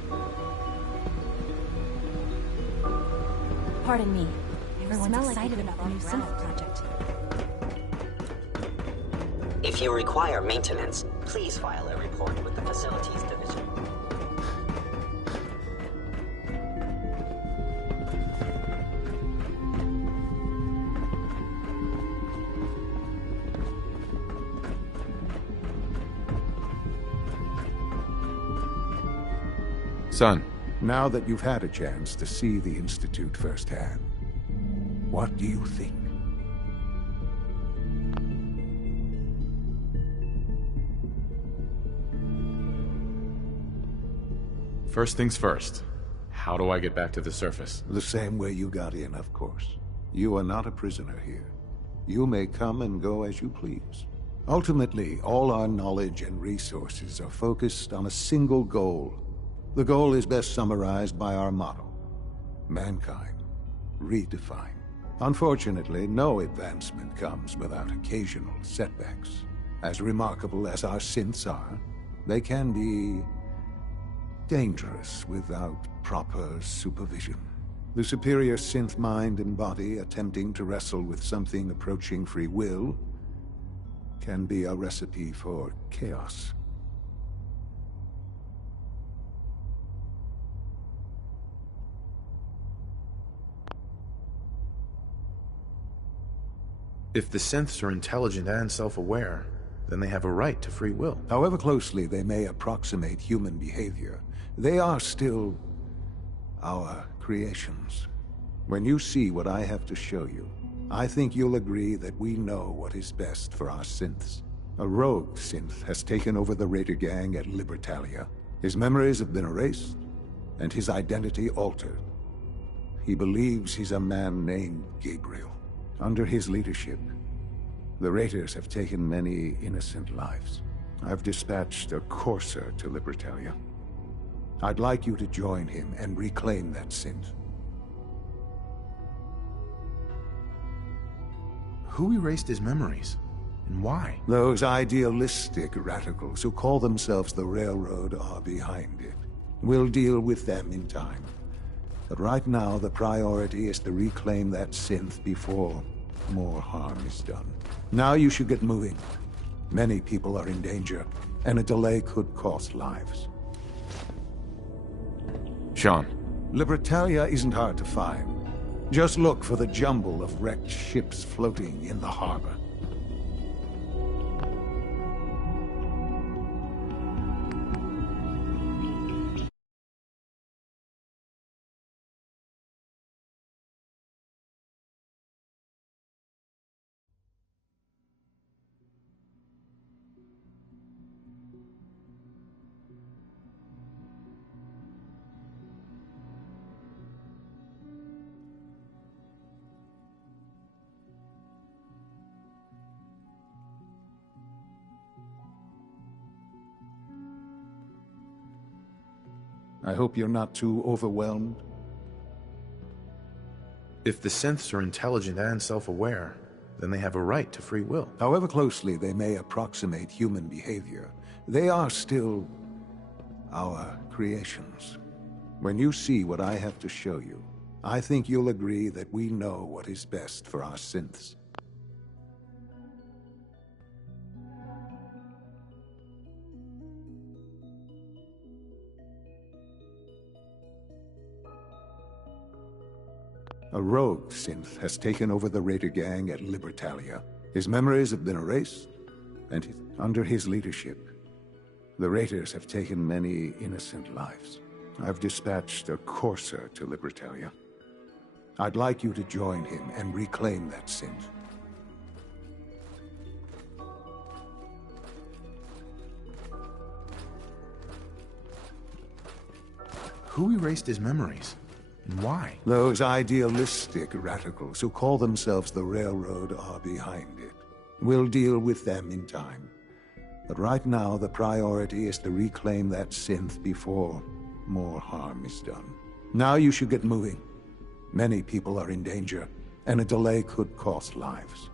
Pardon me. Everyone's excited about the new synth project. If you require maintenance, please file a report with the facilities division. Son. Now that you've had a chance to see the Institute firsthand, what do you think? First things first. How do I get back to the surface? The same way you got in, of course. You are not a prisoner here. You may come and go as you please. Ultimately, all our knowledge and resources are focused on a single goal. The goal is best summarized by our motto: mankind, redefined. Unfortunately, no advancement comes without occasional setbacks. As remarkable as our synths are, they can be dangerous without proper supervision. The superior synth mind and body attempting to wrestle with something approaching free will can be a recipe for chaos. If the synths are intelligent and self-aware, then they have a right to free will. However closely they may approximate human behavior, they are still our creations. When you see what I have to show you, I think you'll agree that we know what is best for our synths. A rogue synth has taken over the Raider gang at Libertalia. His memories have been erased, and his identity altered. He believes he's a man named Gabriel. Under his leadership, the Raiders have taken many innocent lives. I've dispatched a courser to Libertalia. I'd like you to join him and reclaim that synth. Who erased his memories? And why? Those idealistic radicals who call themselves the Railroad are behind it. We'll deal with them in time. But right now, the priority is to reclaim that synth before more harm is done. Now you should get moving. Many people are in danger, and a delay could cost lives. Sean. Libertalia isn't hard to find. Just look for the jumble of wrecked ships floating in the harbor. I hope you're not too overwhelmed. If the synths are intelligent and self-aware, then they have a right to free will. However closely they may approximate human behavior, they are still our creations. When you see what I have to show you, I think you'll agree that we know what is best for our synths. A rogue synth has taken over the Raider gang at Libertalia. His memories have been erased, and under his leadership, the Raiders have taken many innocent lives. I've dispatched a courser to Libertalia. I'd like you to join him and reclaim that synth. Who erased his memories? And why? Those idealistic radicals who call themselves the Railroad are behind it. We'll deal with them in time. But right now, the priority is to reclaim that synth before more harm is done. Now you should get moving. Many people are in danger, and a delay could cost lives.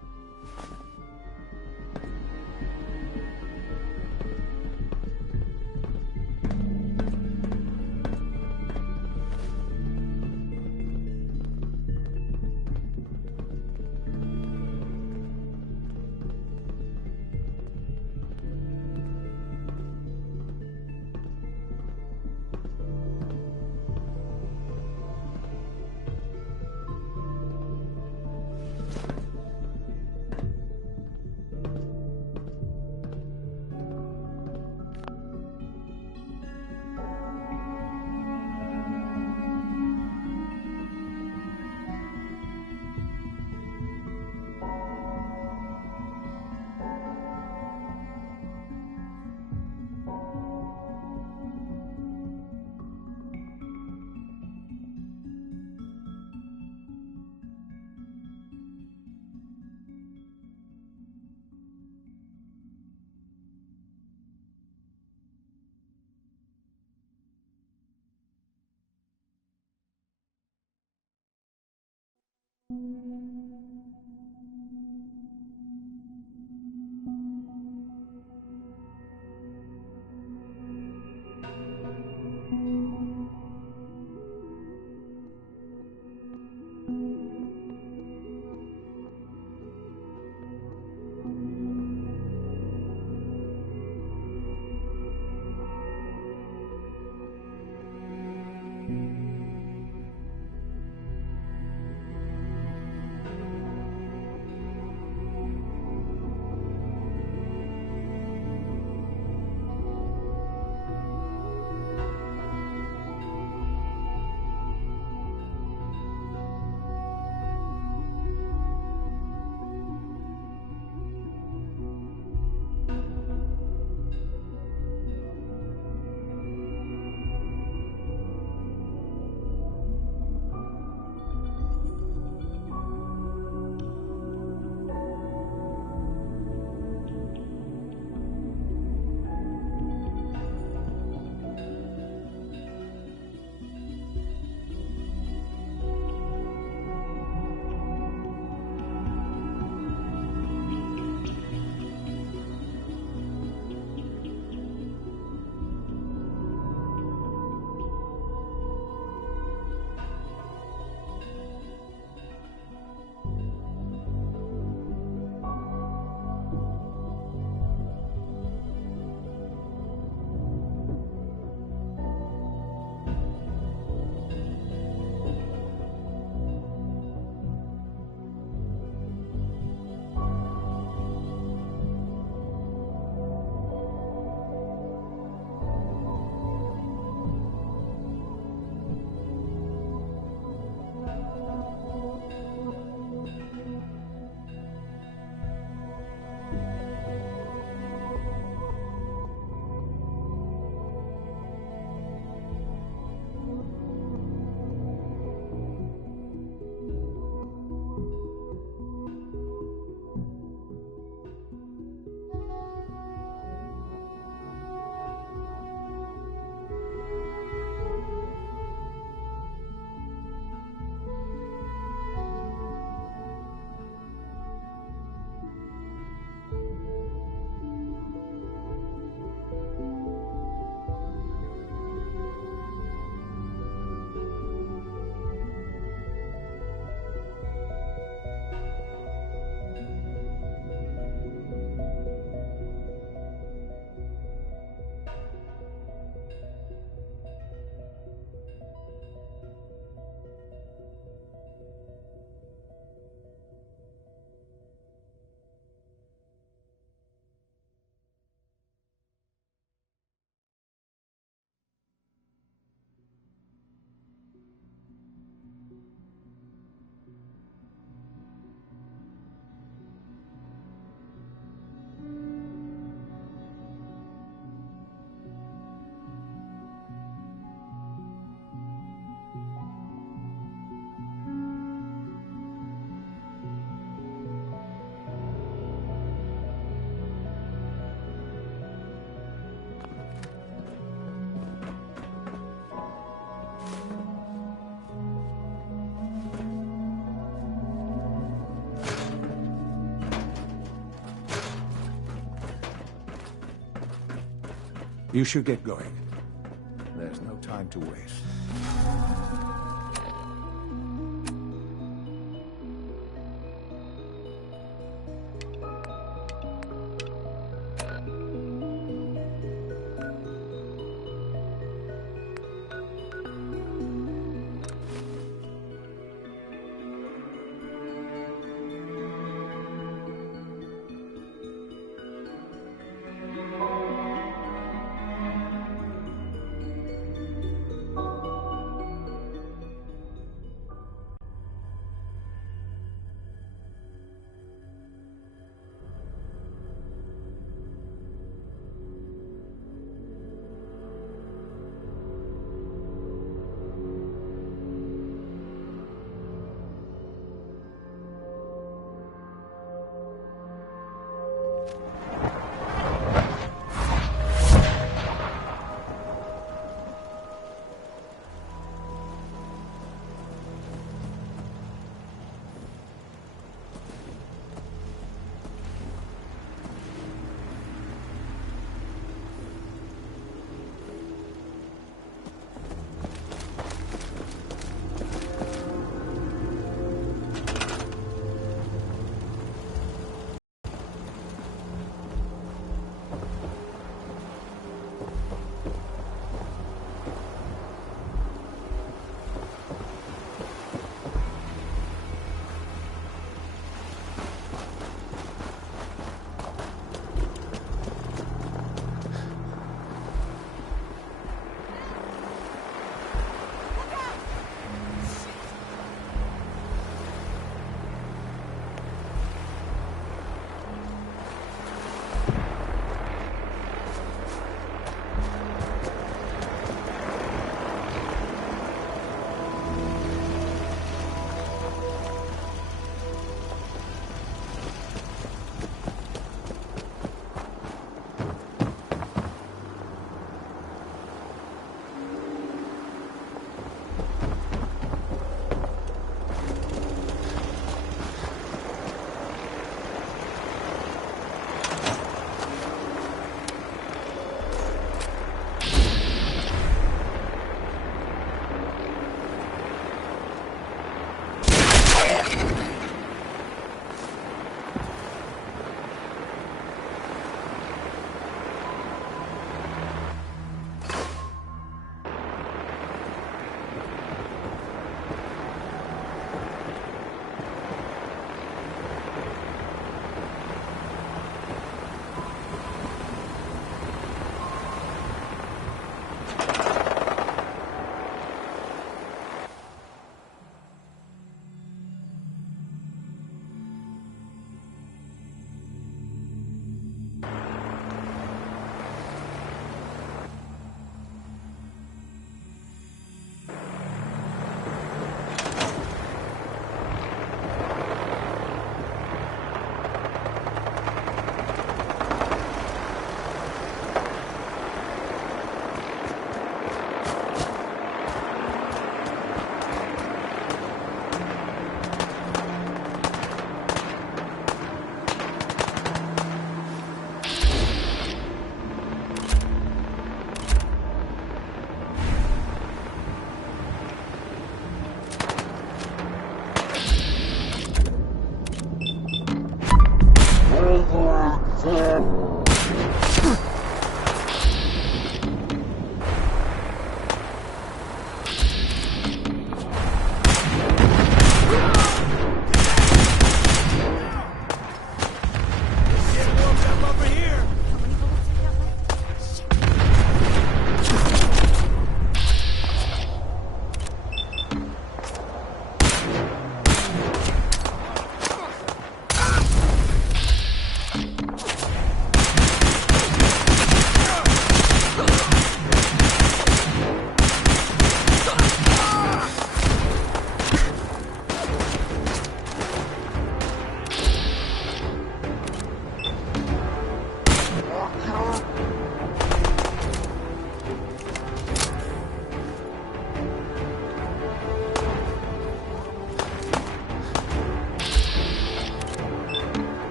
You should get going. There's no time to waste.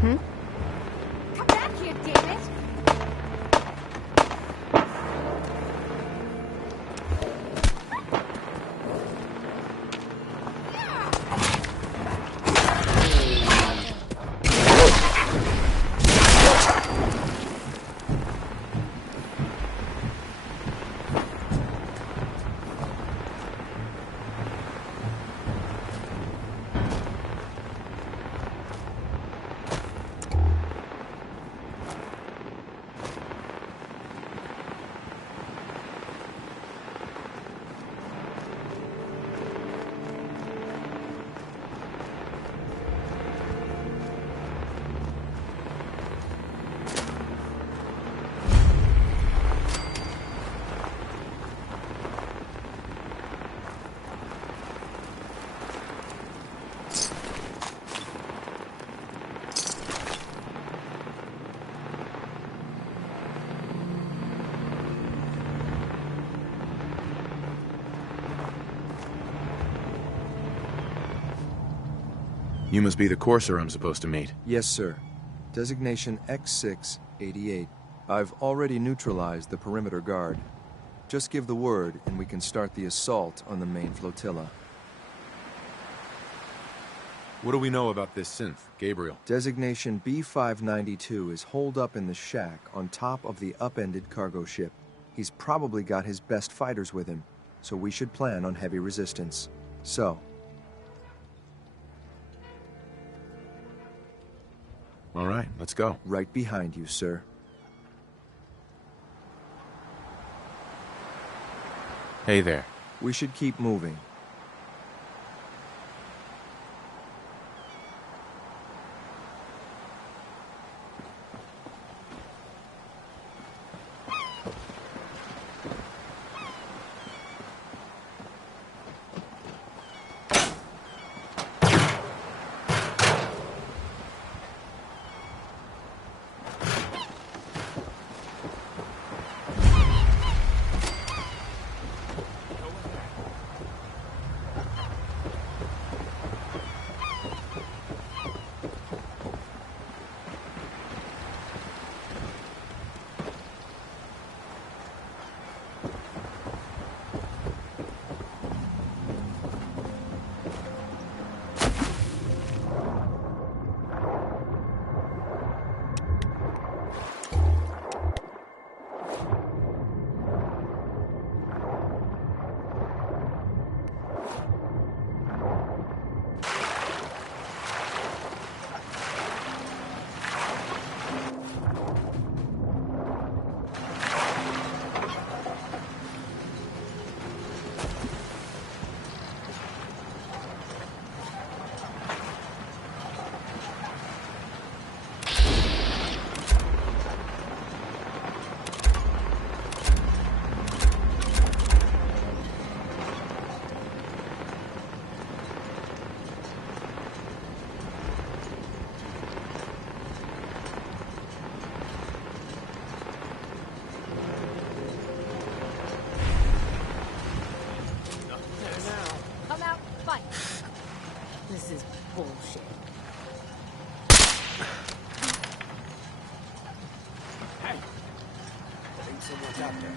Come back here, David! You must be the courser I'm supposed to meet. Yes, sir. Designation X688. I've already neutralized the perimeter guard. Just give the word, and we can start the assault on the main flotilla. What do we know about this synth, Gabriel? Designation B592 is holed up in the shack on top of the upended cargo ship. He's probably got his best fighters with him, so we should plan on heavy resistance. So, all right, let's go. Right behind you, sir. Hey there. We should keep moving. This is bullshit. Hey! I think someone's out there.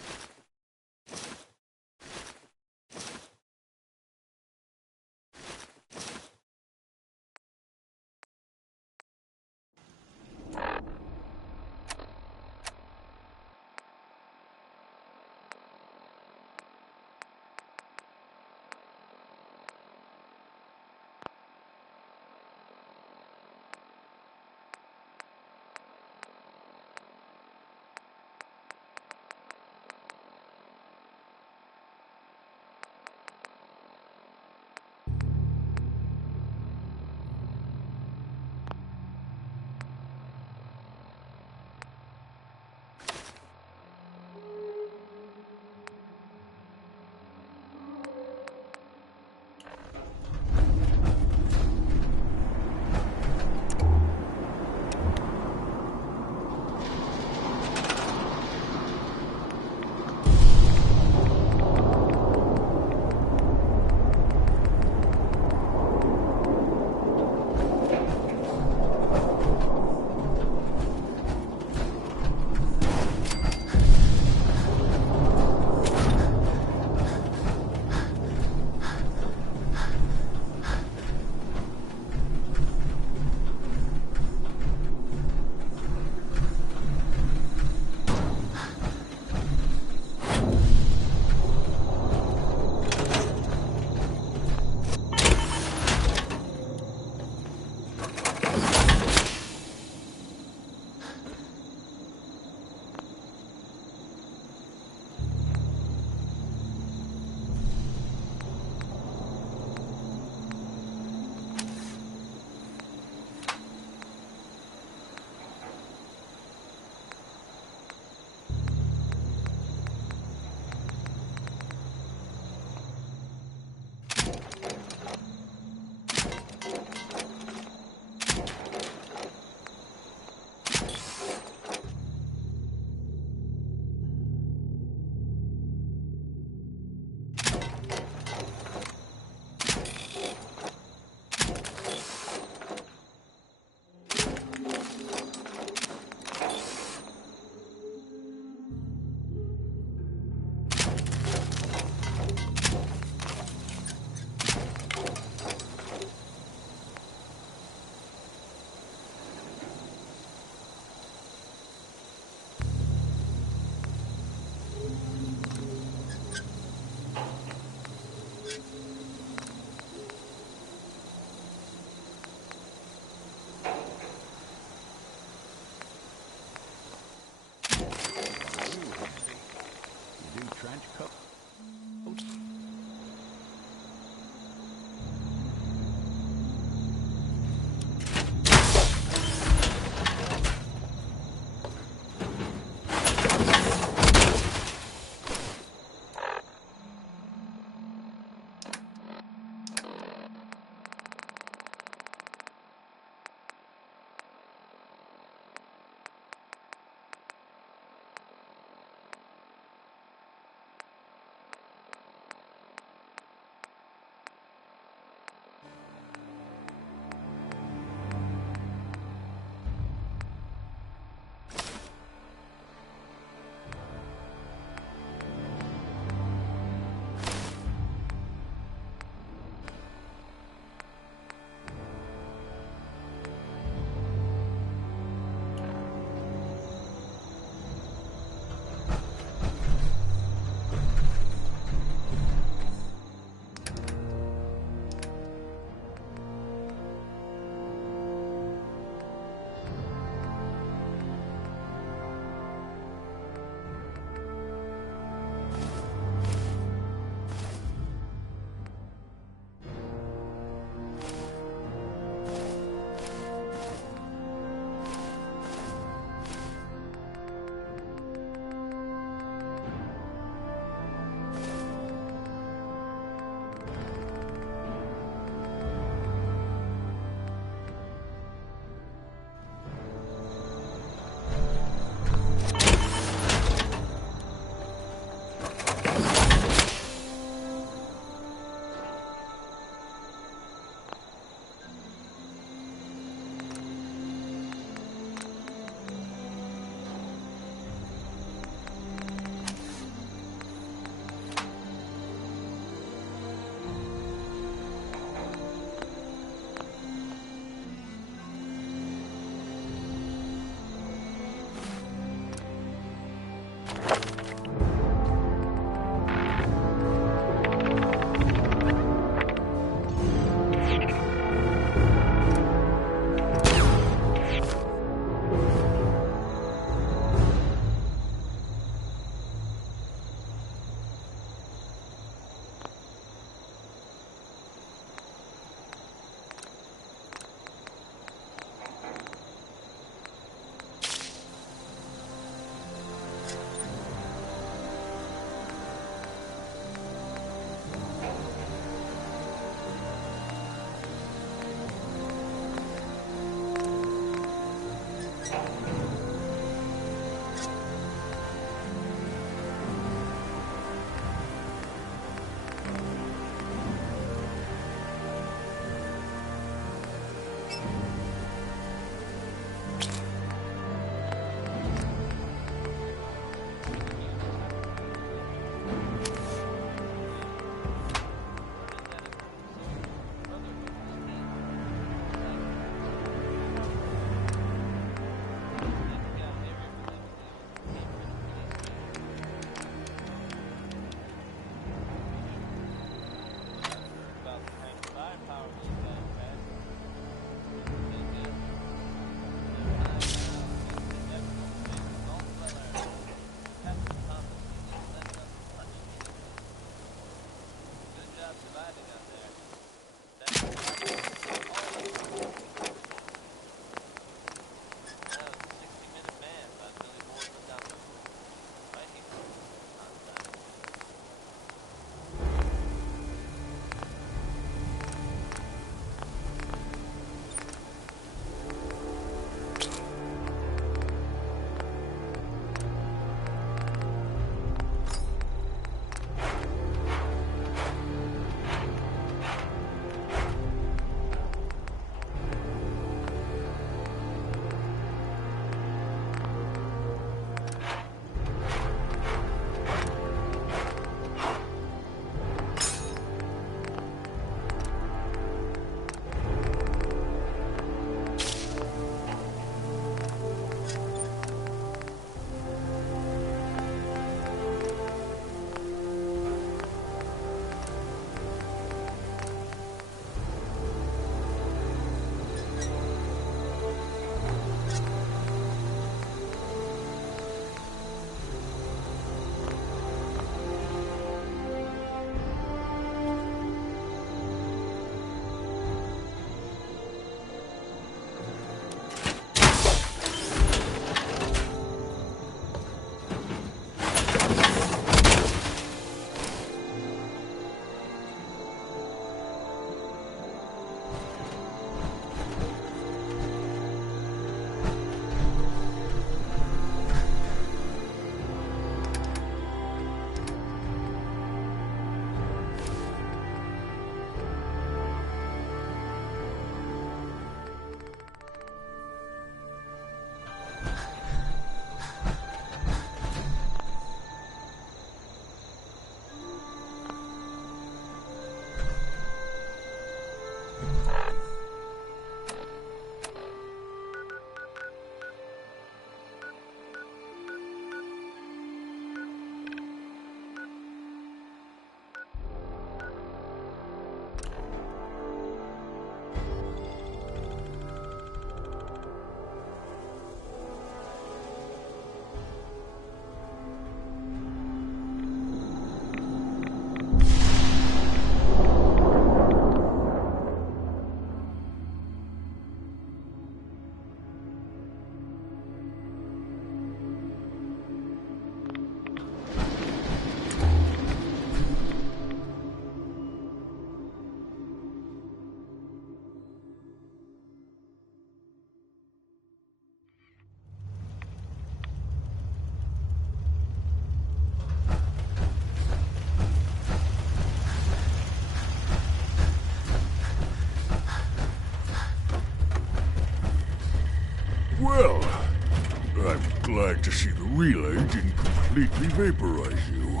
like to see the relay didn't completely vaporize you.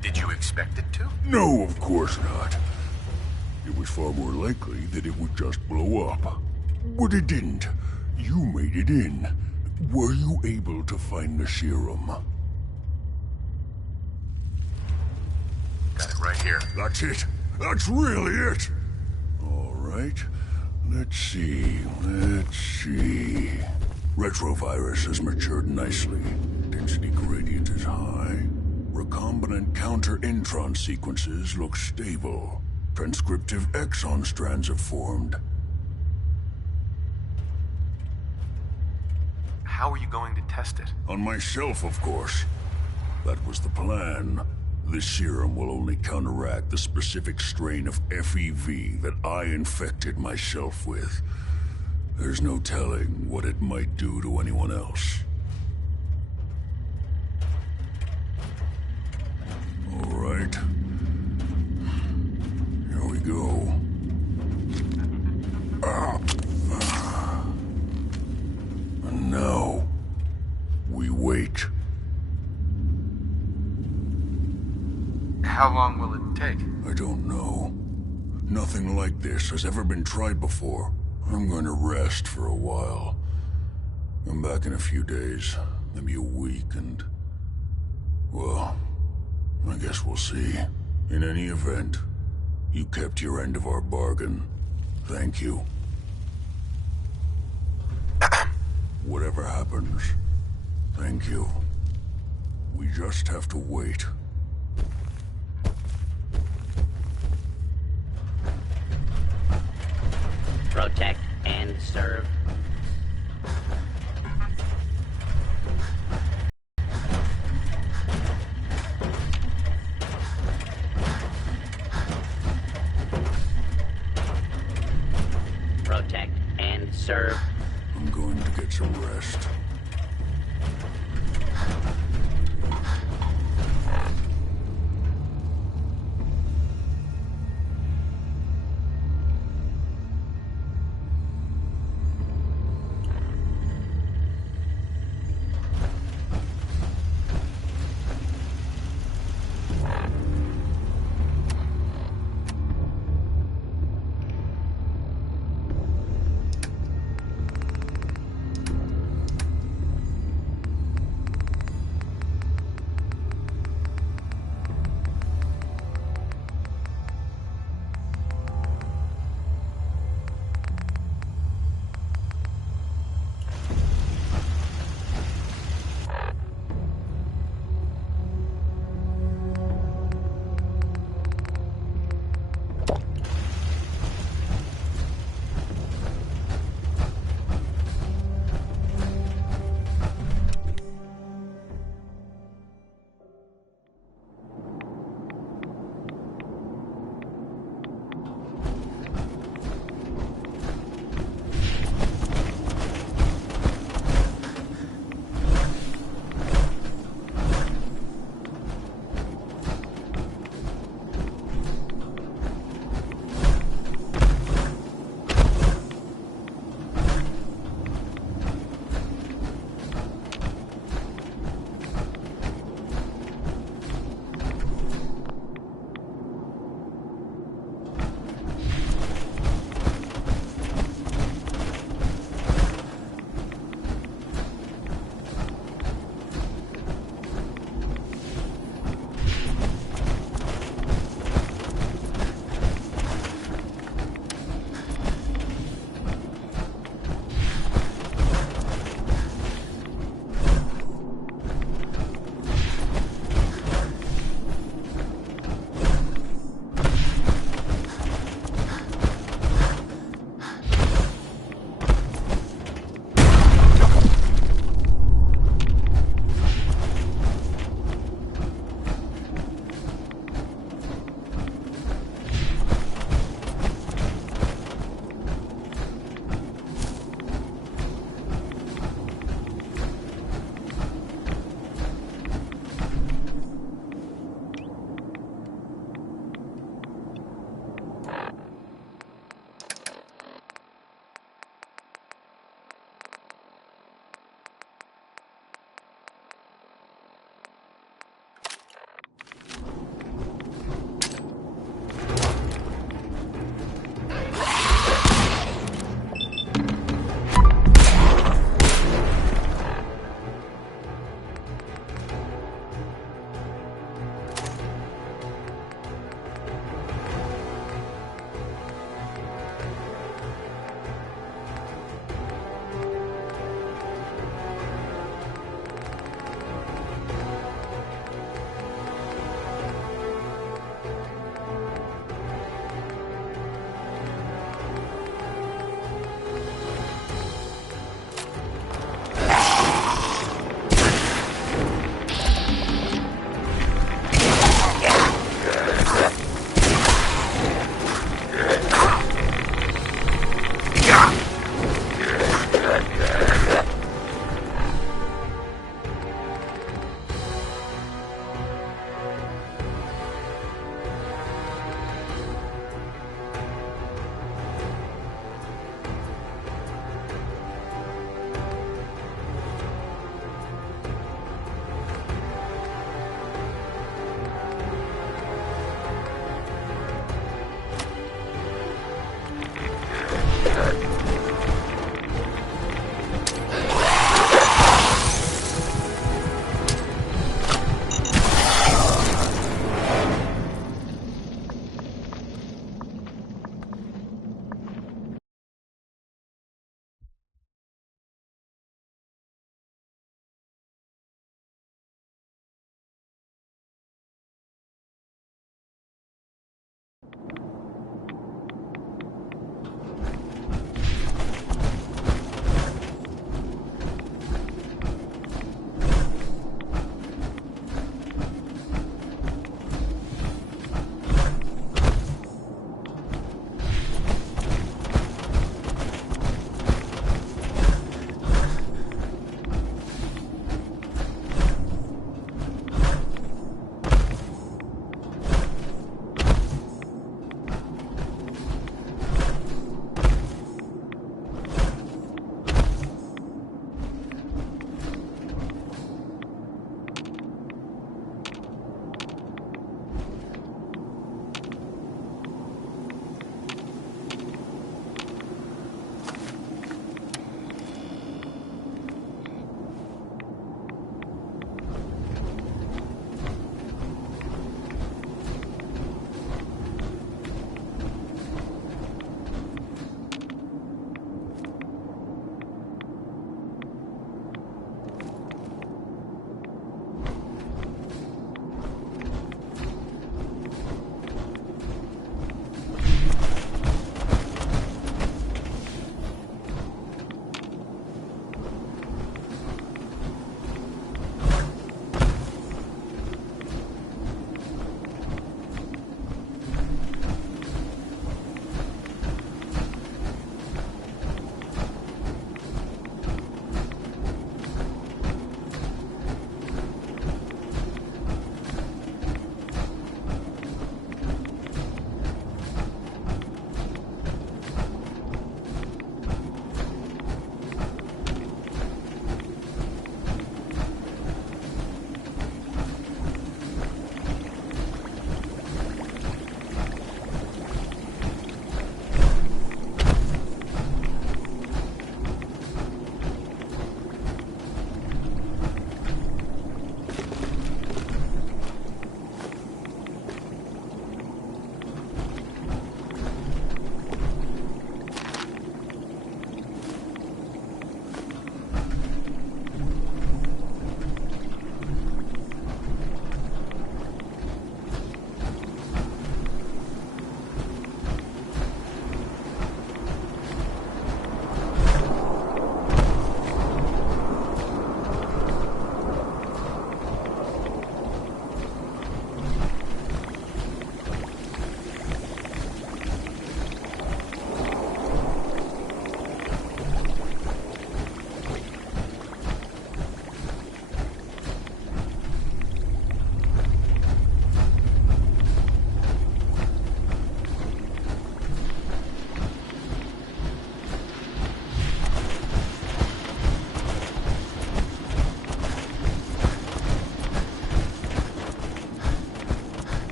Did you expect it to? No, of course not. It was far more likely that it would just blow up. But it didn't. You made it in. Were you able to find the serum? Got it right here. That's it. That's really it. All right. Let's see. Retrovirus has matured nicely. Density gradient is high. Recombinant counter-intron sequences look stable. Transcriptive exon strands have formed. How are you going to test it? On myself, of course. That was the plan. This serum will only counteract the specific strain of FEV that I infected myself with. There's no telling what it might do to anyone else. All right. Here we go. And now, we wait. How long will it take? I don't know. Nothing like this has ever been tried before. I'm going to rest for a while. I'm back in a few days, maybe a week, and... well, I guess we'll see. In any event, you kept your end of our bargain. Thank you. Whatever happens, thank you. We just have to wait. Protect and serve. Protect and serve. I'm going to get some rest.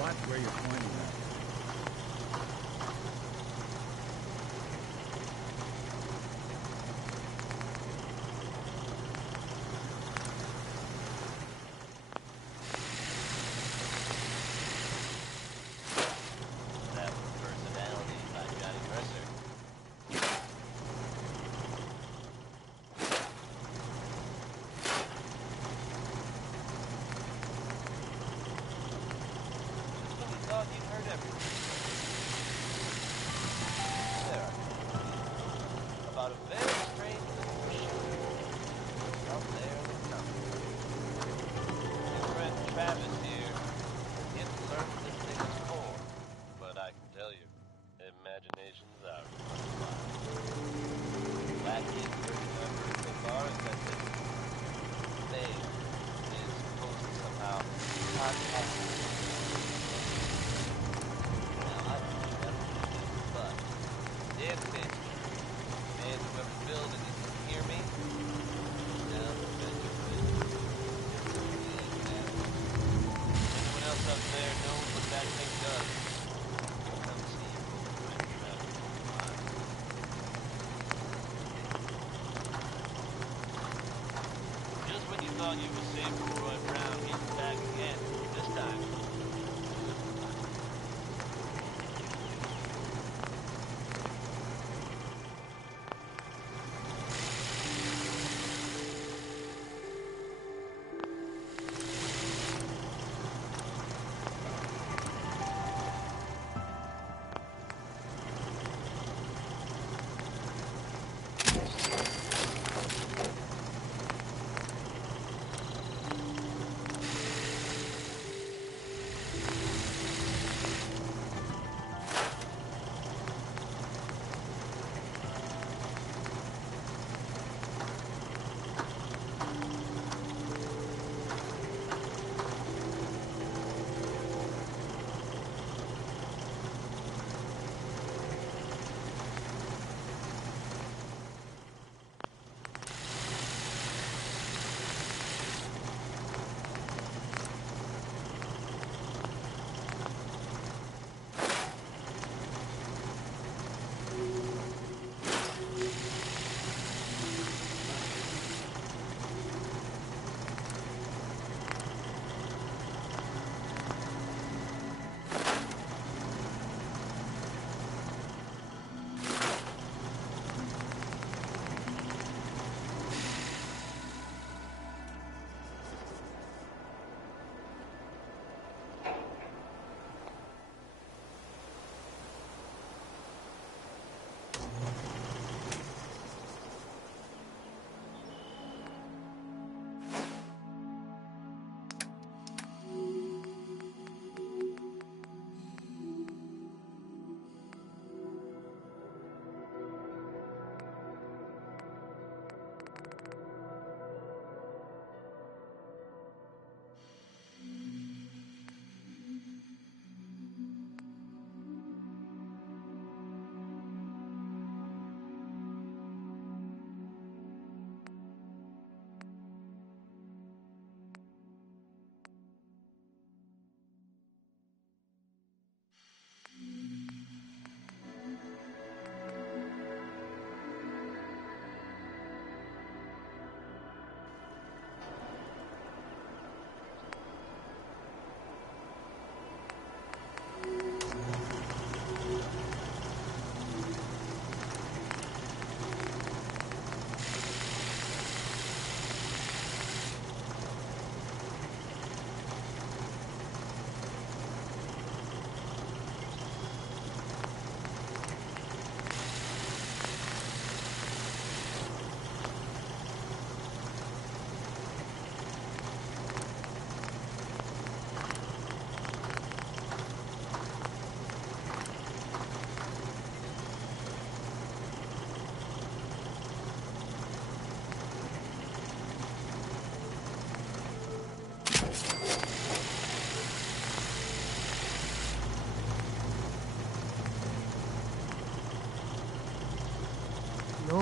Watch where you're pointing at. That was Personality by Johnny Mercer. Thought you'd heard everything. There. About a very strange little ship. Out there in the mountains. His friend Travis here is yet to learn what this thing is for. But I can tell you, imaginations are wild. Wacky and version I've heard so far is that this thing is supposed to somehow contact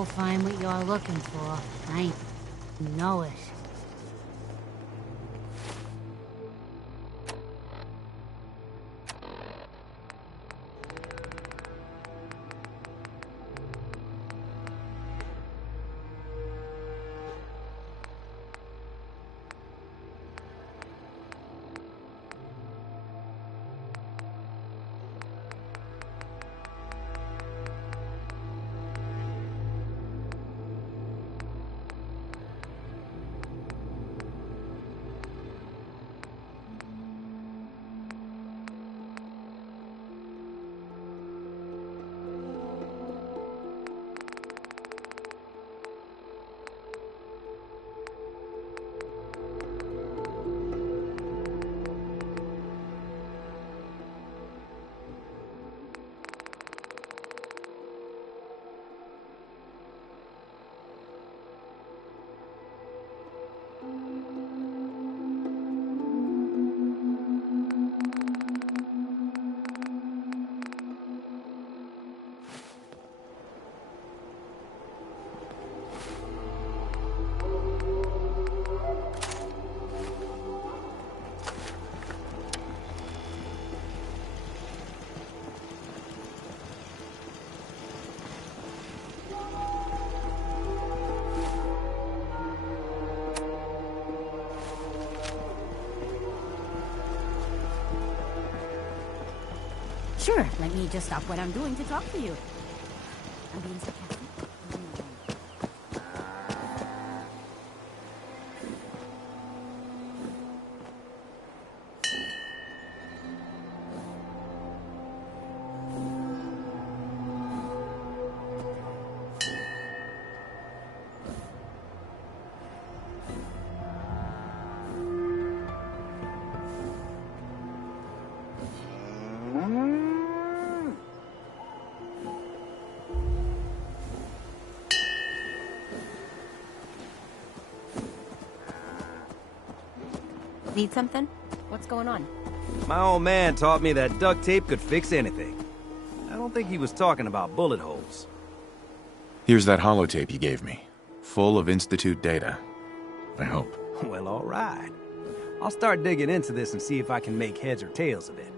You'll find what you're looking for. I know it. Sure, let me just stop what I'm doing to talk to you. I'm being sarcastic. Need something? What's going on? My old man taught me that duct tape could fix anything. I don't think he was talking about bullet holes. Here's that holotape you gave me, full of Institute data. I hope. Well, all right. I'll start digging into this and see if I can make heads or tails of it.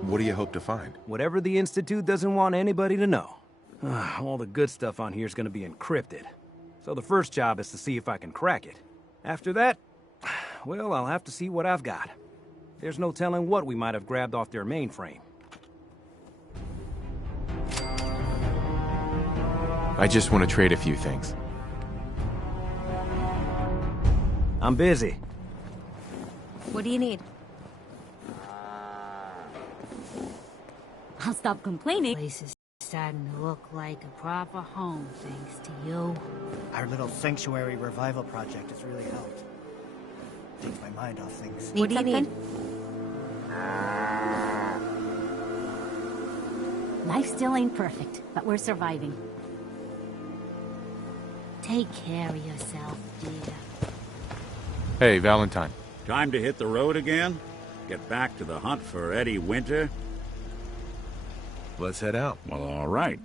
What do you hope to find? Whatever the Institute doesn't want anybody to know. All the good stuff on here is going to be encrypted. So the first job is to see if I can crack it. After that, well, I'll have to see what I've got. There's no telling what we might have grabbed off their mainframe. I just want to trade a few things. I'm busy. What do you need? I'll stop complaining. Place is starting to look like a proper home, thanks to you. Our little sanctuary revival project has really helped. Takes my mind off things. What do you need? Life still ain't perfect, but we're surviving. Take care of yourself, dear. Hey, Valentine. Time to hit the road again? Get back to the hunt for Eddie Winter? Let's head out. Well, all right.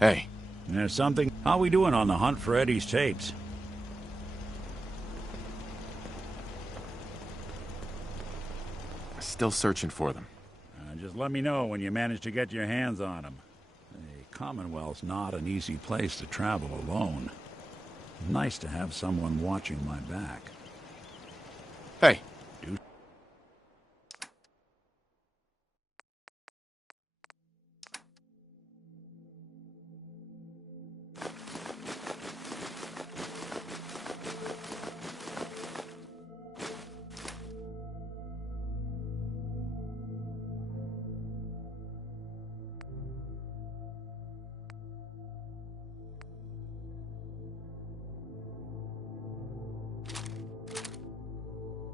Hey. There's something. How we doing on the hunt for Eddie's tapes? Still searching for them. Just let me know when you manage to get your hands on them. The Commonwealth's not an easy place to travel alone. Nice to have someone watching my back. Hey.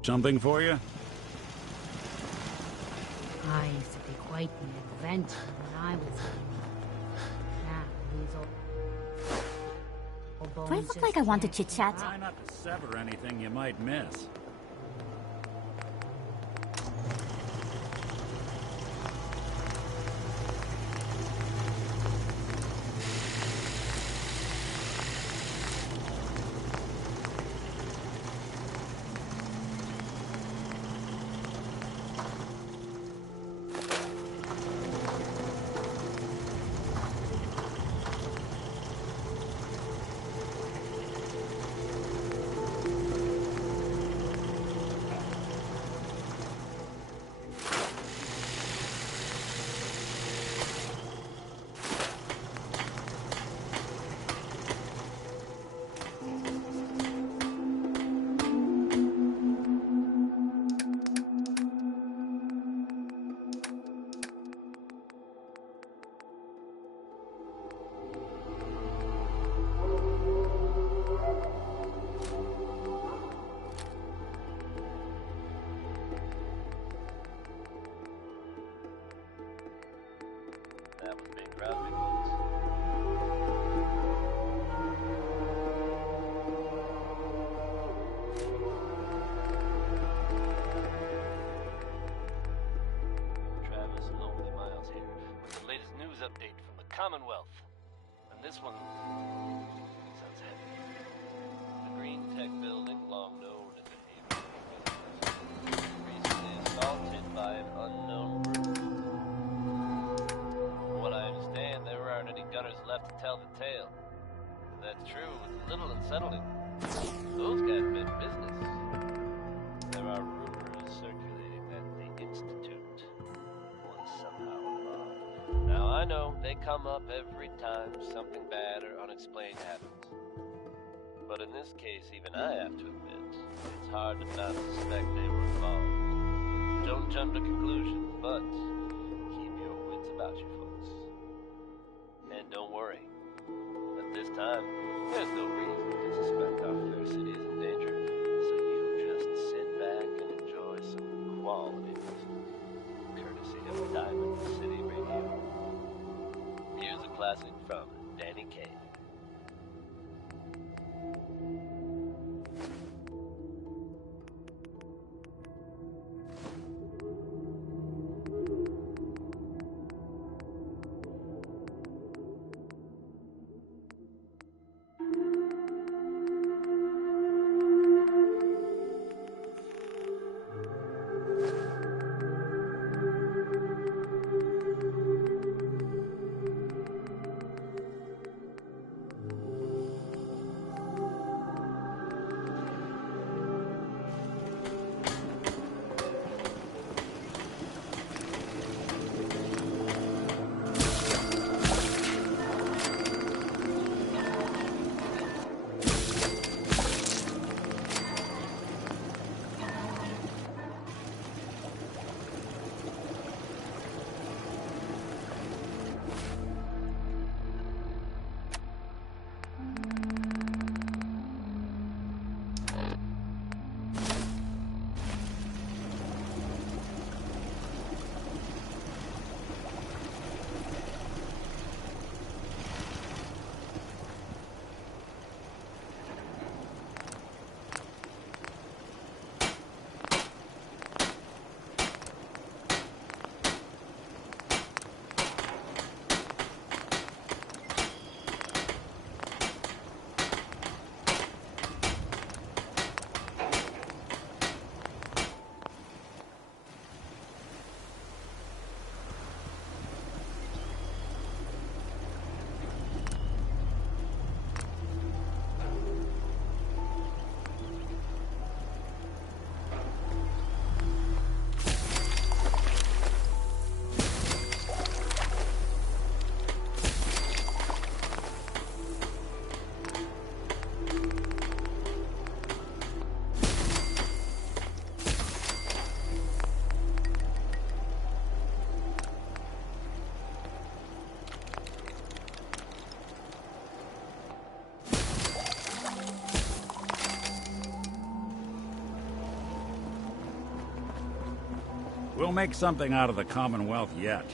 Something for you? I used to be quite the adventurer when I was young. Do I look like I want to chit-chat? Try not to sever anything you might miss. tell the tale. And that's true with little unsettling. Those guys meant business. There are rumors circulating that the Institute was somehow involved. Now I know they come up every time something bad or unexplained happens. But in this case, even I have to admit, it's hard to not suspect they were involved. Don't jump to conclusions, but keep your wits about you, folks. And don't worry. At this time, there's no reason to suspect our fair city is in danger, so you just sit back and enjoy some quality music, courtesy of Diamond City Radio. Here's a classic from Danny Kaye. We'll make something out of the Commonwealth yet.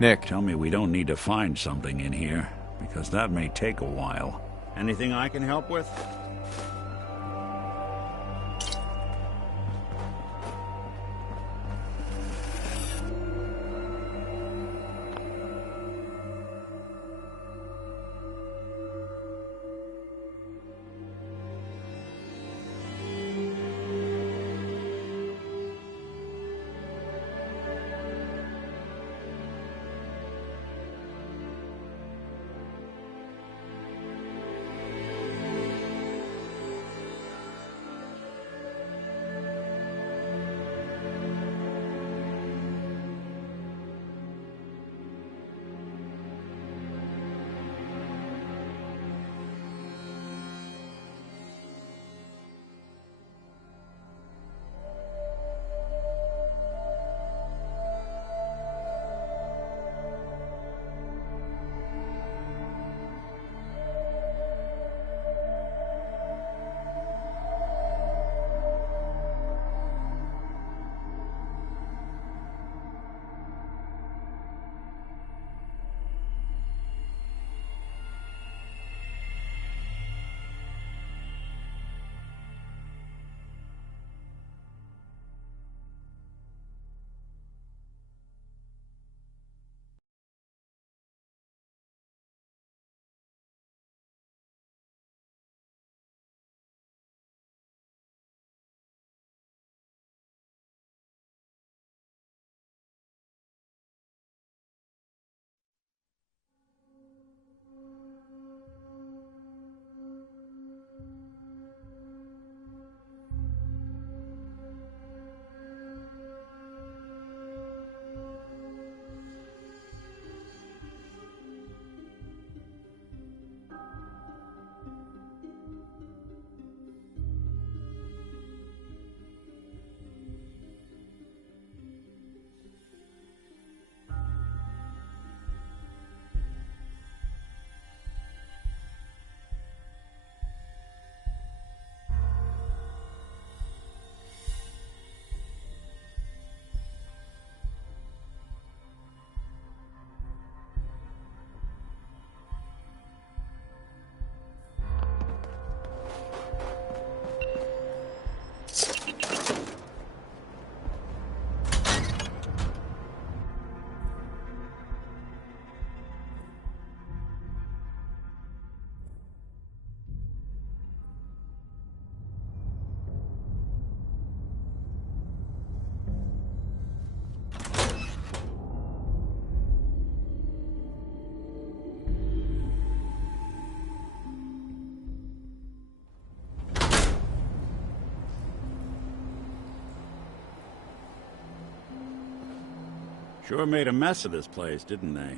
Nick. Tell me we don't need to find something in here, because that may take a while. Anything I can help with? Sure made a mess of this place, didn't they?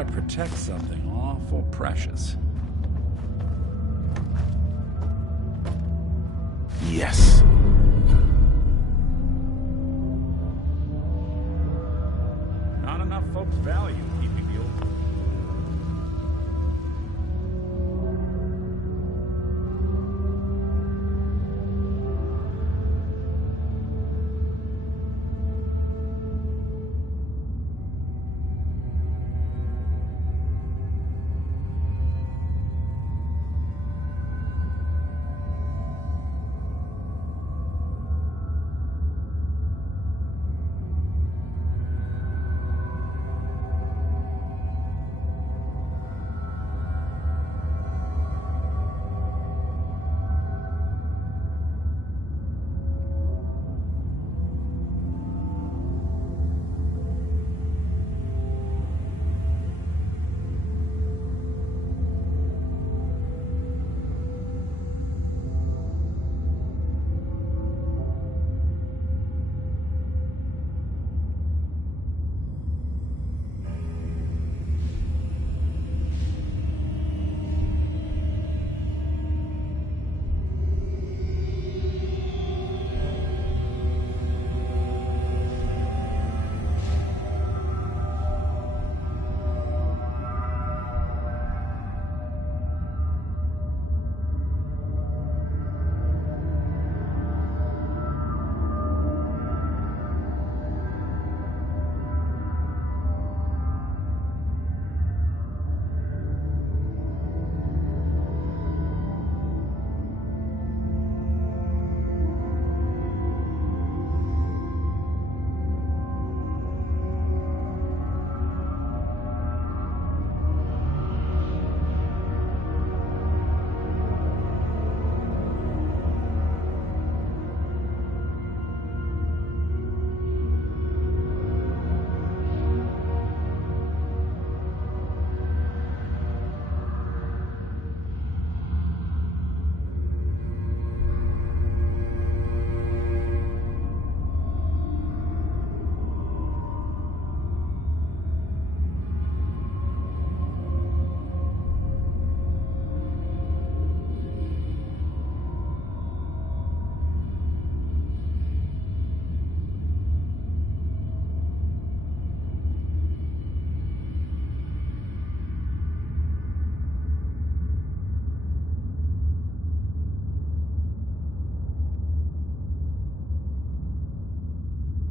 want to protect something awful precious. Yes. Not enough folks value keeping the old.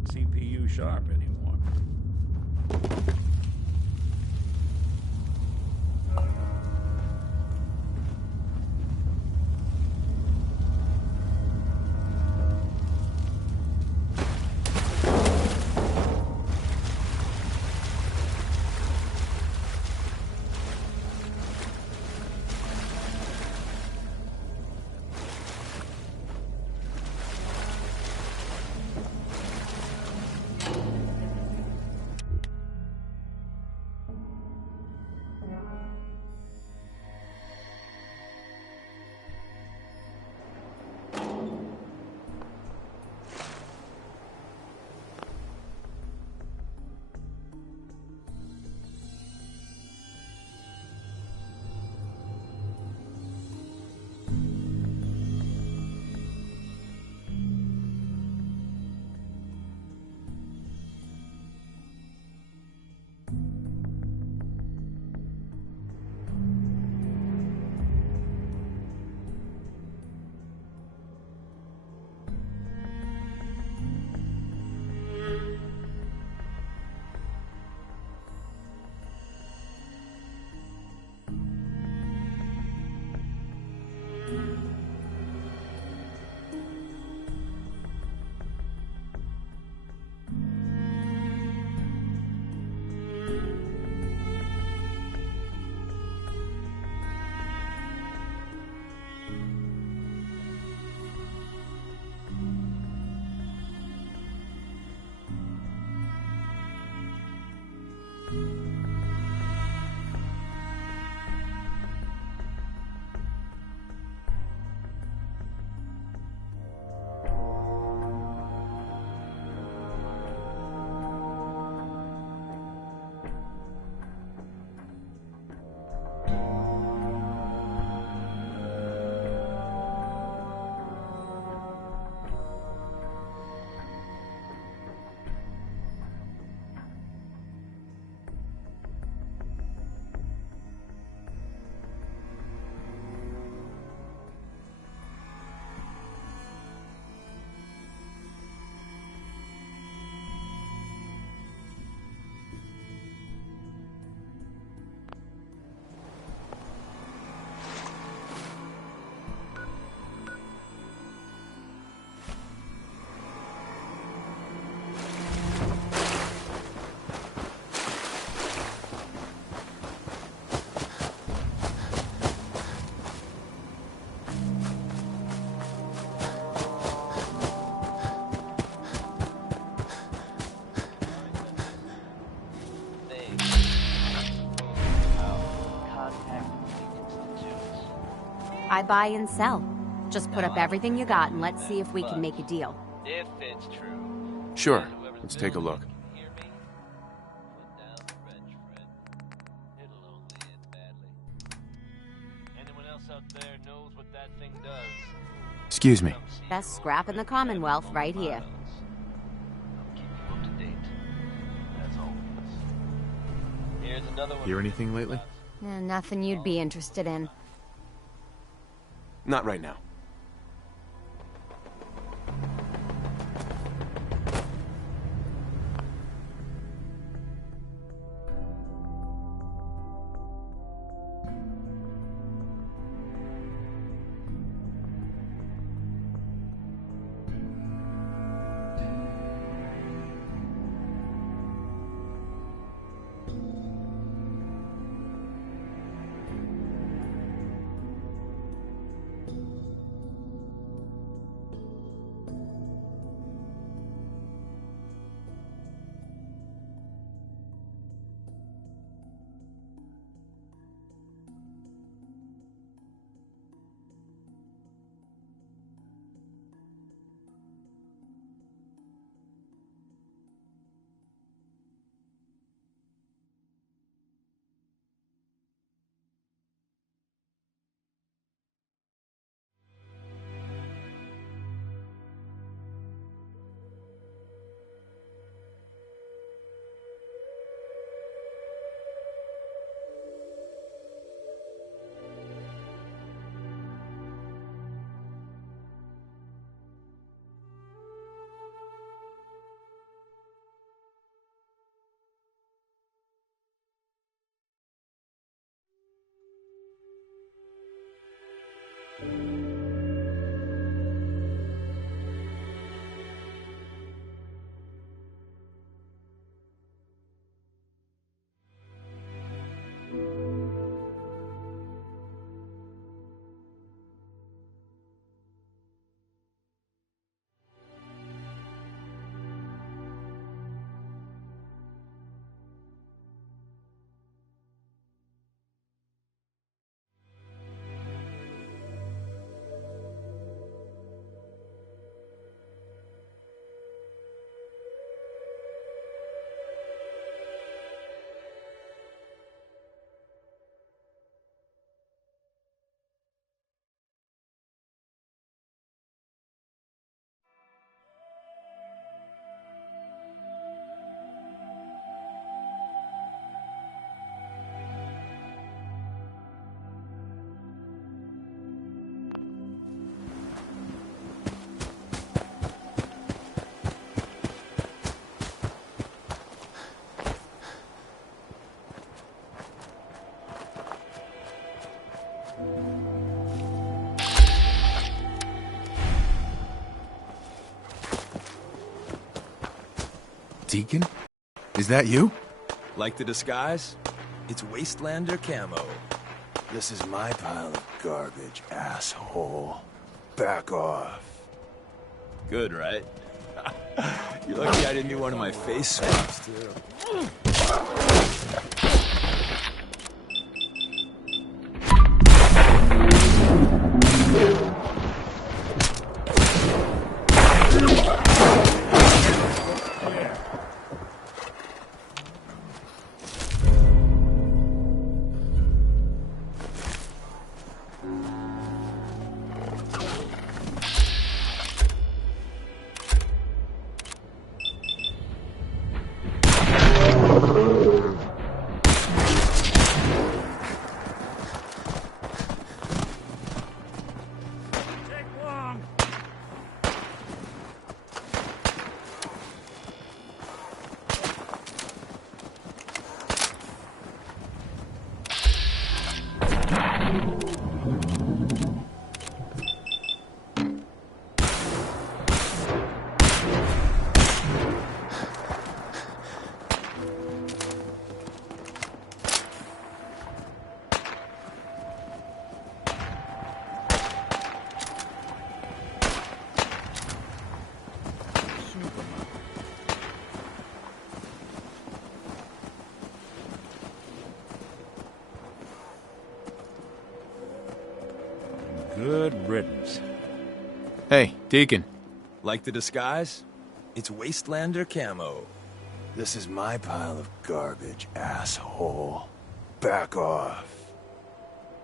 CPU sharp anymore. I buy and sell. Just put up everything you got and let's see if we can make a deal. If it's true. Sure. Let's take a look. Anyone else out there knows what that thing does? Excuse me. Best scrap in the Commonwealth right here. Up to date. That's all. Here's another one. Hear anything lately? Nothing you'd be interested in. Not right now. Deacon? Is that you? Like the disguise? It's Wastelander camo. This is my pile of garbage, asshole. Back off. Good, right? You're lucky I didn't do one of my face swaps, too. riddance. Hey, Deacon. Like the disguise? It's Wastelander camo. This is my pile of garbage, asshole. Back off.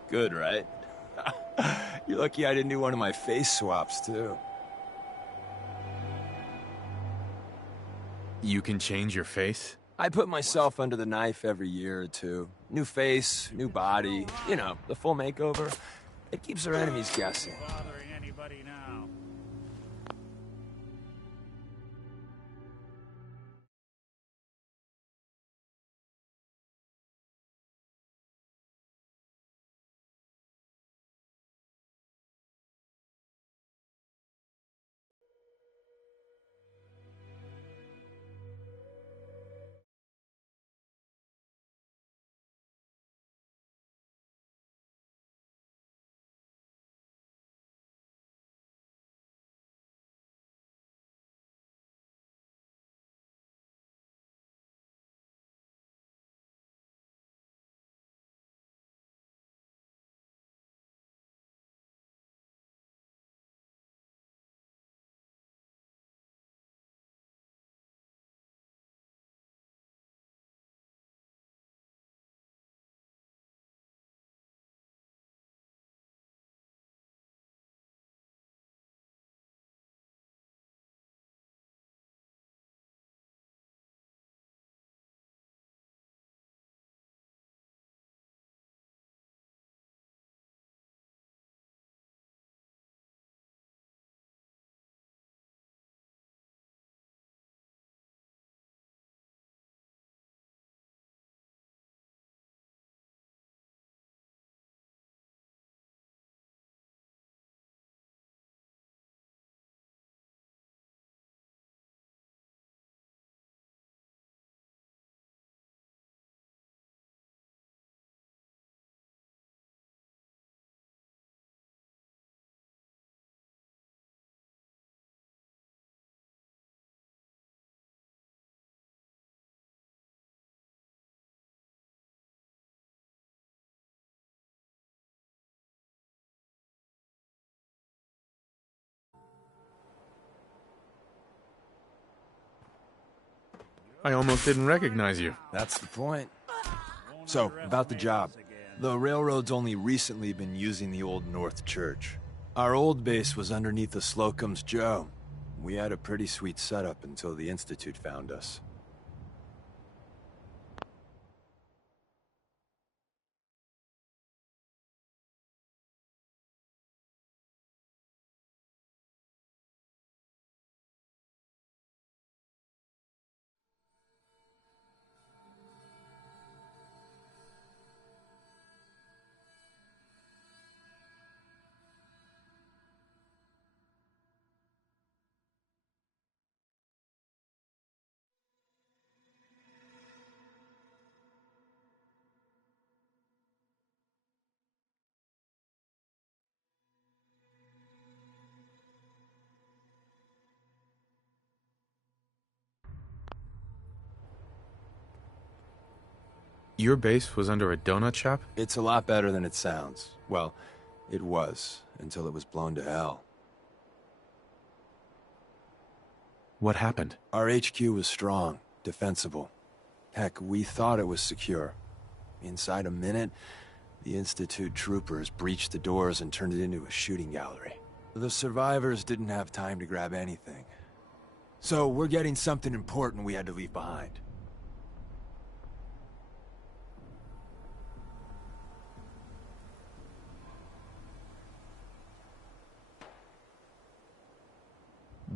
Good, right? You're lucky I didn't do one of my face swaps, too. You can change your face? I put myself under the knife every year or two. New face, new body, you know, the full makeover. It keeps our enemies guessing. Bothering anybody now? I almost didn't recognize you. That's the point. So, about the job. The railroad's only recently been using the Old North Church. Our old base was underneath the Slocum's Joe. We had a pretty sweet setup until the Institute found us. Your base was under a donut shop? It's a lot better than it sounds. Well, it was, until it was blown to hell. What happened? Our HQ was strong, defensible. Heck, we thought it was secure. Inside a minute, the Institute troopers breached the doors and turned it into a shooting gallery. The survivors didn't have time to grab anything. So we're getting something important we had to leave behind.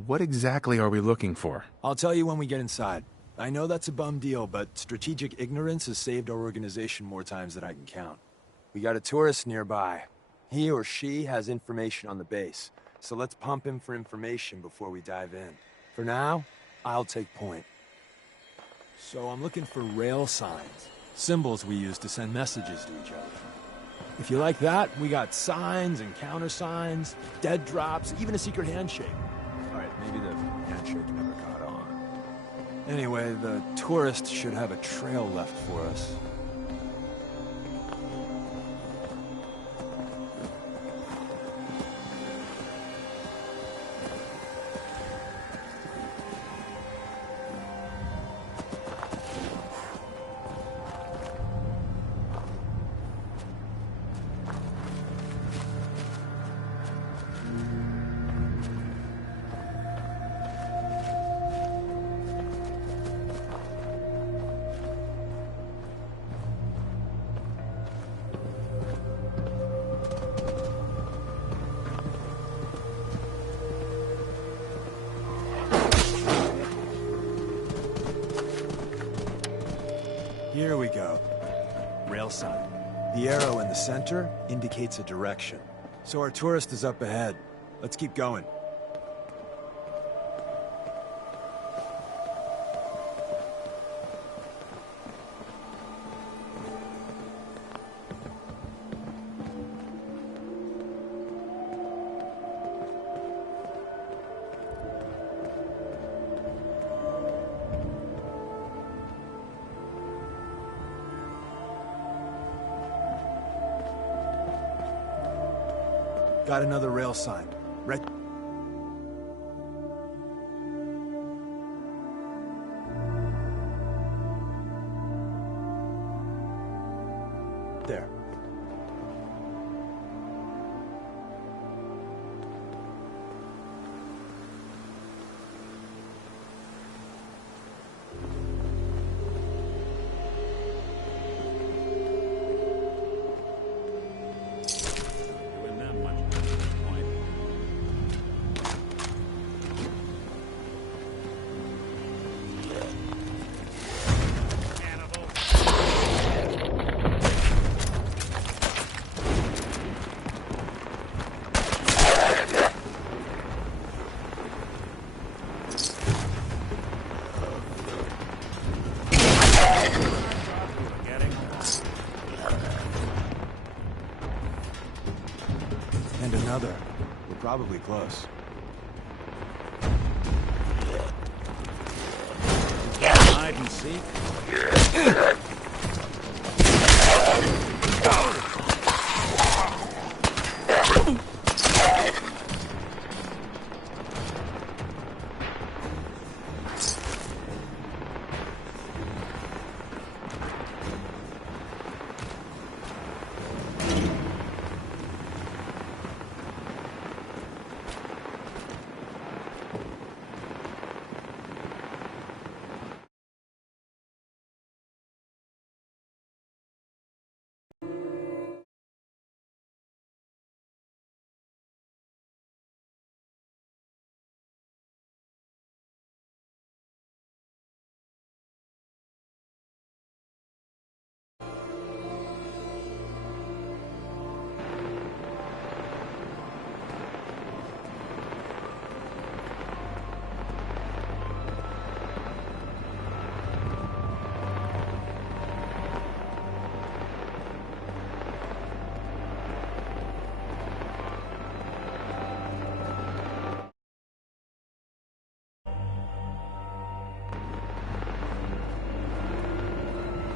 What exactly are we looking for? I'll tell you when we get inside. I know that's a bum deal, but strategic ignorance has saved our organization more times than I can count. We got a tourist nearby. He or she has information on the base, so let's pump him for information before we dive in. For now, I'll take point. So I'm looking for rail signs, symbols we use to send messages to each other. If you like that, we got signs and countersigns, dead drops, even a secret handshake. Maybe the handshake never caught on. Anyway, the tourist should have a trail left for us. Here we go. Rail sign. The arrow in the center indicates a direction. So our tourist is up ahead. Let's keep going. Got another rail sign. Right. There. And another. We're probably close. Hide and seek.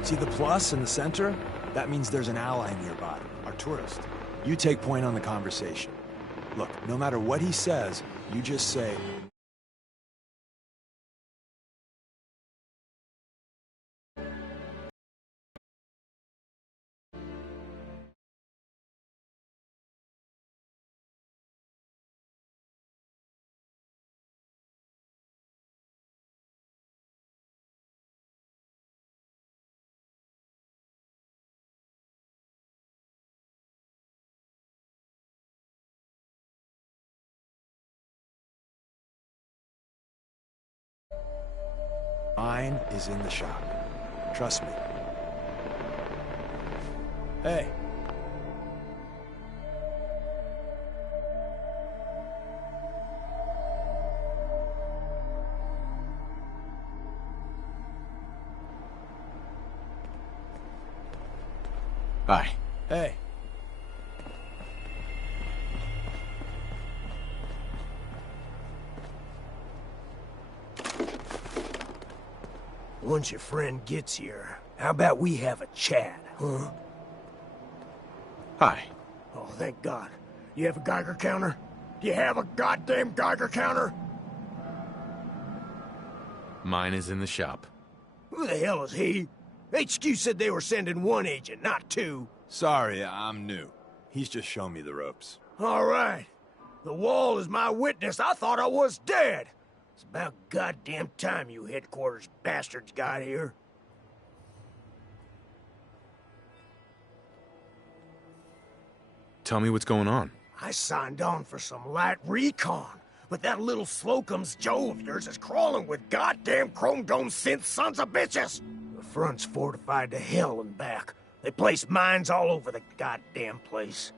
See the plus in the center? That means there's an ally nearby, our tourist. You take point on the conversation. Look, no matter what he says, you just say, mine is in the shop. Trust me. Hey. Hi. Hey. Once your friend gets here, how about we have a chat, huh? Hi. Oh, thank God. You have a Geiger counter? Do you have a goddamn Geiger counter? Mine is in the shop. Who the hell is he? HQ said they were sending one agent, not two. Sorry, I'm new. He's just shown me the ropes. All right. The wall is my witness. I thought I was dead. It's about goddamn time you headquarters bastards got here. Tell me what's going on. I signed on for some light recon, but that little Slocum's Joe of yours is crawling with goddamn chrome dome synth sons of bitches. front's fortified to hell and back. They place mines all over the goddamn place.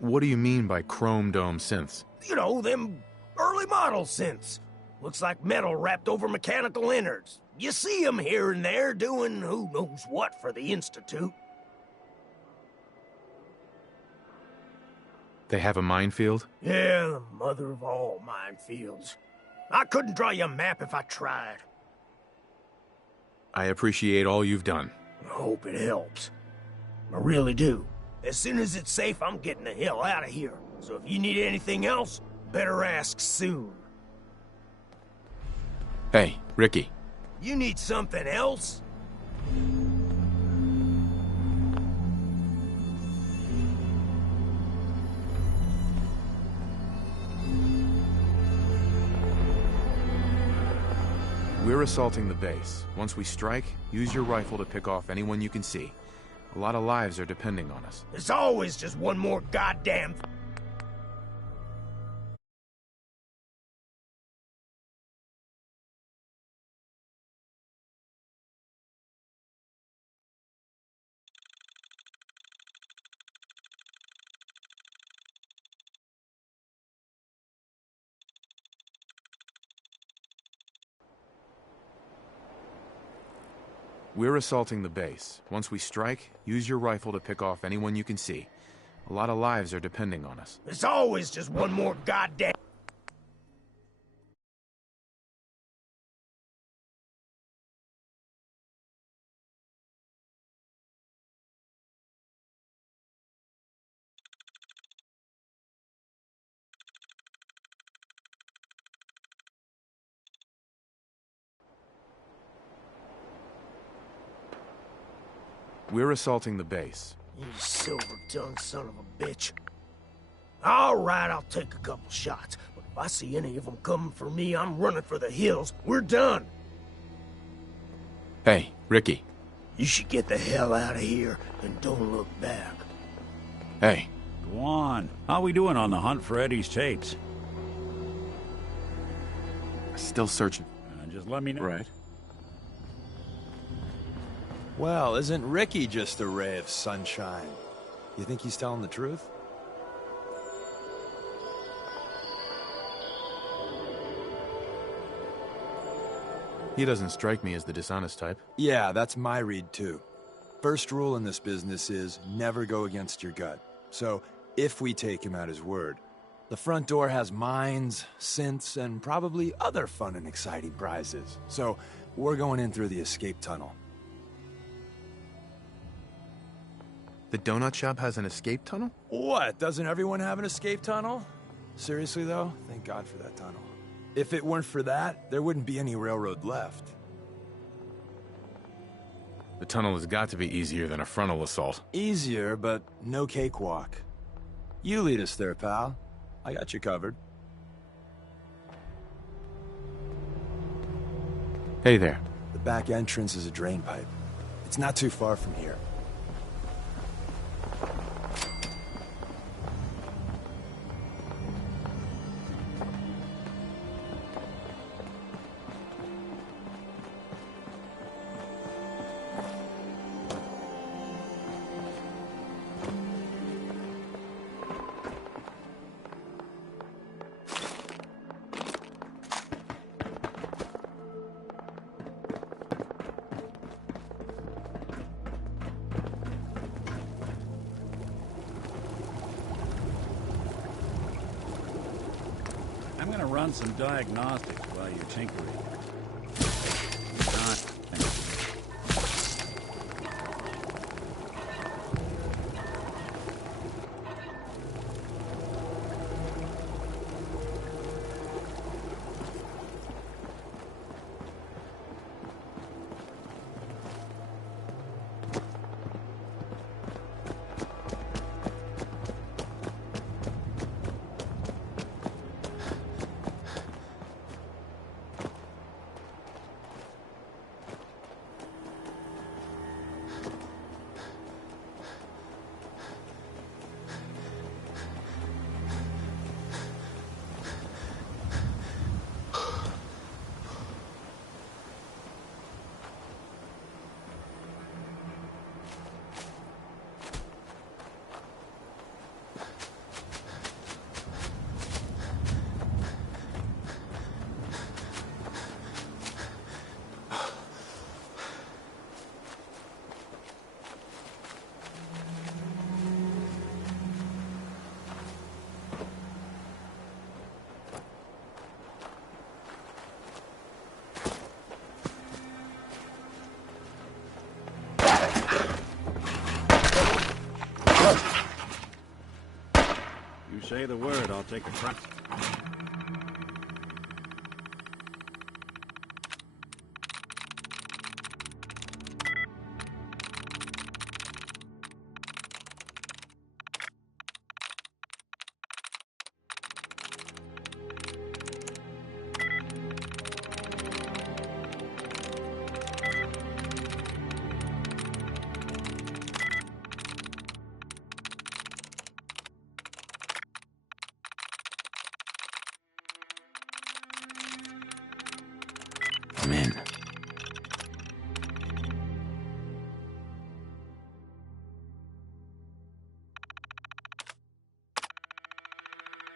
What do you mean by chrome dome synths? You know, them early model synths. Looks like metal wrapped over mechanical innards. You see them here and there doing who knows what for the Institute. They have a minefield? Yeah, the mother of all minefields. I couldn't draw you a map if I tried. I appreciate all you've done. I hope it helps. I really do. As soon as it's safe, I'm getting the hell out of here. So if you need anything else, better ask soon. Hey, Ricky. You need something else? We're assaulting the base. Once we strike, use your rifle to pick off anyone you can see. A lot of lives are depending on us. There's always just one more goddamn... We're assaulting the base. Once we strike, use your rifle to pick off anyone you can see. A lot of lives are depending on us. There's always just one more goddamn... We're assaulting the base. You silver-tongued son of a bitch. All right, I'll take a couple shots. But if I see any of them coming for me, I'm running for the hills. We're done. Hey, Ricky. You should get the hell out of here and don't look back. Hey. Go on. How we doing on the hunt for Eddie's tapes? Still searching. Just let me know. Right. Well, isn't Ricky just a ray of sunshine? You think he's telling the truth? He doesn't strike me as the dishonest type. Yeah, that's my read too. First rule in this business is never go against your gut. So, if we take him at his word, the front door has mines, synths, and probably other fun and exciting prizes. So, we're going in through the escape tunnel. The donut shop has an escape tunnel? What? Doesn't everyone have an escape tunnel? Seriously, though? Thank God for that tunnel. If it weren't for that, there wouldn't be any railroad left. The tunnel has got to be easier than a frontal assault. Easier, but no cakewalk. You lead us there, pal. I got you covered. Hey there. The back entrance is a drain pipe. It's not too far from here. I'm gonna run some diagnostics while you're tinkering. say the word, I'll take a crack. I'm in.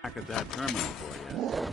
Back at that terminal for you.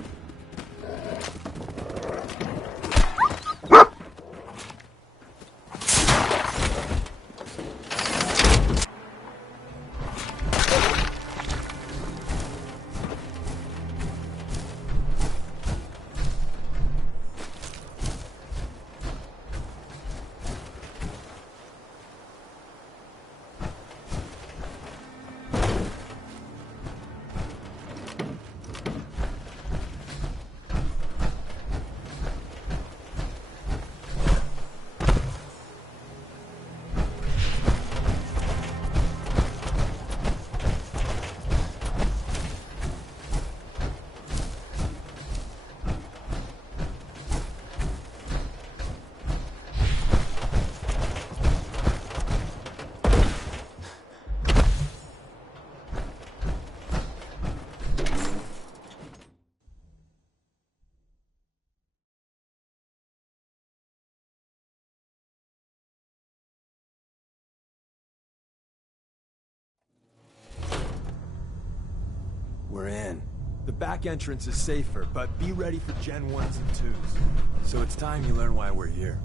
We're in. The back entrance is safer, but be ready for Gen 1s and 2s. So it's time you learn why we're here.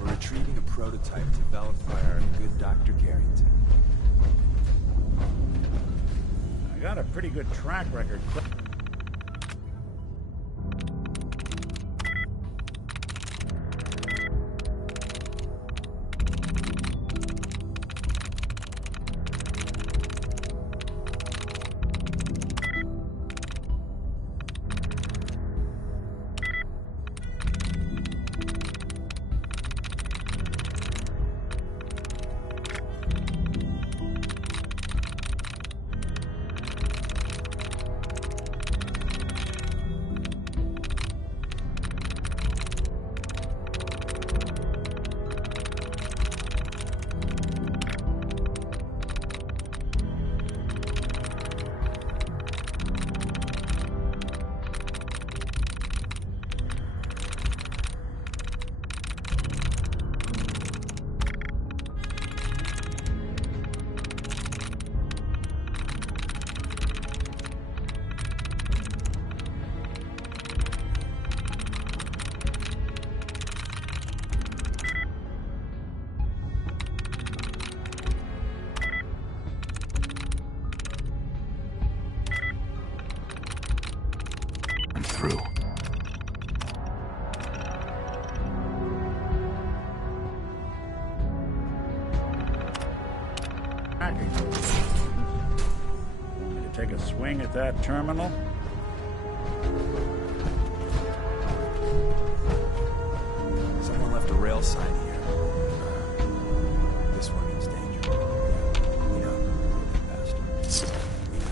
We're retrieving a prototype developed by our good Dr. Garrington. I got a pretty good track record. Through. Want me to take a swing at that terminal? Someone left a rail sign here. This one means danger. We know. Past. We know.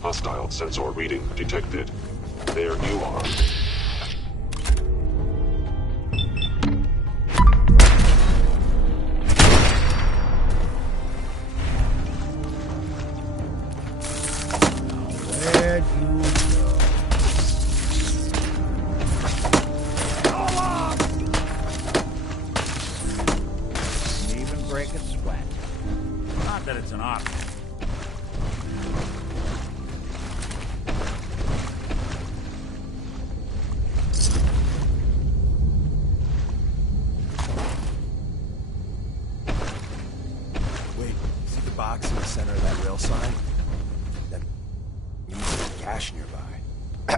Hostile sensor reading detected. There you are. Where'd you go? Didn't even break a sweat. Not that it's an option.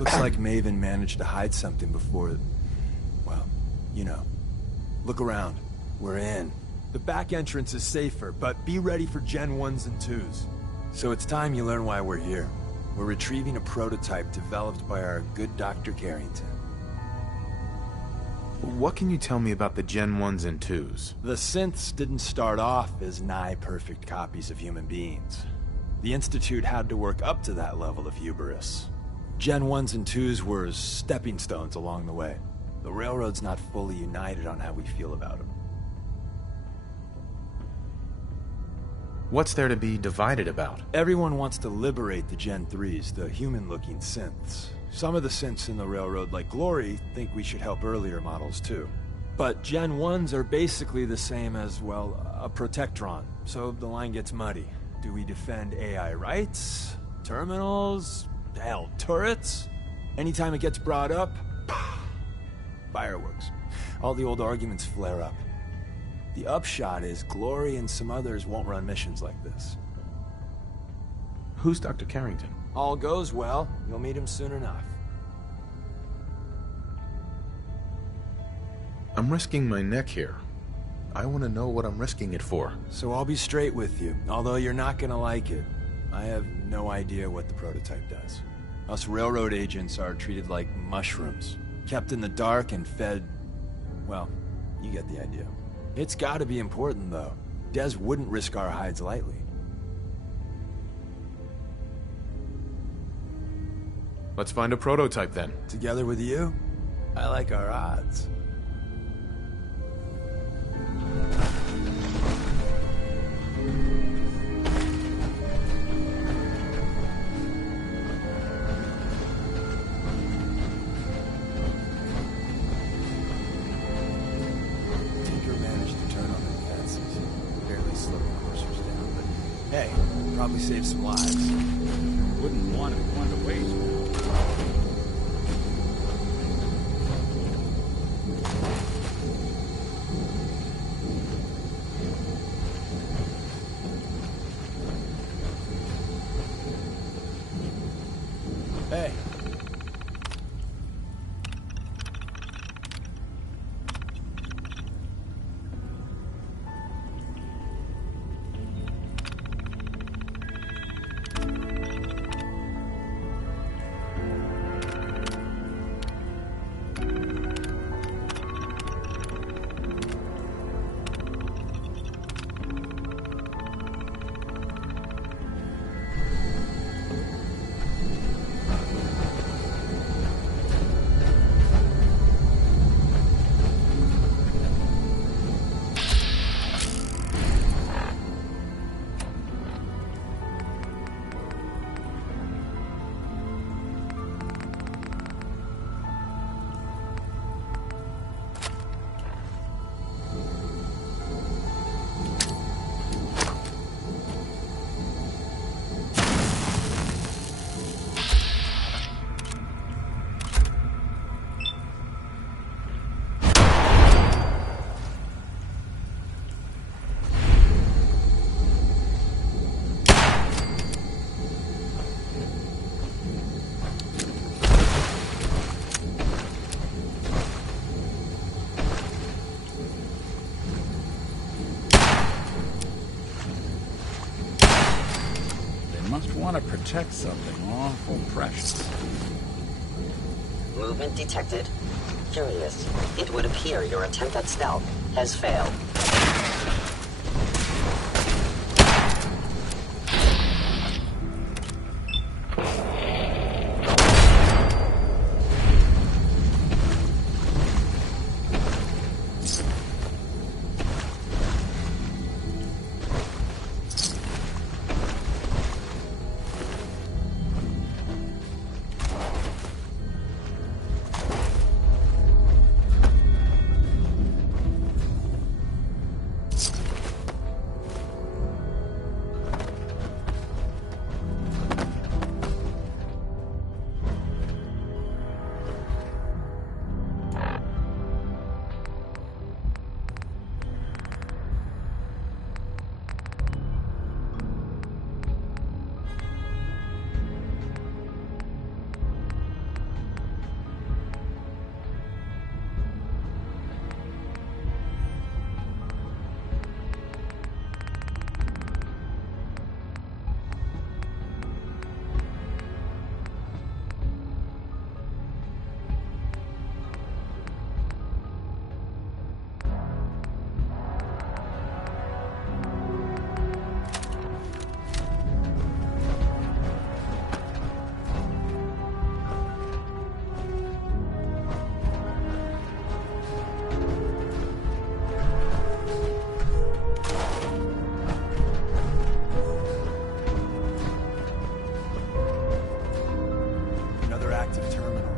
Looks like Maven managed to hide something before... well, you know. Look around. We're in. The back entrance is safer, but be ready for Gen 1s and 2s. So it's time you learn why we're here. We're retrieving a prototype developed by our good Dr. Carrington. What can you tell me about the Gen 1s and 2s? The synths didn't start off as nigh-perfect copies of human beings. The Institute had to work up to that level of hubris. Gen 1s and 2s were stepping stones along the way. The Railroad's not fully united on how we feel about them. What's there to be divided about? Everyone wants to liberate the Gen 3s, the human-looking synths. Some of the synths in the Railroad, like Glory, think we should help earlier models too. But Gen 1s are basically the same as, well, a Protectron, so the line gets muddy. Do we defend AI rights? Terminals? Hell, turrets? Anytime it gets brought up, fireworks. All the old arguments flare up. The upshot is Glory and some others won't run missions like this. Who's Dr. Carrington? All goes well, you'll meet him soon enough. I'm risking my neck here. I want to know what I'm risking it for. So I'll be straight with you, although you're not gonna like it. I have no idea what the prototype does. Us Railroad agents are treated like mushrooms, kept in the dark and fed... well, you get the idea. It's gotta be important, though. Des wouldn't risk our hides lightly. Let's find a prototype, then. Together with you? I like our odds. Probably save some lives. Wouldn't want it one to waste. Hey. Must want to protect something awful precious. Movement detected. Curious. It would appear your attempt at stealth has failed. active terminal.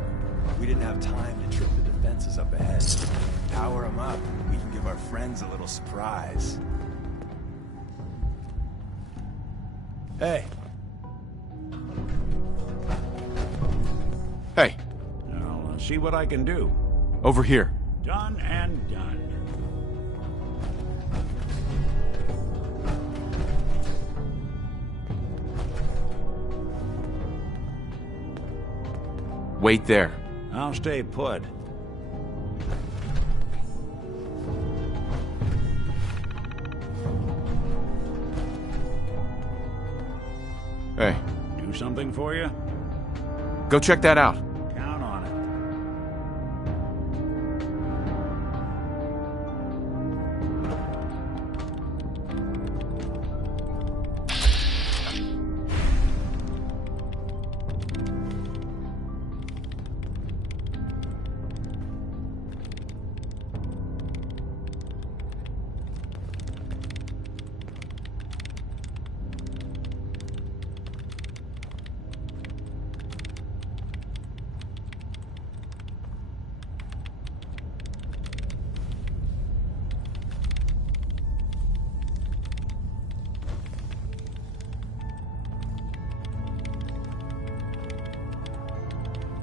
We didn't have time to trip the defenses up ahead. Power them up. We can give our friends a little surprise. Hey. Hey. I'll see what I can do. Over here. Done and done. Wait there. I'll stay put. Hey. Do something for you? Go check that out. Count on it.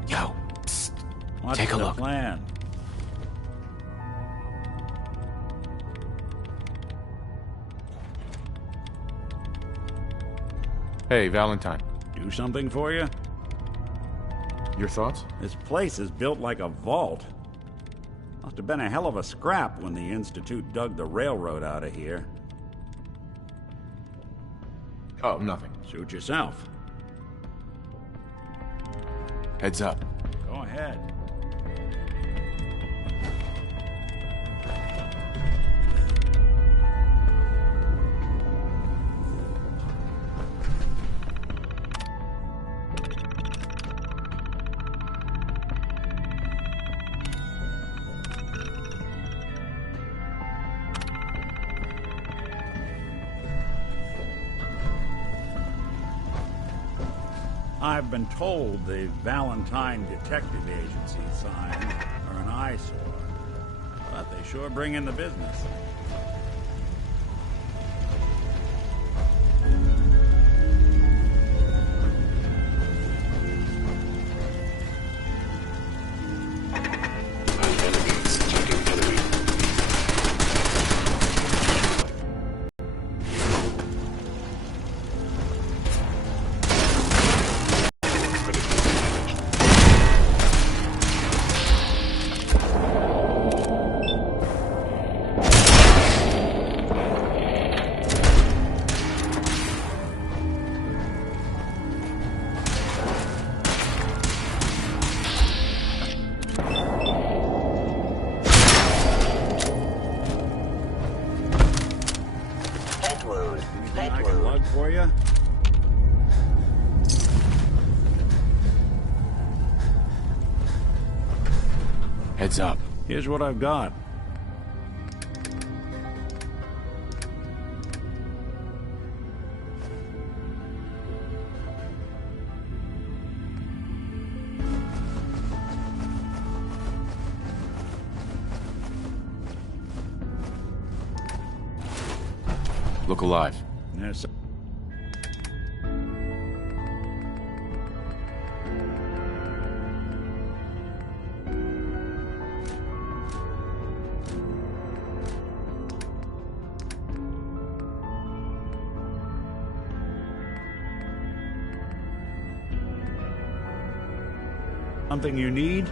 Yo, psst. What's Take a the look. plan? Hey, Valentine. Do something for you? Your thoughts? This place is built like a vault. Must have been a hell of a scrap when the Institute dug the railroad out of here. Oh, nothing. Suit yourself. Heads up. Go ahead. I've been told the Valentine Detective Agency signs are an eyesore, but they sure bring in the business. I can lug for you? Heads up. Here's what I've got. Look alive. Yes. Something you need?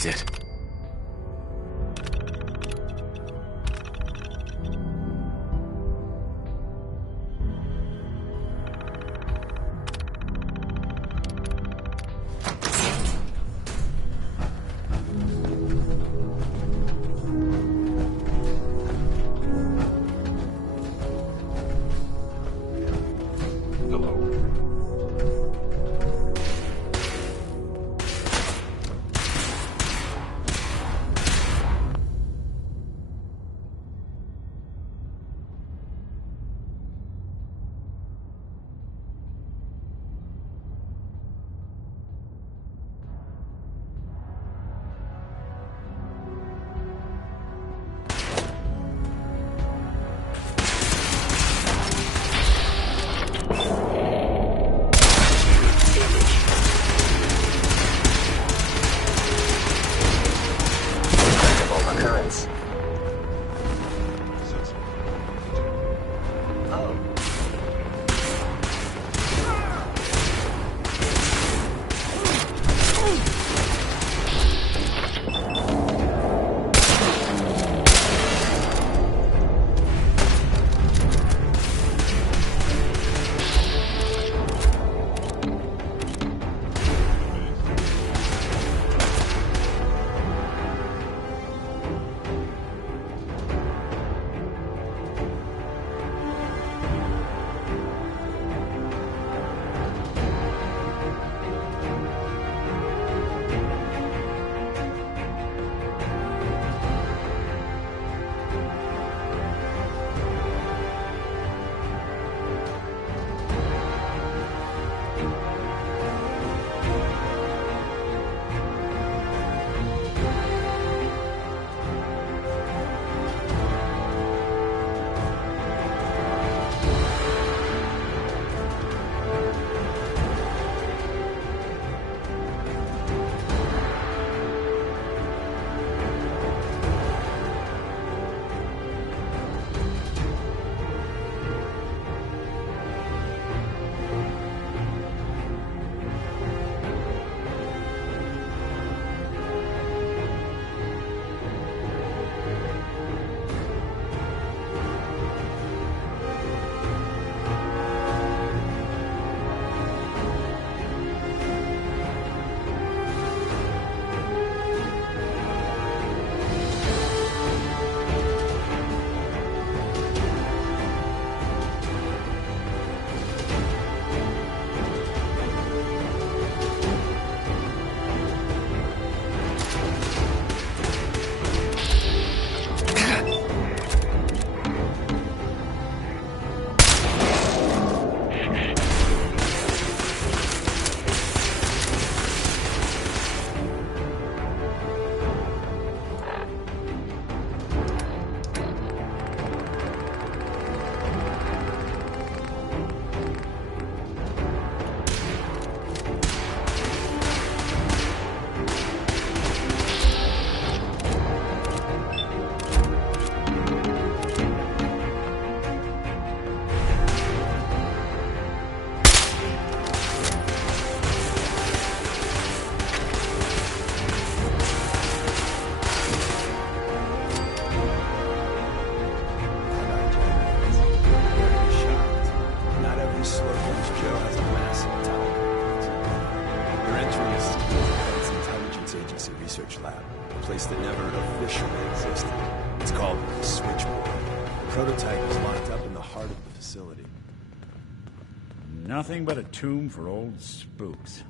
is it. Nothing but a tomb for old spooks.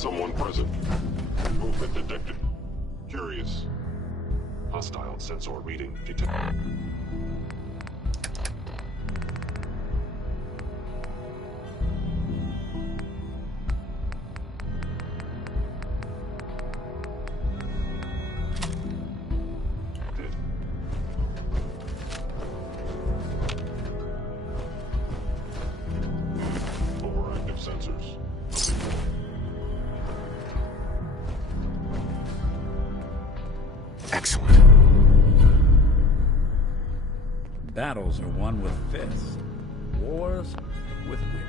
Someone present. Movement detected. Curious. Hostile sensor reading detected. Overactive sensors. Excellent. Battles are won with fists. Wars with wits.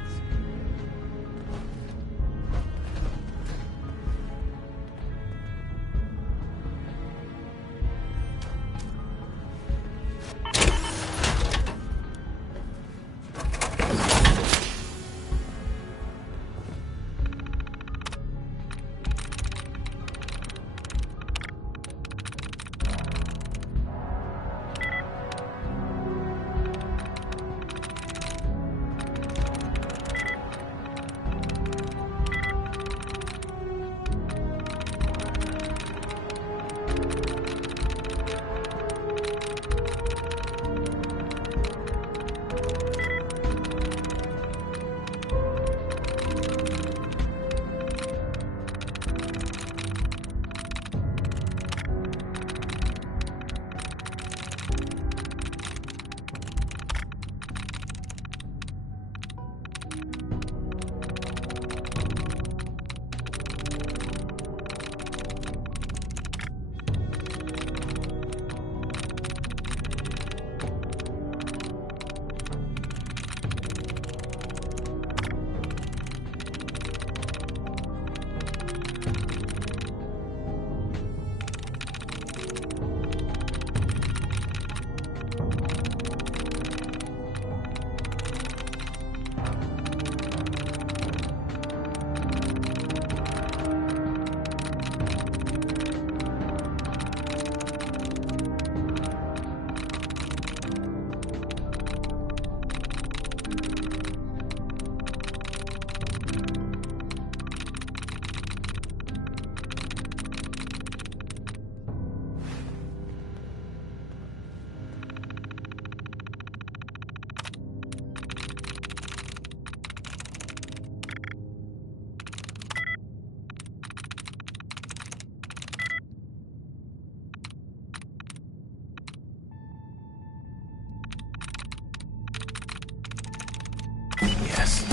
Yes.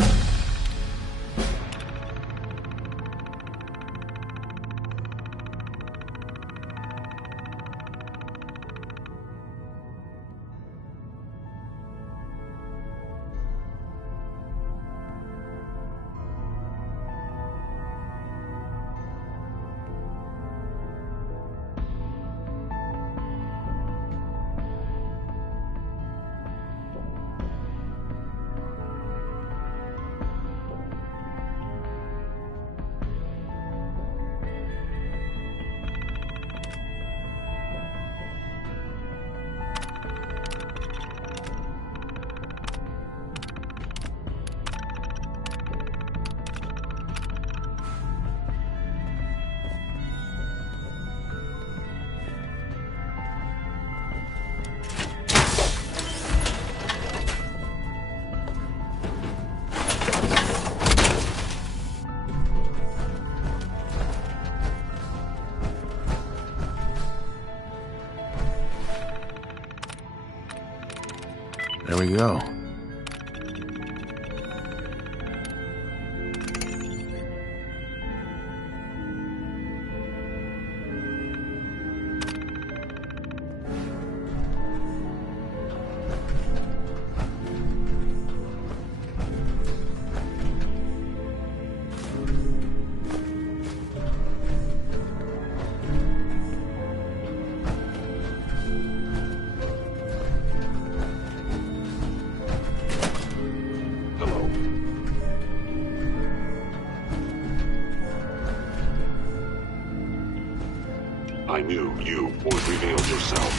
There we go. I knew you would reveal yourself.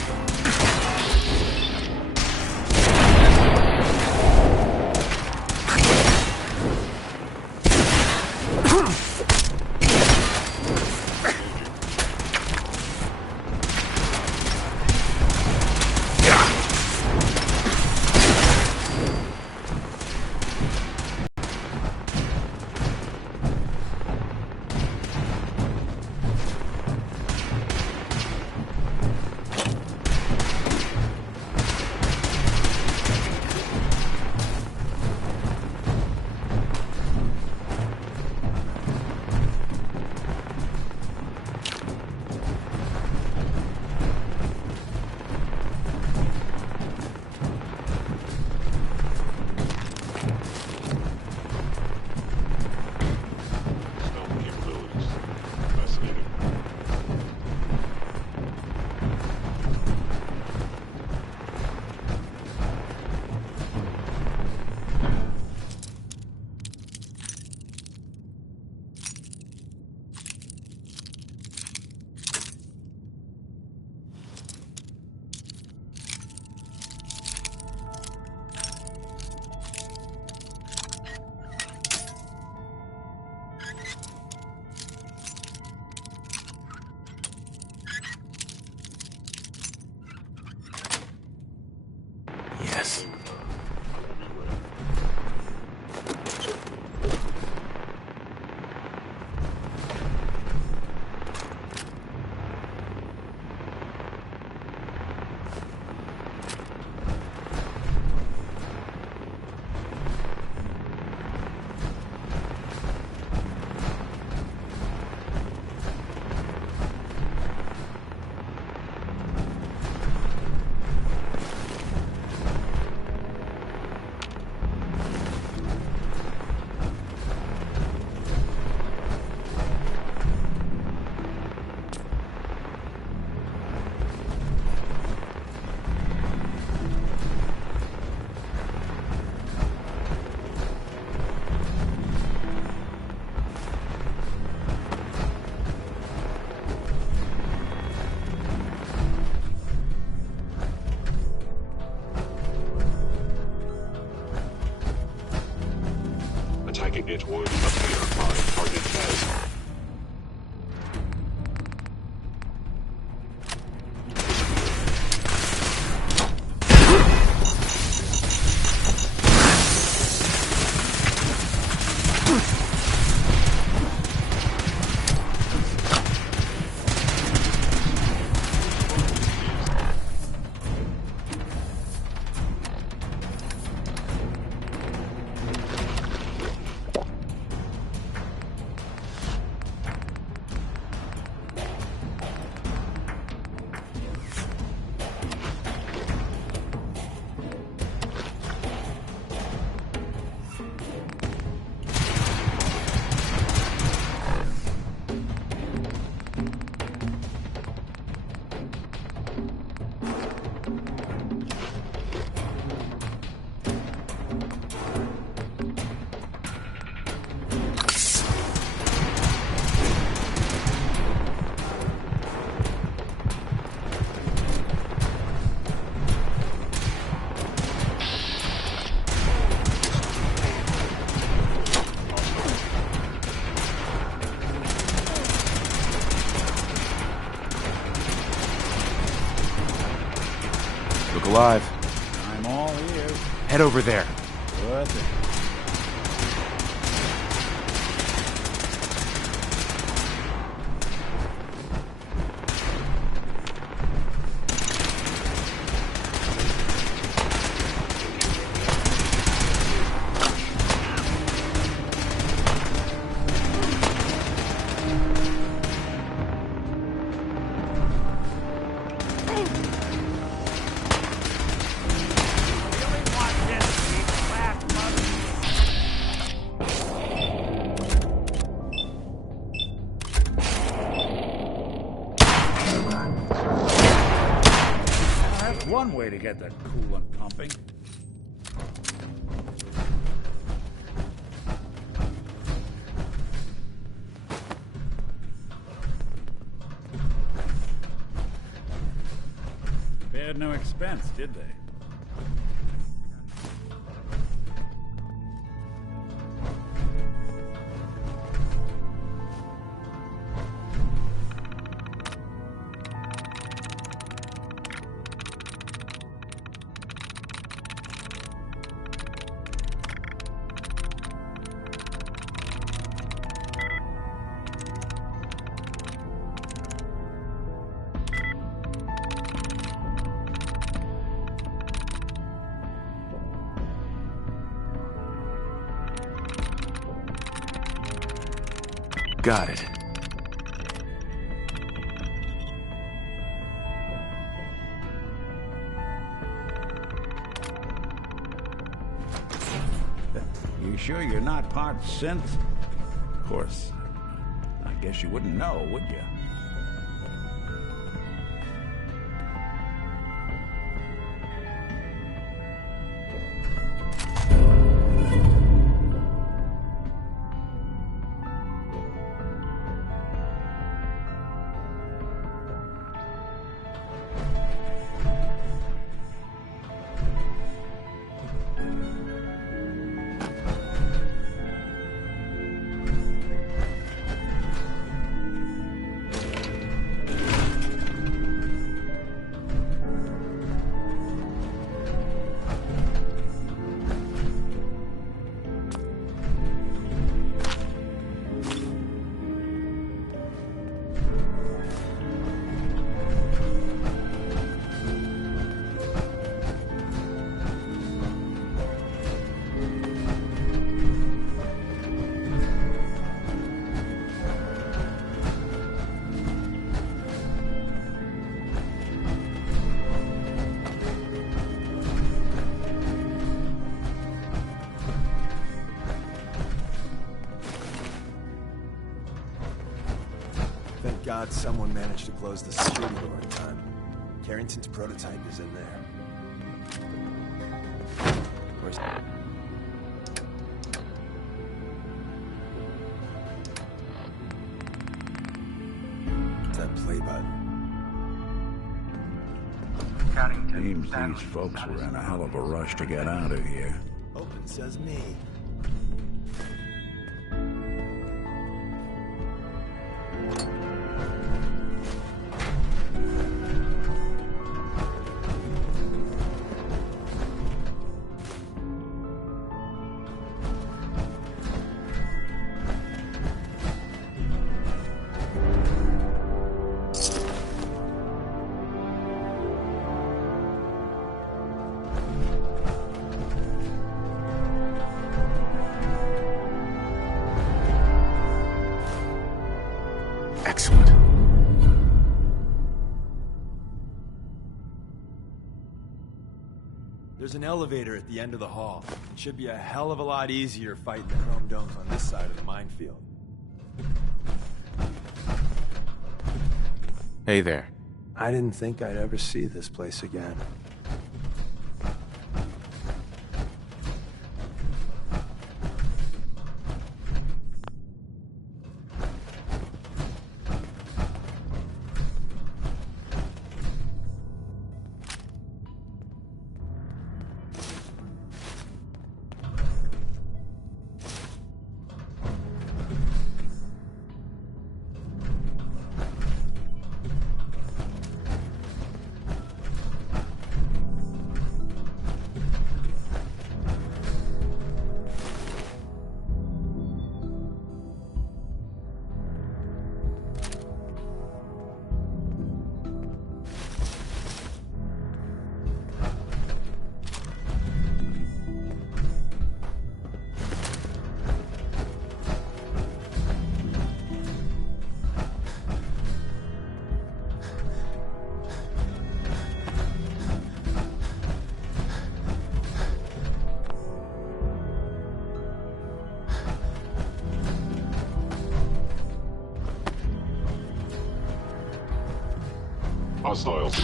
It would appear my target has... Look alive. I'm all ears. Head over there. Worth it. One way to get that coolant pumping. Spared no expense, did they? Got it. You sure you're not part synth? Of course. I guess you wouldn't know, would you? Thank God someone managed to close the security door in time. Carrington's prototype is in there. Where's that play button? Seems these folks were in a hell of a rush to get out of here. Open sesame. Excellent. There's an elevator at the end of the hall. It should be a hell of a lot easier fighting the chrome domes on this side of the minefield. Hey there. I didn't think I'd ever see this place again. Hostiles.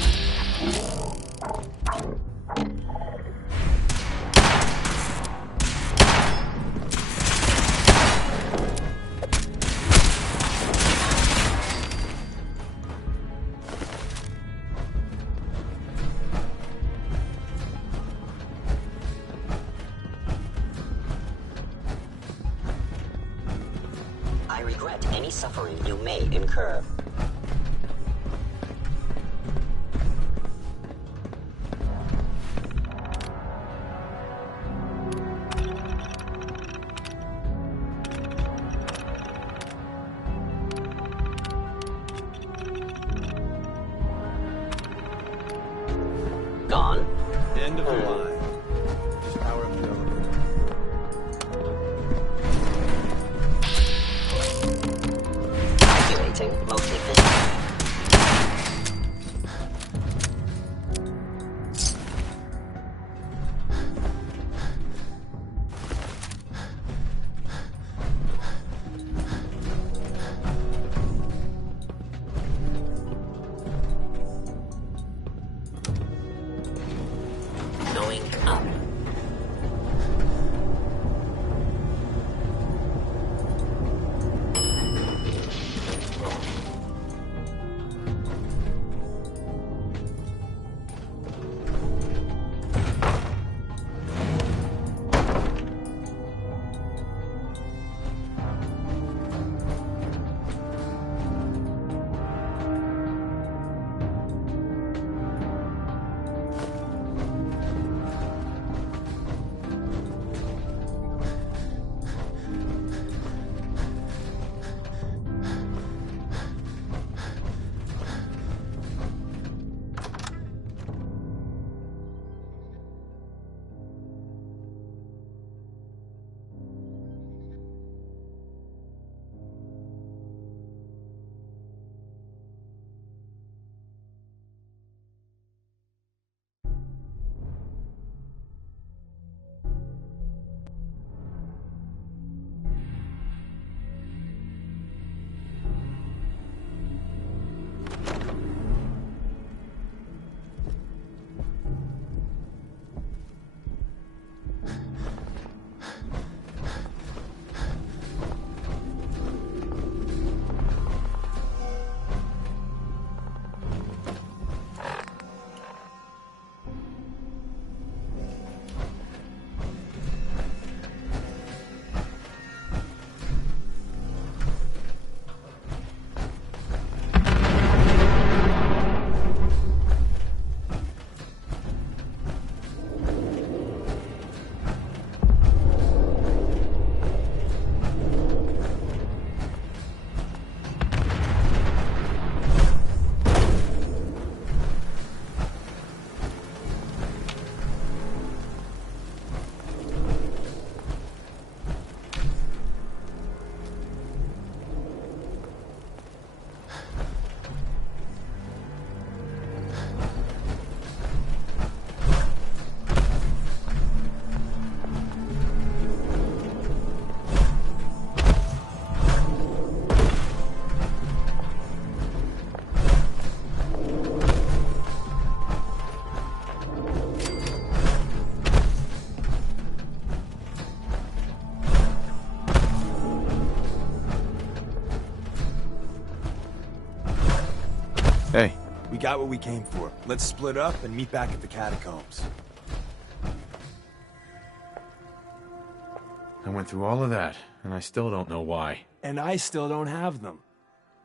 I regret any suffering you may incur. Gone. End of the line. Just power up the elevator. Activating mostly visible. Knowing Hey. We got what we came for. Let's split up and meet back at the catacombs. I went through all of that, and I still don't know why. And I still don't have them.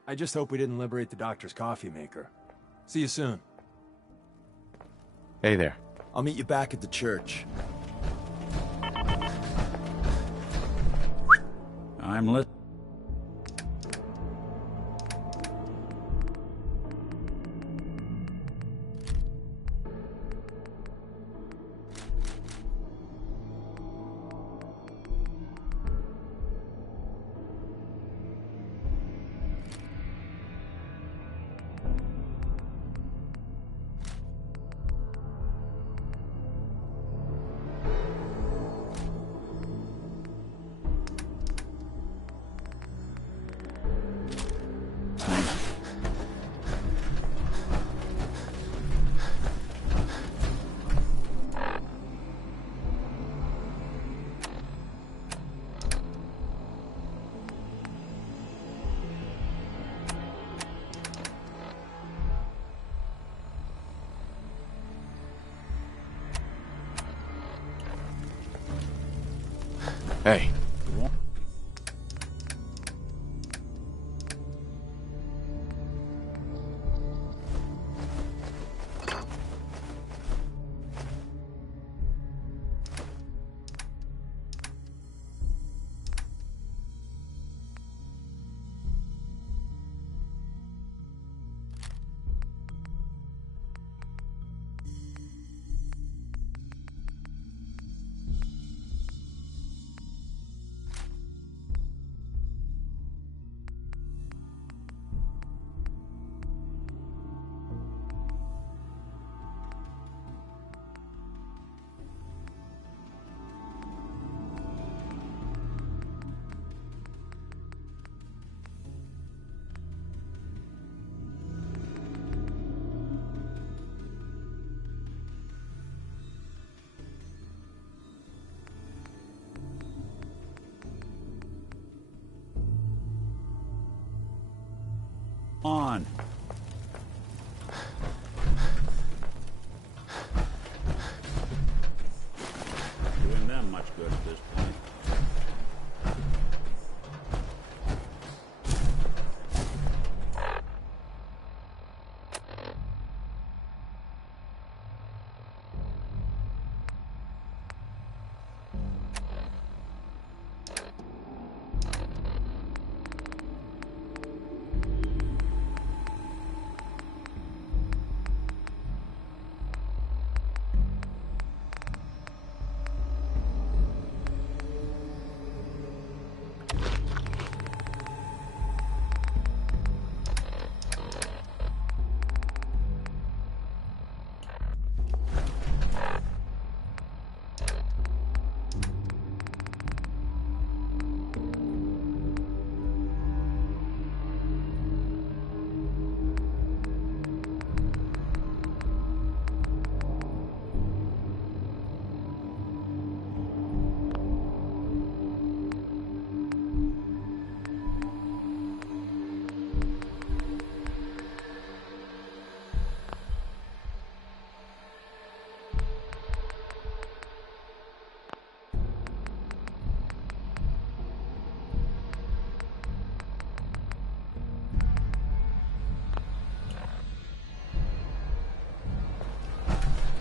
I just hope we didn't liberate the doctor's coffee maker. See you soon. Hey there. I'll meet you back at the church. I'm lit. Hey. On. Doing them much good at this point.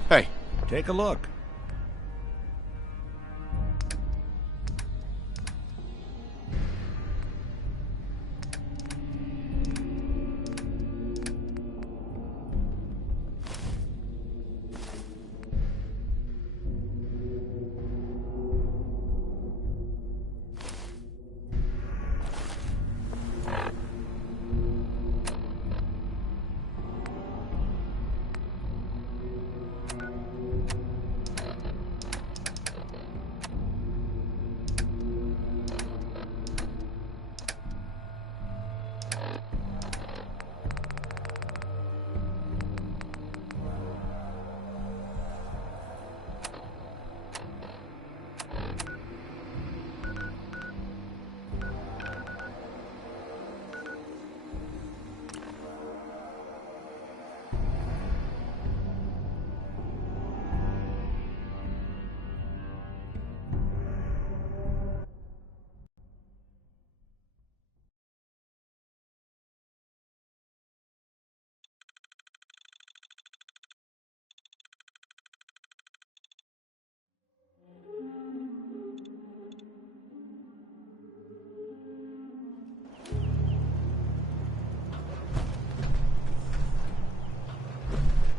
Hey. Take a look.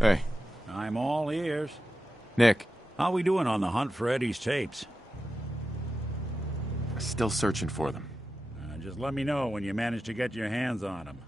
Hey. I'm all ears. Nick. How we doing on the hunt for Eddie's tapes? Still searching for them. Just let me know when you manage to get your hands on them.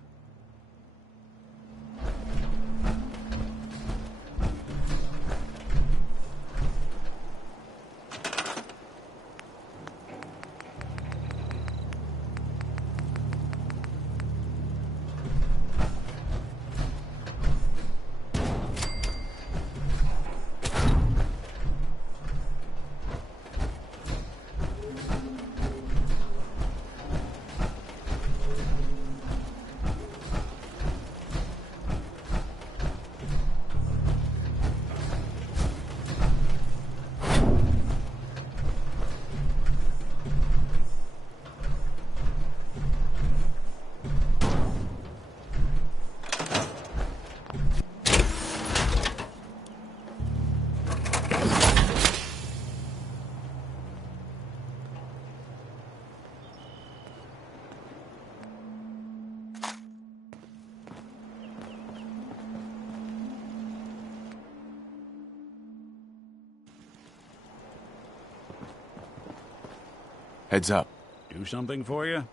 Heads up. Do something for you?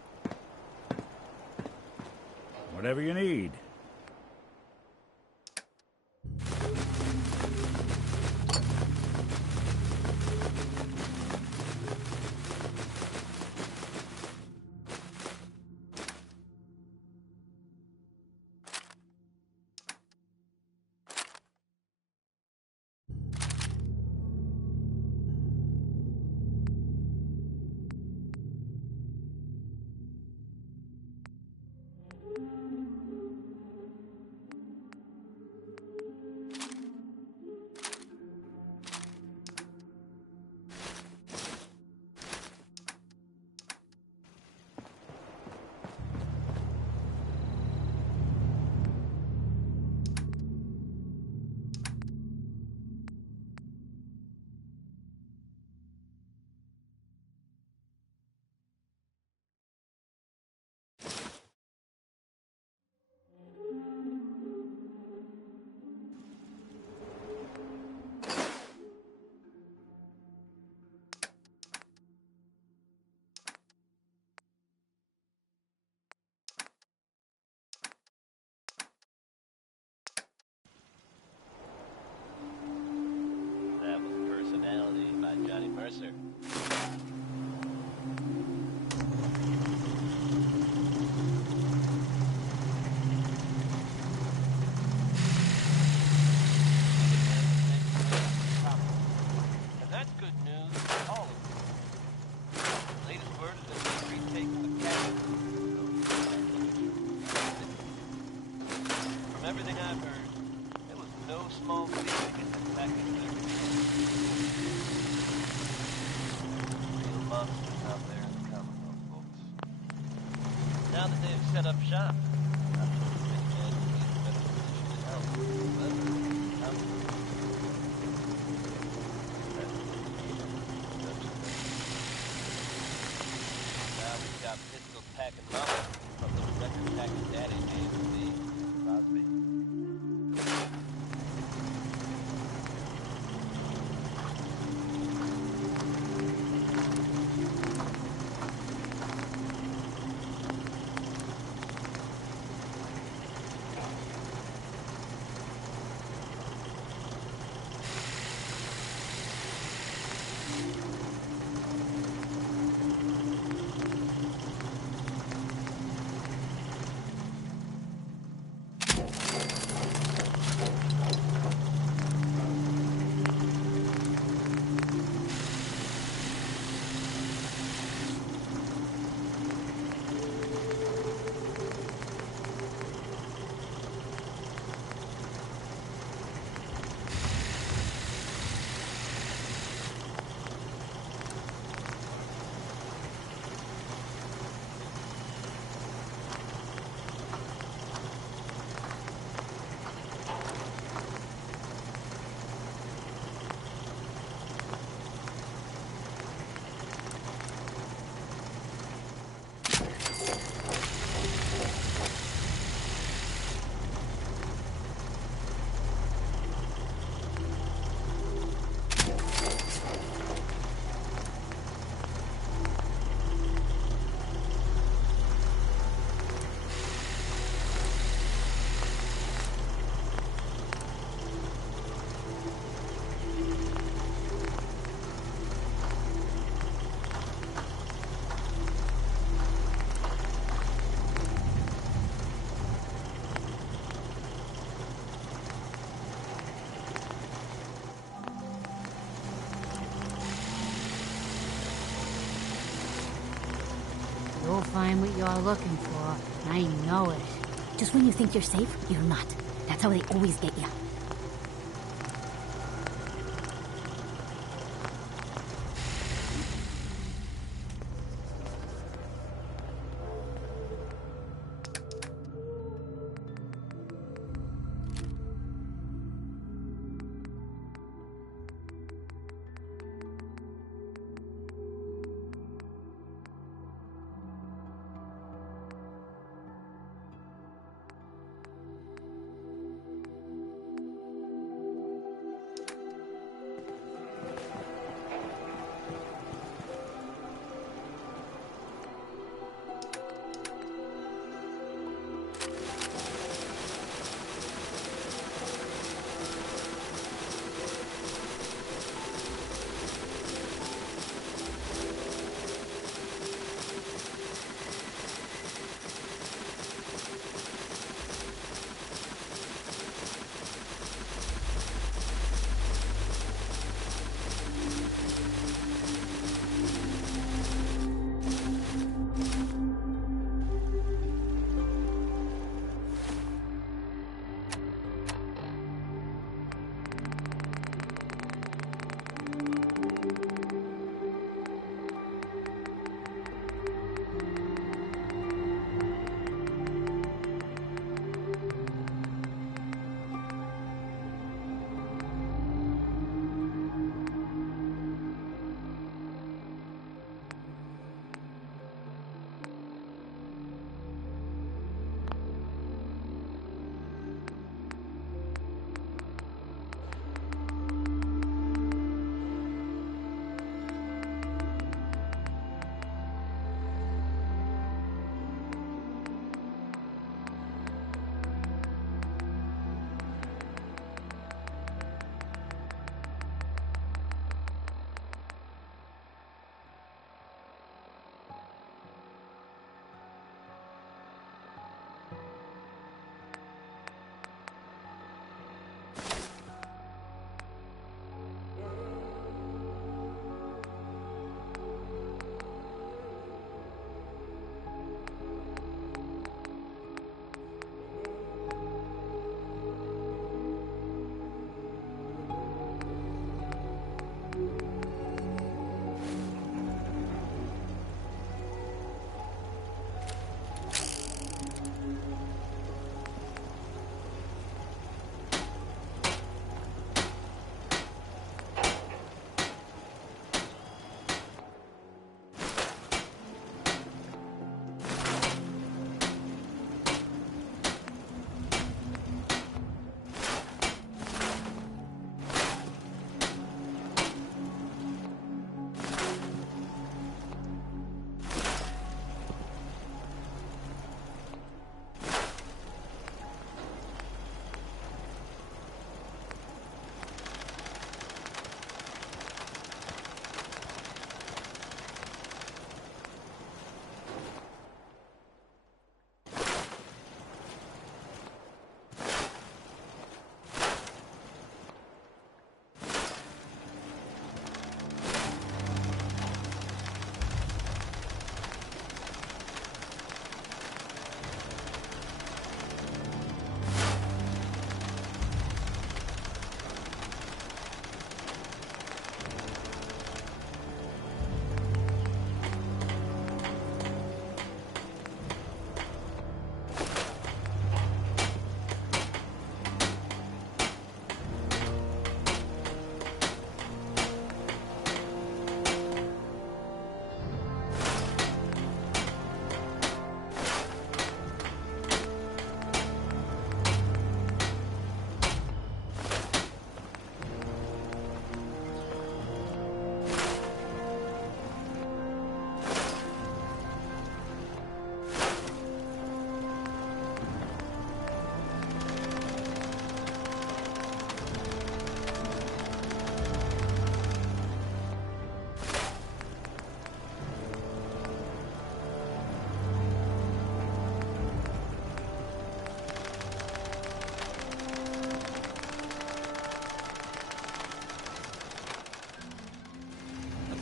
Whatever you need. That was Personality by Johnny Mercer. And that's good news for all of us. The latest word is that we've retaken the capital. From everything I've heard, it was no small feat to get this package there. Real monsters out there in the Commonwealth, folks. Now that they've set up shop, I'm sure the rich man will be in a better position to help. But now we've got pistols packing mama from the record packing daddy named Lee Crosby. you're looking for. I know it. Just when you think you're safe, you're not. That's how they always get you.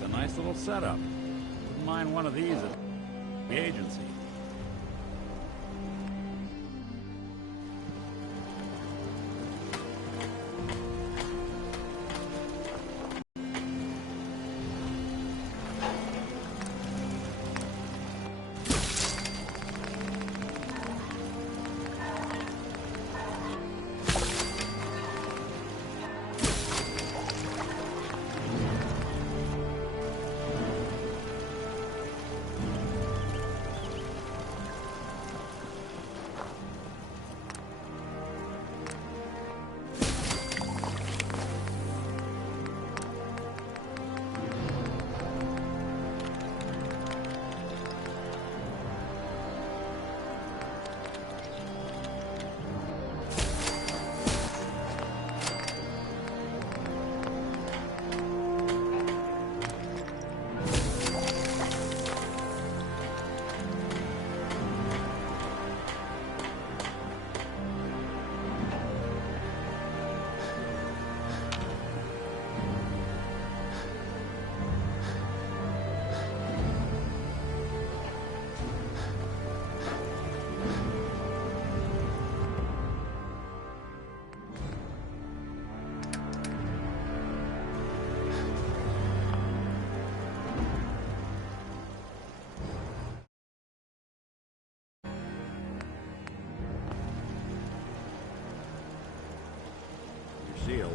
Nice little setup. Wouldn't mind one of these at the agency.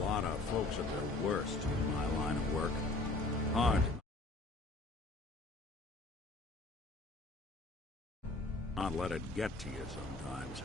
lot of folks at their worst in my line of work. Hard to not let it get to you sometimes.